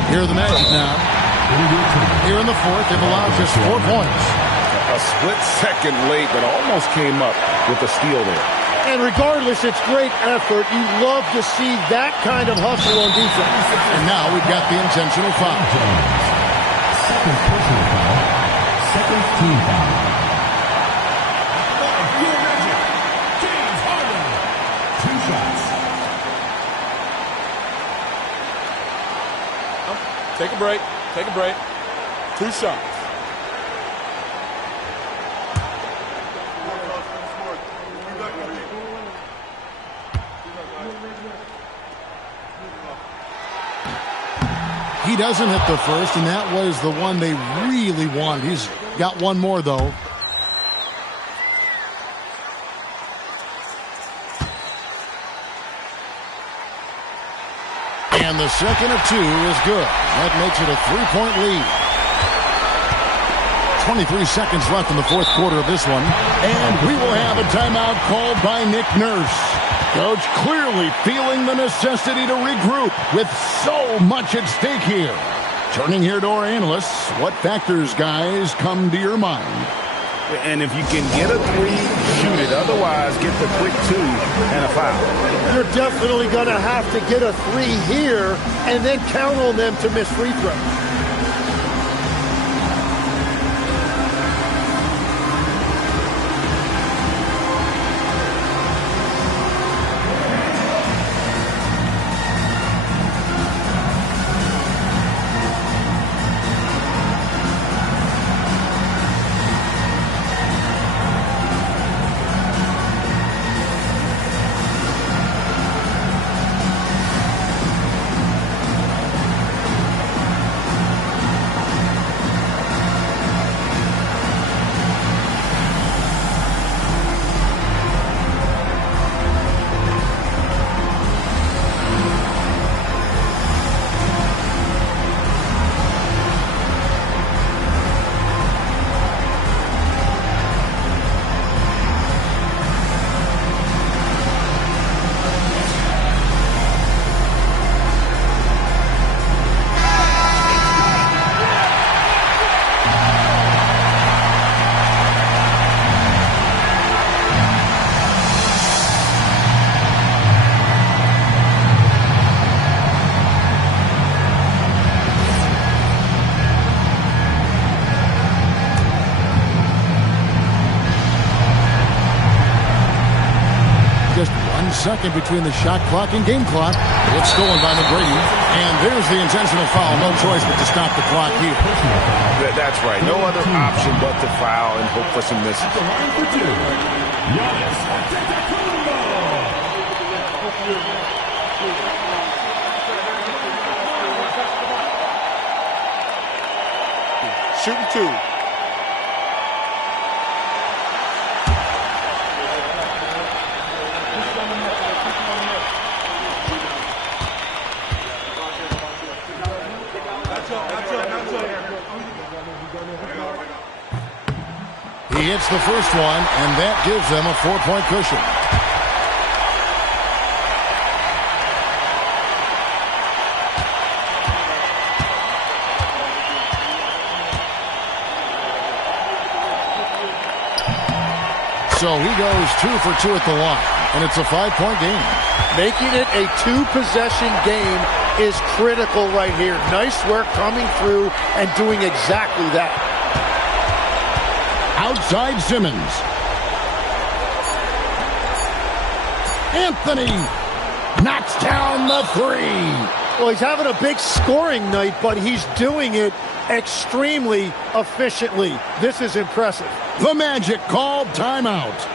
Here are the Magic now. Here in the fourth, they've allowed just 4 points. A split second late, but almost came up with a steal there. And regardless, it's great effort. You love to see that kind of hustle on defense. And now we've got the intentional foul. Second personal foul. Second team foul. Two shots. Take a break. Take a break. 2 shots. He doesn't hit the first, and that was the one they really wanted. He's got one more, though. And the second of 2 is good. That makes it a 3-point lead. 23 seconds left in the fourth quarter of this one. And we will have a timeout called by Nick Nurse. Coach clearly feeling the necessity to regroup with so much at stake here. Turning here to our analysts, what factors, guys, come to your mind? And if you can get a 3, shoot it. Otherwise, get the quick 2 and a foul. You're definitely going to have to get a 3 here and then count on them to miss free throws. Second between the shot clock and game clock. It's stolen by McGrady. And there's the intentional foul. No choice but to stop the clock here. That's right. No other option but to foul and hope for some misses. Shooting 2. He hits the first one, and that gives them a 4-point cushion. So he goes 2 for 2 at the line, and it's a 5-point game. Making it a 2-possession game is critical right here. Nice work coming through and doing exactly that. Outside Simmons. Anthony knocks down the 3. Well, he's having a big scoring night, but he's doing it extremely efficiently. This is impressive. The Magic called timeout.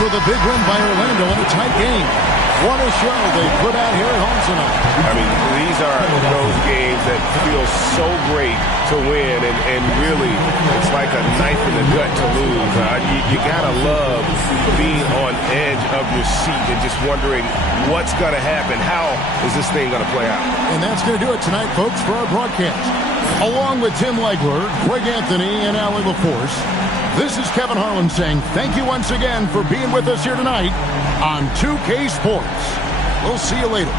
So the big win by Orlando in a tight game. What a show they put out here at home tonight. I mean, these are those games that feel so great to win, and really, it's like a knife in the gut to lose. You gotta love being on edge of your seat and just wondering what's gonna happen. How is this thing gonna play out? And that's gonna do it tonight, folks, for our broadcast. Along with Tim Legler, Greg Anthony, and Allie LaForce, this is Kevin Harlan saying thank you once again for being with us here tonight on 2K Sports. We'll see you later.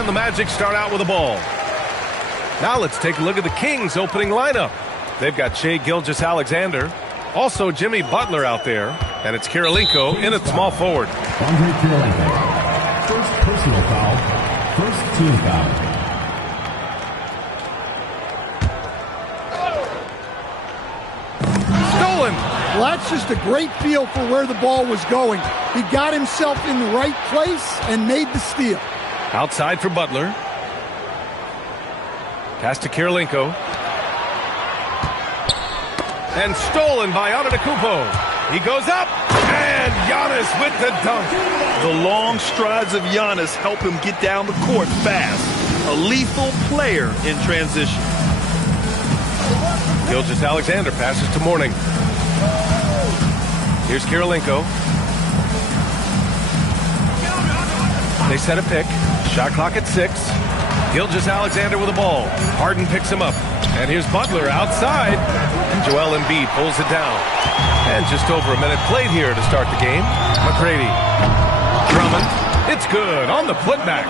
And the Magic start out with the ball. Now let's take a look at the Kings opening lineup. They've got Shai Gilgeous-Alexander. Also Jimmy Butler out there. And it's Kirilenko in at small forward. Andre Kirilenko. First personal foul. First team foul. Well, that's just a great feel for where the ball was going. He got himself in the right place and made the steal. Outside for Butler. Pass to Kirilenko. And stolen by Antetokounmpo. He goes up, and Giannis with the dunk. The long strides of Giannis help him get down the court fast. A lethal player in transition. Gilgeous-Alexander passes to Mourning. Here's Kirilenko. They set a pick. Shot clock at 6. Gilgeous-Alexander with the ball. Harden picks him up. And here's Butler outside. Joel Embiid pulls it down. And just over a minute played here to start the game. McGrady. Drummond. It's good on the putback.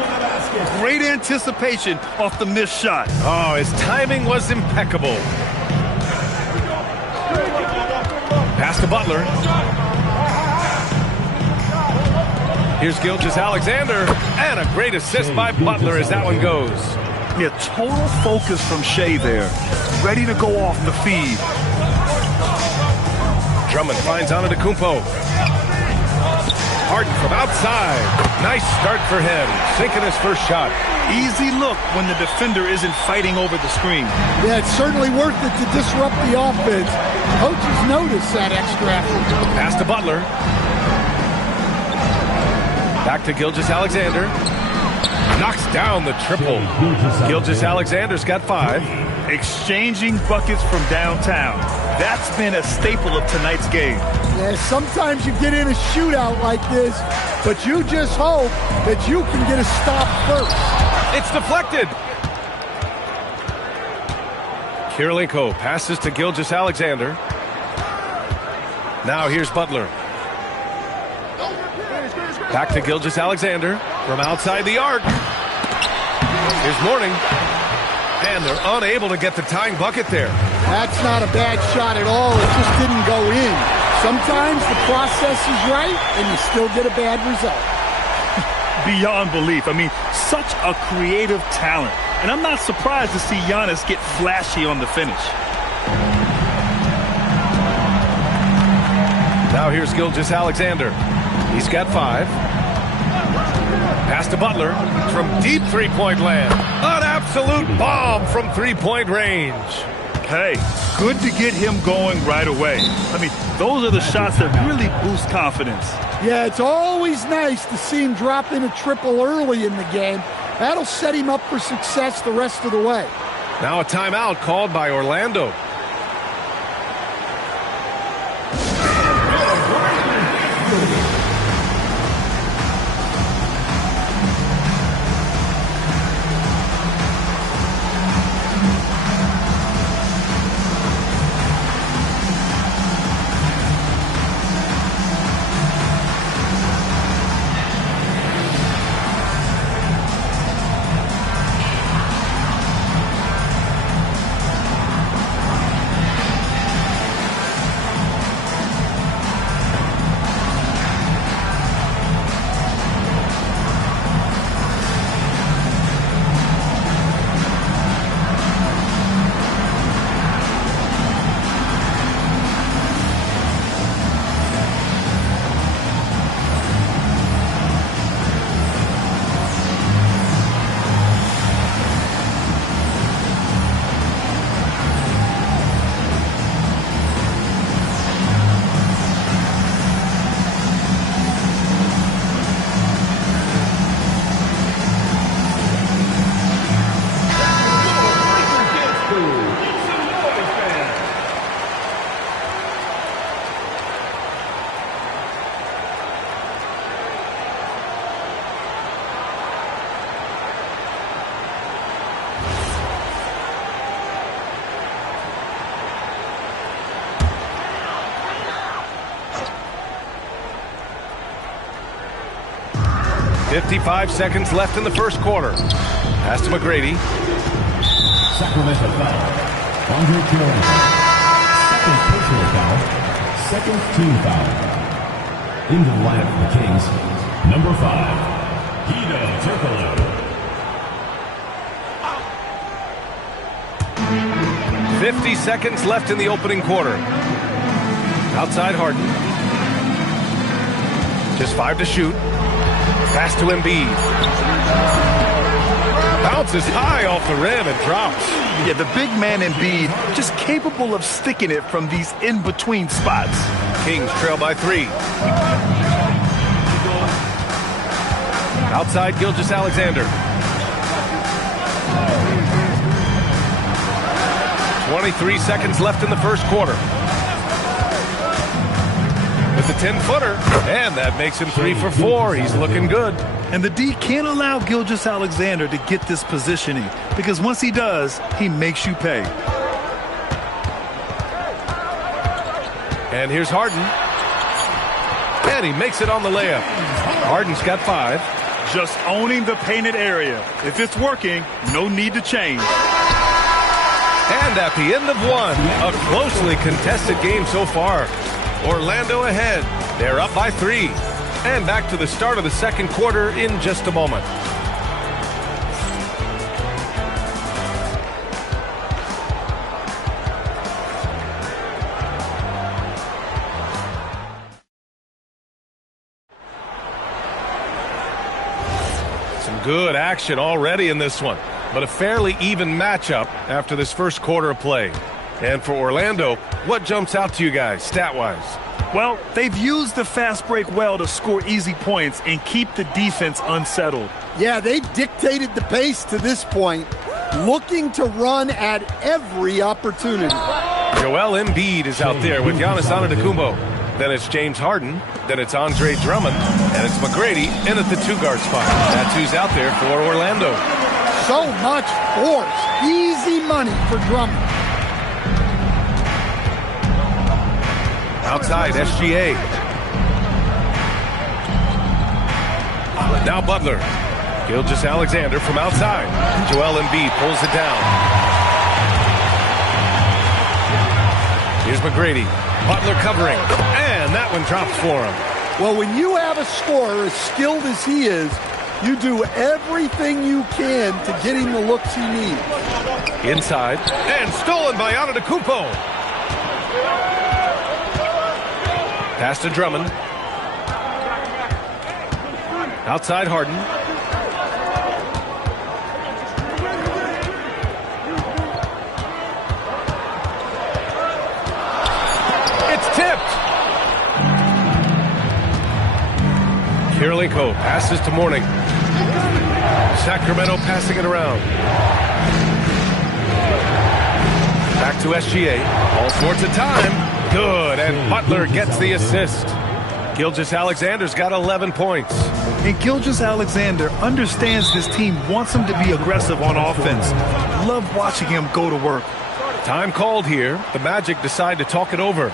Great anticipation off the missed shot. Oh, his timing was impeccable. Pass to Butler. Here's Gilgeous-Alexander. And a great assist by Butler as that one goes. Yeah, total focus from Shai there. Ready to go off the feed. Drummond finds Antetokounmpo. Harden from outside. Nice start for him. Sinking his first shot. Easy look when the defender isn't fighting over the screen. Yeah, it's certainly worth it to disrupt the offense. Coaches notice that extra effort. Pass to Butler. Back to Gilgeous-Alexander. Knocks down the triple. Gilgeous-Alexander's got 5. Exchanging buckets from downtown. That's been a staple of tonight's game. Yeah, sometimes you get in a shootout like this, but you just hope that you can get a stop first. It's deflected. Kirilenko passes to Gilgeous-Alexander. Now here's Butler. Back to Gilgeous-Alexander from outside the arc. Here's Mourning. And they're unable to get the tying bucket there. That's not a bad shot at all. It just didn't go in. Sometimes the process is right, and you still get a bad result. Beyond belief. I mean, such a creative talent. And I'm not surprised to see Giannis get flashy on the finish. Now here's Gilgeous-Alexander. He's got 5. Pass to Butler from deep three-point land. An absolute bomb from three-point range. Hey, good to get him going right away. I mean, those are the shots that really boost confidence. Yeah, it's always nice to see him drop in a triple early in the game. That'll set him up for success the rest of the way. Now a timeout called by Orlando. 55 seconds left in the first quarter. Pass to McGrady. Sacramento foul. Andre Iguodala. Second personal foul. Second team foul. Into the lineup for the Kings, number 5, Hedo Turkoglu. 50 seconds left in the opening quarter. Outside Harden. Just 5 to shoot. Pass to Embiid. Bounces high off the rim and drops. Yeah, the big man Embiid just capable of sticking it from these in-between spots. Kings trail by 3. Outside Gilgeous-Alexander. 23 seconds left in the first quarter. With the 10-footer, and that makes him 3 for 4. He's looking good. And the D can't allow Gilgeous-Alexander to get this positioning, because once he does, he makes you pay. And here's Harden. And he makes it on the layup. Harden's got 5. Just owning the painted area. If it's working, no need to change. And at the end of 1, a closely contested game so far. Orlando ahead. They're up by 3. And back to the start of the second quarter in just a moment. Some good action already in this one, but a fairly even matchup after this first quarter of play. And for Orlando, what jumps out to you guys, stat-wise? Well, they've used the fast break well to score easy points and keep the defense unsettled. Yeah, they've dictated the pace to this point, looking to run at every opportunity. Joel Embiid is out there with Giannis Antetokounmpo. Then it's James Harden. Then it's Andre Drummond. And it's McGrady in at the 2-guard spot. That's who's out there for Orlando. So much force. Easy money for Drummond. Outside, SGA. Now Butler. Gilgeous-Alexander from outside. Joel Embiid pulls it down. Here's McGrady. Butler covering. And that one drops for him. Well, when you have a scorer as skilled as he is, you do everything you can to get him the looks he needs. Inside. And stolen by Antetokounmpo. Pass to Drummond. Outside Harden. It's tipped. Kirilenko passes to Mourning. Sacramento passing it around. Back to SGA. All sorts of time. Good, and Butler gets the assist. Gilgeous-Alexander's got 11 points. And Gilgeous-Alexander understands this team wants him to be aggressive on offense. Love watching him go to work. Time called here. The Magic decide to talk it over.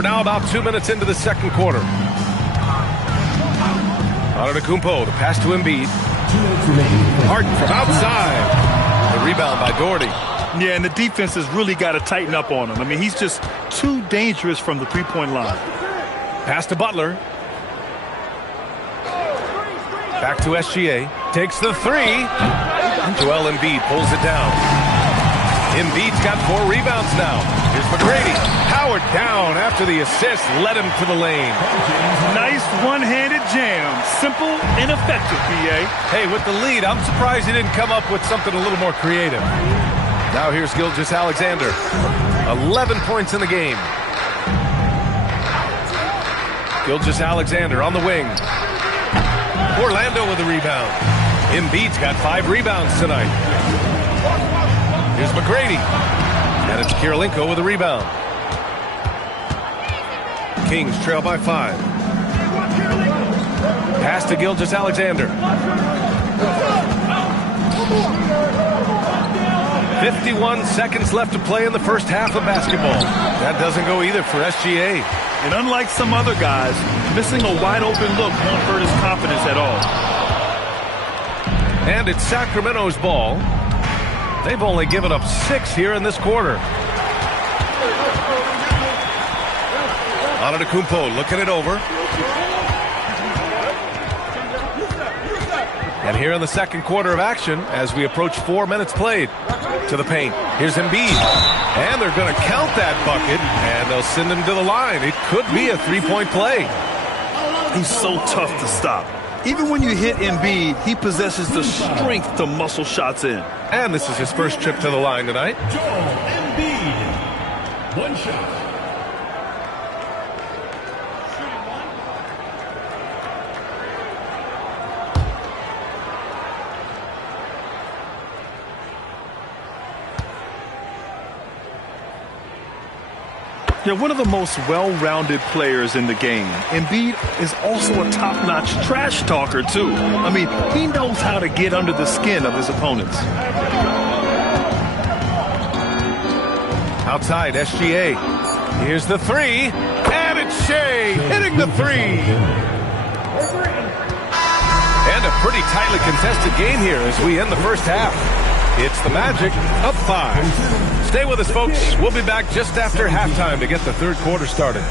We're now about 2 minutes into the second quarter. Antetokounmpo, the pass to Embiid. Harden from outside. The rebound by Doherty. Yeah, and the defense has really got to tighten up on him. I mean, he's just too dangerous from the three-point line. Pass to Butler. Back to SGA. Takes the three. Joel Embiid pulls it down. Embiid's got 4 rebounds now. Here's McGrady. Howard down after the assist. Led him to the lane. Nice one-handed jam. Simple and effective, PA. Hey, with the lead, I'm surprised he didn't come up with something a little more creative. Now here's Gilgeous-Alexander. 11 points in the game. Gilgeous-Alexander on the wing. Orlando with the rebound. Embiid's got 5 rebounds tonight. Here's McGrady. And it's Kirilenko with the rebound. Kings trail by 5. Pass to Gilgeous-Alexander. 51 seconds left to play in the first half of basketball. That doesn't go either for SGA. And unlike some other guys, missing a wide-open look won't hurt his confidence at all. And it's Sacramento's ball. They've only given up 6 here in this quarter. Antetokounmpo looking it over. And here in the second quarter of action, as we approach 4 minutes played, to the paint. Here's Embiid. And they're going to count that bucket, and they'll send him to the line. It could be a 3-point play. He's so tough to stop. Even when you hit Embiid, he possesses the strength to muscle shots in. And this is his first trip to the line tonight. Joel Embiid. 1 shot. They're one of the most well-rounded players in the game. Embiid is also a top-notch trash talker, too. I mean, he knows how to get under the skin of his opponents. Outside, SGA. Here's the 3. And it's Shea hitting the 3. And a pretty tightly contested game here as we end the first half. It's the Magic up 5. Stay with us, folks. We'll be back just after halftime to get the third quarter started.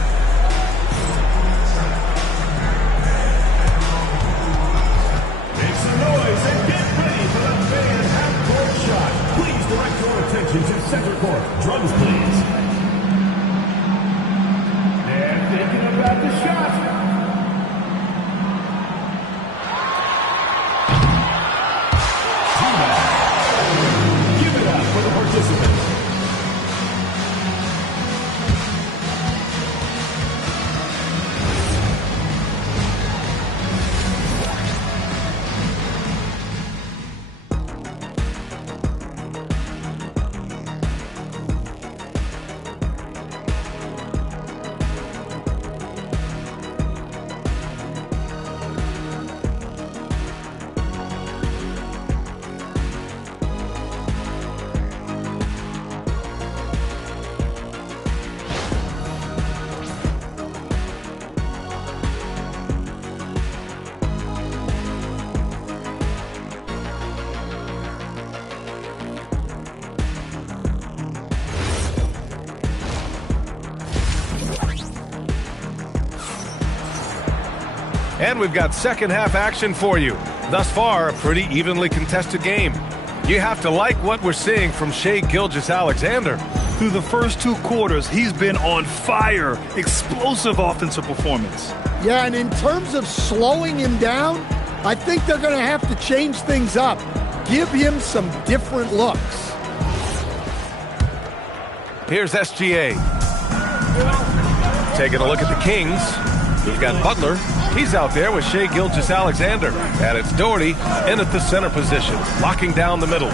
Make some noise and get ready for the main half-court shot. Please direct your attention to center court. Drums, please. They're thinking about the shot. Participants. And we've got second half action for you. Thus far, a pretty evenly contested game. You have to like what we're seeing from Shai Gilgeous-Alexander. Through the first 2 quarters, he's been on fire. Explosive offensive performance. Yeah, and in terms of slowing him down, I think they're going to have to change things up. Give him some different looks. Here's SGA. Taking a look at the Kings. We've got Butler. He's out there with Shai Gilgeous-Alexander. And it's Doherty in at the center position, locking down the middle.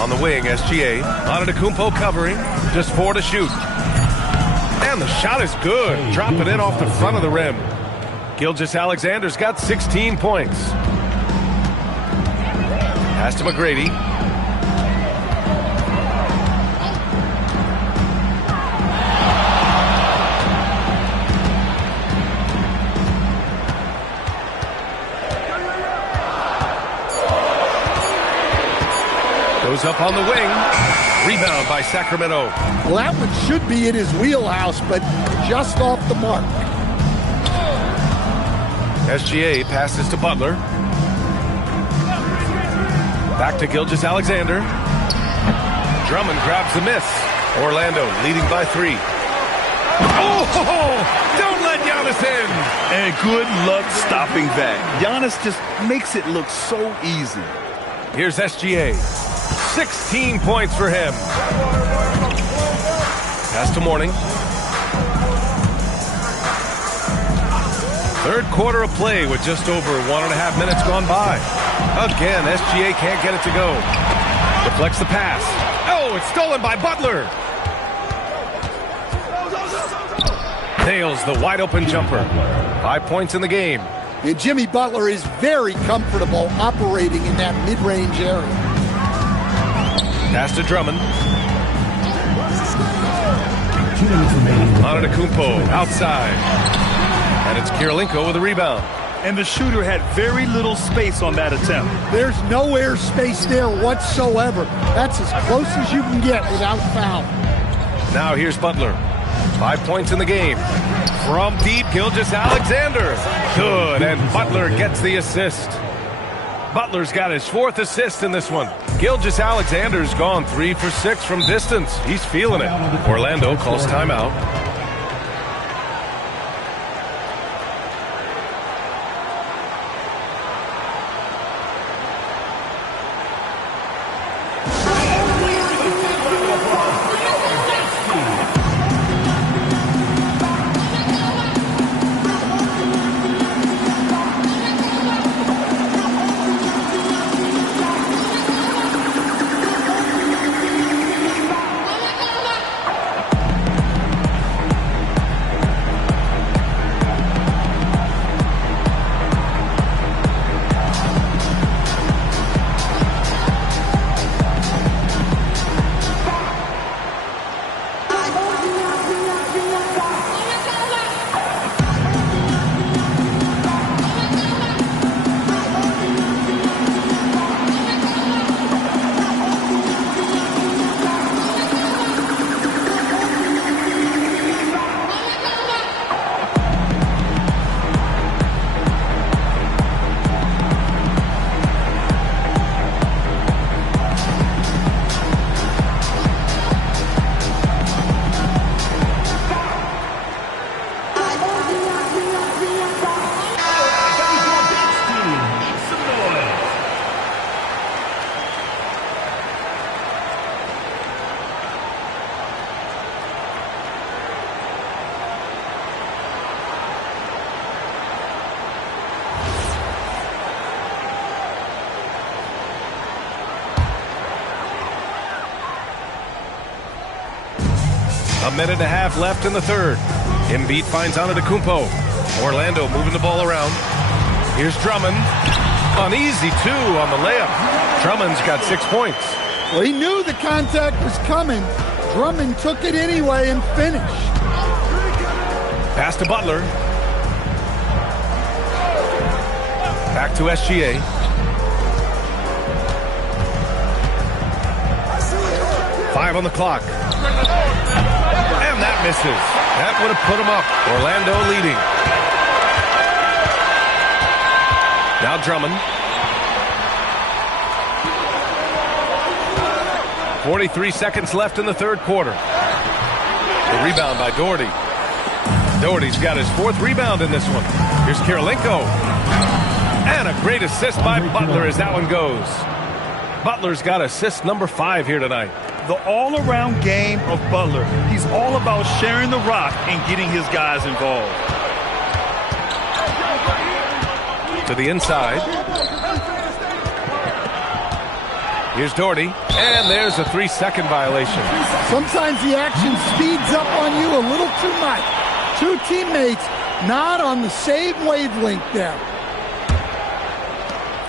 On the wing, SGA. Antetokounmpo covering. Just 4 to shoot. And the shot is good. Drop it in off the front of the rim. Gilgeous-Alexander's got 16 points. Pass to McGrady. Goes up on the wing. Rebound by Sacramento. Well, that one should be in his wheelhouse, but just off the mark. SGA passes to Butler. Back to Gilgeous-Alexander. Drummond grabs the miss. Orlando leading by 3. Oh, don't let Giannis in. And good luck stopping that. Giannis just makes it look so easy. Here's SGA. 16 points for him. Pass to Mourning. Third quarter of play with just over 1.5 minutes gone by. Again, SGA can't get it to go. Deflects the pass. Oh, it's stolen by Butler. Nails the wide open jumper. 5 points in the game. And Jimmy Butler is very comfortable operating in that mid-range area. Pass to Drummond. Antetokounmpo outside. And it's Kirilenko with a rebound. And the shooter had very little space on that attempt. There's no air space there whatsoever. That's as close as you can get without foul. Now here's Butler. 5 points in the game. From deep, Gilgeous-Alexander. Good, and Butler gets the assist. Butler's got his 4th assist in this one. Gilgeous-Alexander's gone 3 for 6 from distance. He's feeling it. Orlando calls timeout. A minute and a half left in the third. Embiid finds Antetokounmpo. Orlando moving the ball around. Here's Drummond. An easy 2 on the layup. Drummond's got 6 points. Well, he knew the contact was coming. Drummond took it anyway and finished. Pass to Butler. Back to SGA. Five on the clock. And that misses. That would have put him up. Orlando leading. Now Drummond. 43 seconds left in the third quarter. The rebound by Doherty. Doherty's got his 4th rebound in this one. Here's Kirilenko. And a great assist by Butler as that one goes. Butler's got assist number 5 here tonight. The all-around game of Butler. He's all about sharing the rock and getting his guys involved. To the inside. Here's Doherty. And there's a 3-second violation. Sometimes the action speeds up on you a little too much. 2 teammates not on the same wavelength there.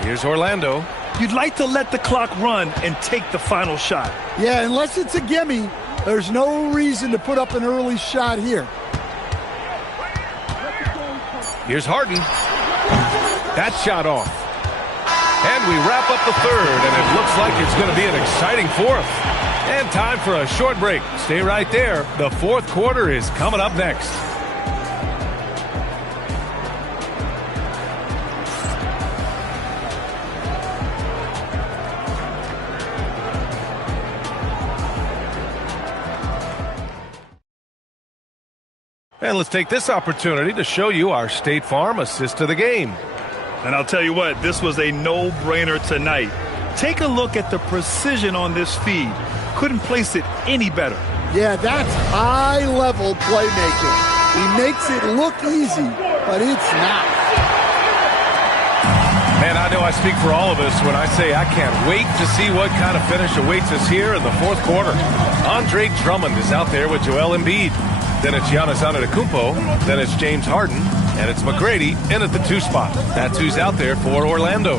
Here's Orlando. You'd like to let the clock run and take the final shot. Yeah, unless it's a gimme, there's no reason to put up an early shot here. Here's Harden. That shot off. And we wrap up the third, and it looks like it's going to be an exciting fourth. And time for a short break. Stay right there. The fourth quarter is coming up next. And let's take this opportunity to show you our State Farm assist to the game. And I'll tell you what, this was a no-brainer tonight. Take a look at the precision on this feed. Couldn't place it any better. Yeah, that's high-level playmaking. He makes it look easy, but it's not. Man, I know I speak for all of us when I say I can't wait to see what kind of finish awaits us here in the fourth quarter. Andre Drummond is out there with Joel Embiid. Then it's Giannis Antetokounmpo. Then it's James Harden. And it's McGrady in at the 2 spot. That's who's out there for Orlando.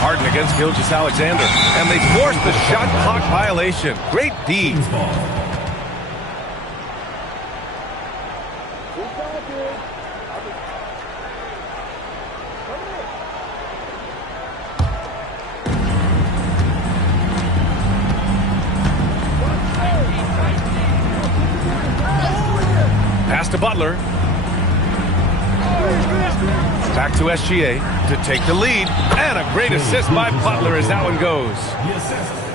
Harden against Gilgeous-Alexander. And they forced the shot clock violation. Great D. Pass to Butler. Back to SGA to take the lead. And a great assist by Butler as that one goes.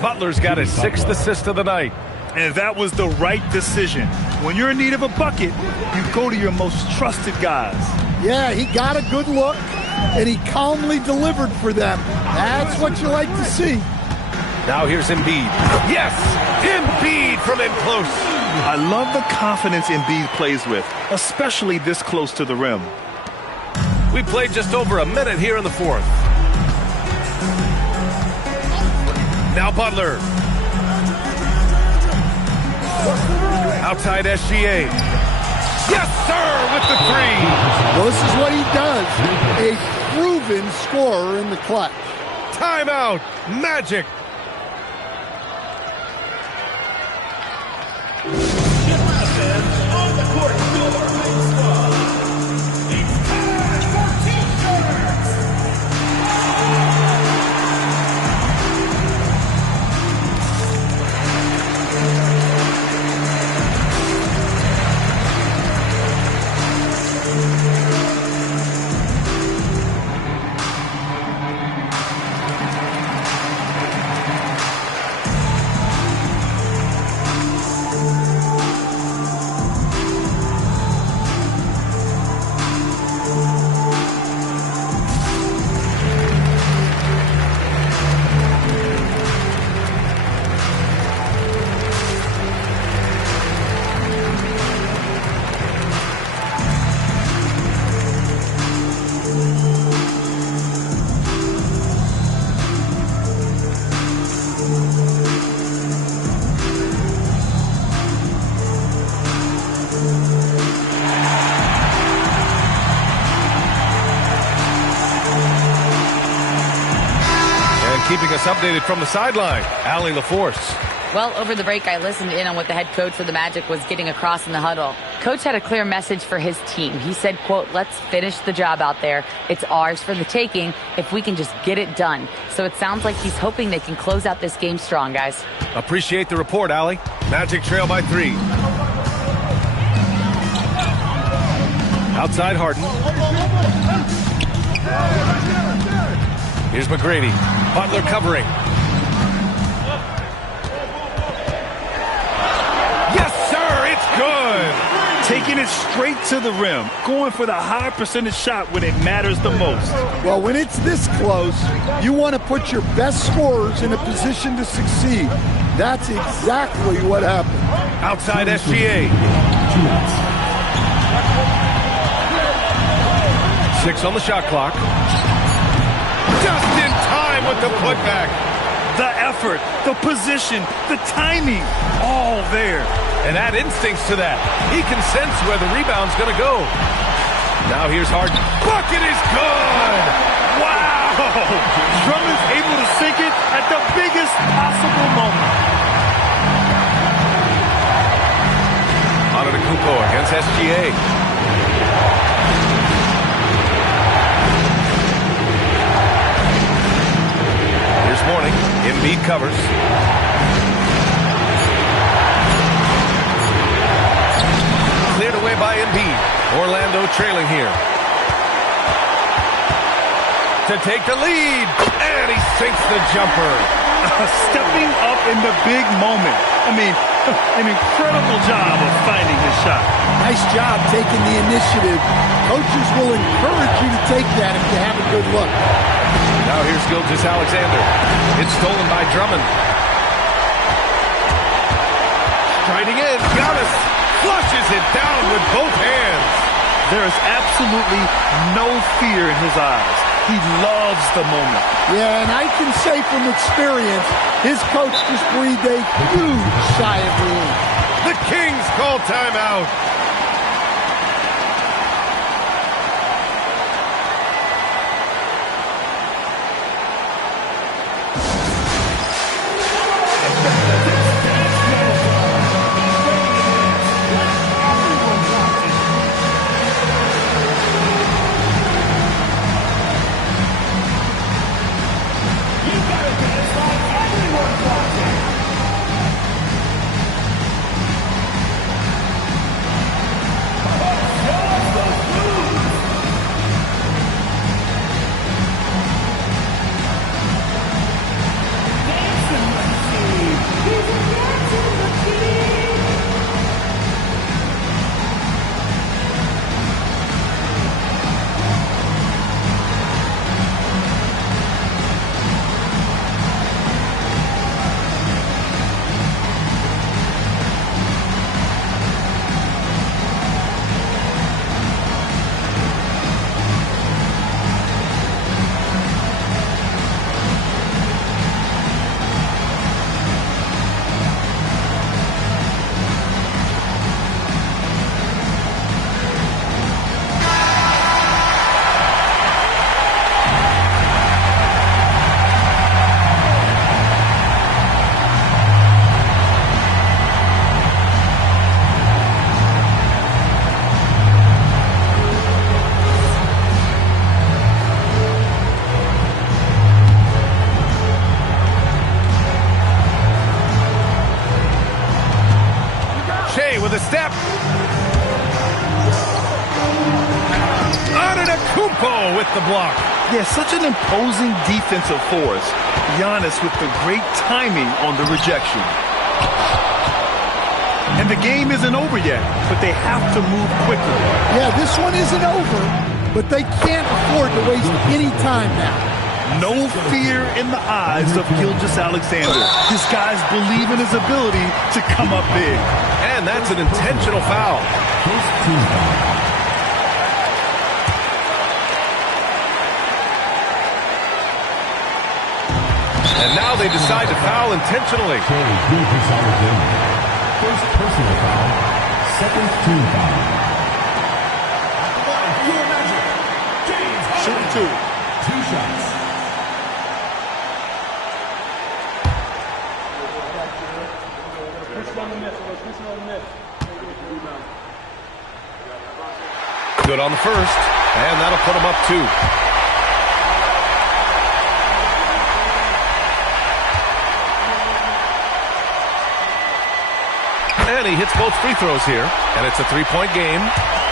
Butler's got his 6th assist of the night. And that was the right decision. When you're in need of a bucket, you go to your most trusted guys. Yeah, he got a good look, and he calmly delivered for them. That's what you like to see. Now here's Embiid. Yes! Embiid from in close. I love the confidence Embiid plays with, especially this close to the rim. We played just over a minute here in the fourth. Now Butler. Outside SGA. Yes, sir, with the 3. Well, this is what he does. A proven scorer in the clutch. Timeout. Magic. Keeping us updated from the sideline, Allie LaForce. Well, over the break, I listened in on what the head coach for the Magic was getting across in the huddle. Coach had a clear message for his team. He said, quote, let's finish the job out there. It's ours for the taking if we can just get it done. So it sounds like he's hoping they can close out this game strong, guys. Appreciate the report, Allie. Magic trail by 3. Outside Harden. Here's McGrady. Butler covering. Yes, sir, it's good. Taking it straight to the rim. Going for the high percentage shot when it matters the most. Well, when it's this close, you want to put your best scorers in a position to succeed. That's exactly what happened. Outside SGA. 6 on the shot clock. Just in time with the putback. The effort, the position, the timing, all there. And add instincts to that. He can sense where the rebound's going to go. Now here's Harden. Bucket is good! Wow! Drummond's able to sink it at the biggest possible moment. Antetokounmpo against SGA. Embiid covers. Cleared away by Embiid. Orlando trailing here. To take the lead. And he sinks the jumper. Stepping up in the big moment. I mean, an incredible job of finding his shot. Nice job taking the initiative. Coaches will encourage you to take that if you have a good look. Now here's Gilgeous-Alexander. It's stolen by Drummond. Striding in. Giannis flushes it down with both hands. There is absolutely no fear in his eyes. He loves the moment. Yeah, and I can say from experience, his coach just breathed a huge sigh of relief. The Kings call timeout. With a step. Antetokounmpo with the block. Yeah, such an imposing defensive force. Giannis with the great timing on the rejection. And the game isn't over yet, but they have to move quickly. Yeah, this one isn't over, but they can't afford to waste any time now. No fear in the eyes of Gilgeous-Alexander. His guys believe in his ability to come up big. And that's an intentional foul. And now they decide to foul intentionally. First personal foul, second team foul. Shooting two. 2 shots. Good on the first, and that'll put him up 2. And he hits both free throws here, and it's a 3-point game.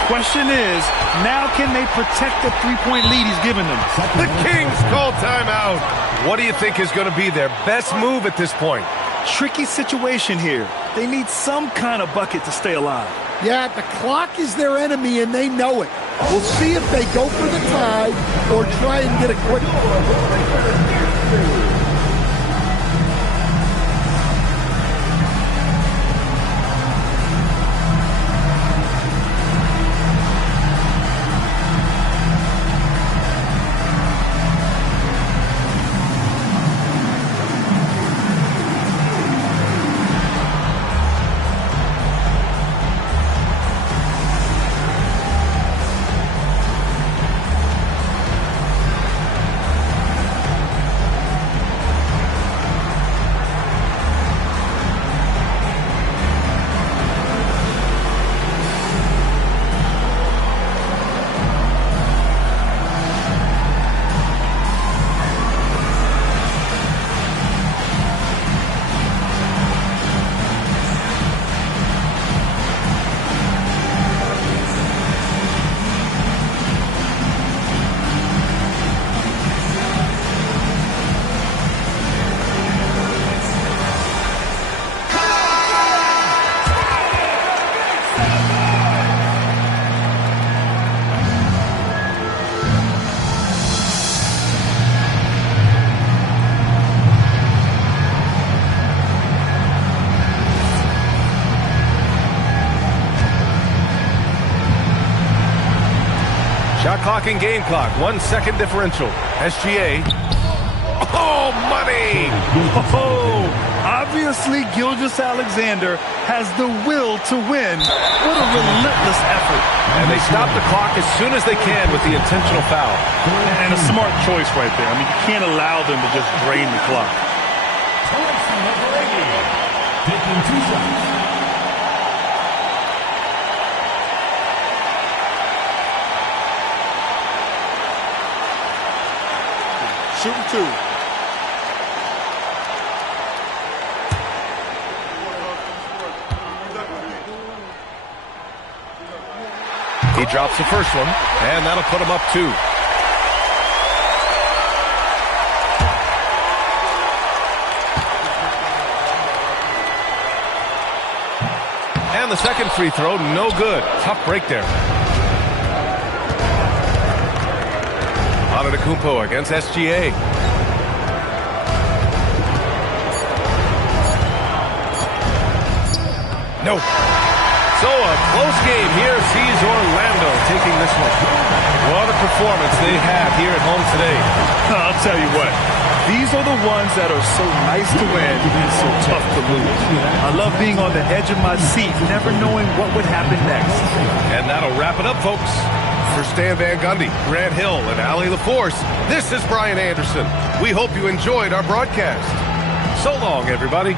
Question is, now can they protect the 3-point lead he's given them? The Kings call timeout. What do you think is going to be their best move at this point? Tricky situation here. They need some kind of bucket to stay alive. Yeah, the clock is their enemy, and they know it. We'll see if they go for the tie or try and get a quick. Shot clock and game clock, 1 second differential. SGA. Oh, money! Oh, obviously Gilgeous-Alexander has the will to win. What a relentless effort. And they stop the clock as soon as they can with the intentional foul. And a smart choice right there. I mean, you can't allow them to just drain the clock. Taking 2 shots. Shooting 2. He drops the first one, and that'll put him up 2. And the second free throw, no good. Tough break there. Antetokounmpo against SGA. No. So a close game here sees Orlando taking this one. What a performance they have here at home today. I'll tell you what, these are the ones that are so nice to win and so tough to lose. I love being on the edge of my seat, never knowing what would happen next. And that'll wrap it up, folks. For Stan Van Gundy, Grant Hill, and Allie LaForce, this is Brian Anderson. We hope you enjoyed our broadcast. So long, everybody.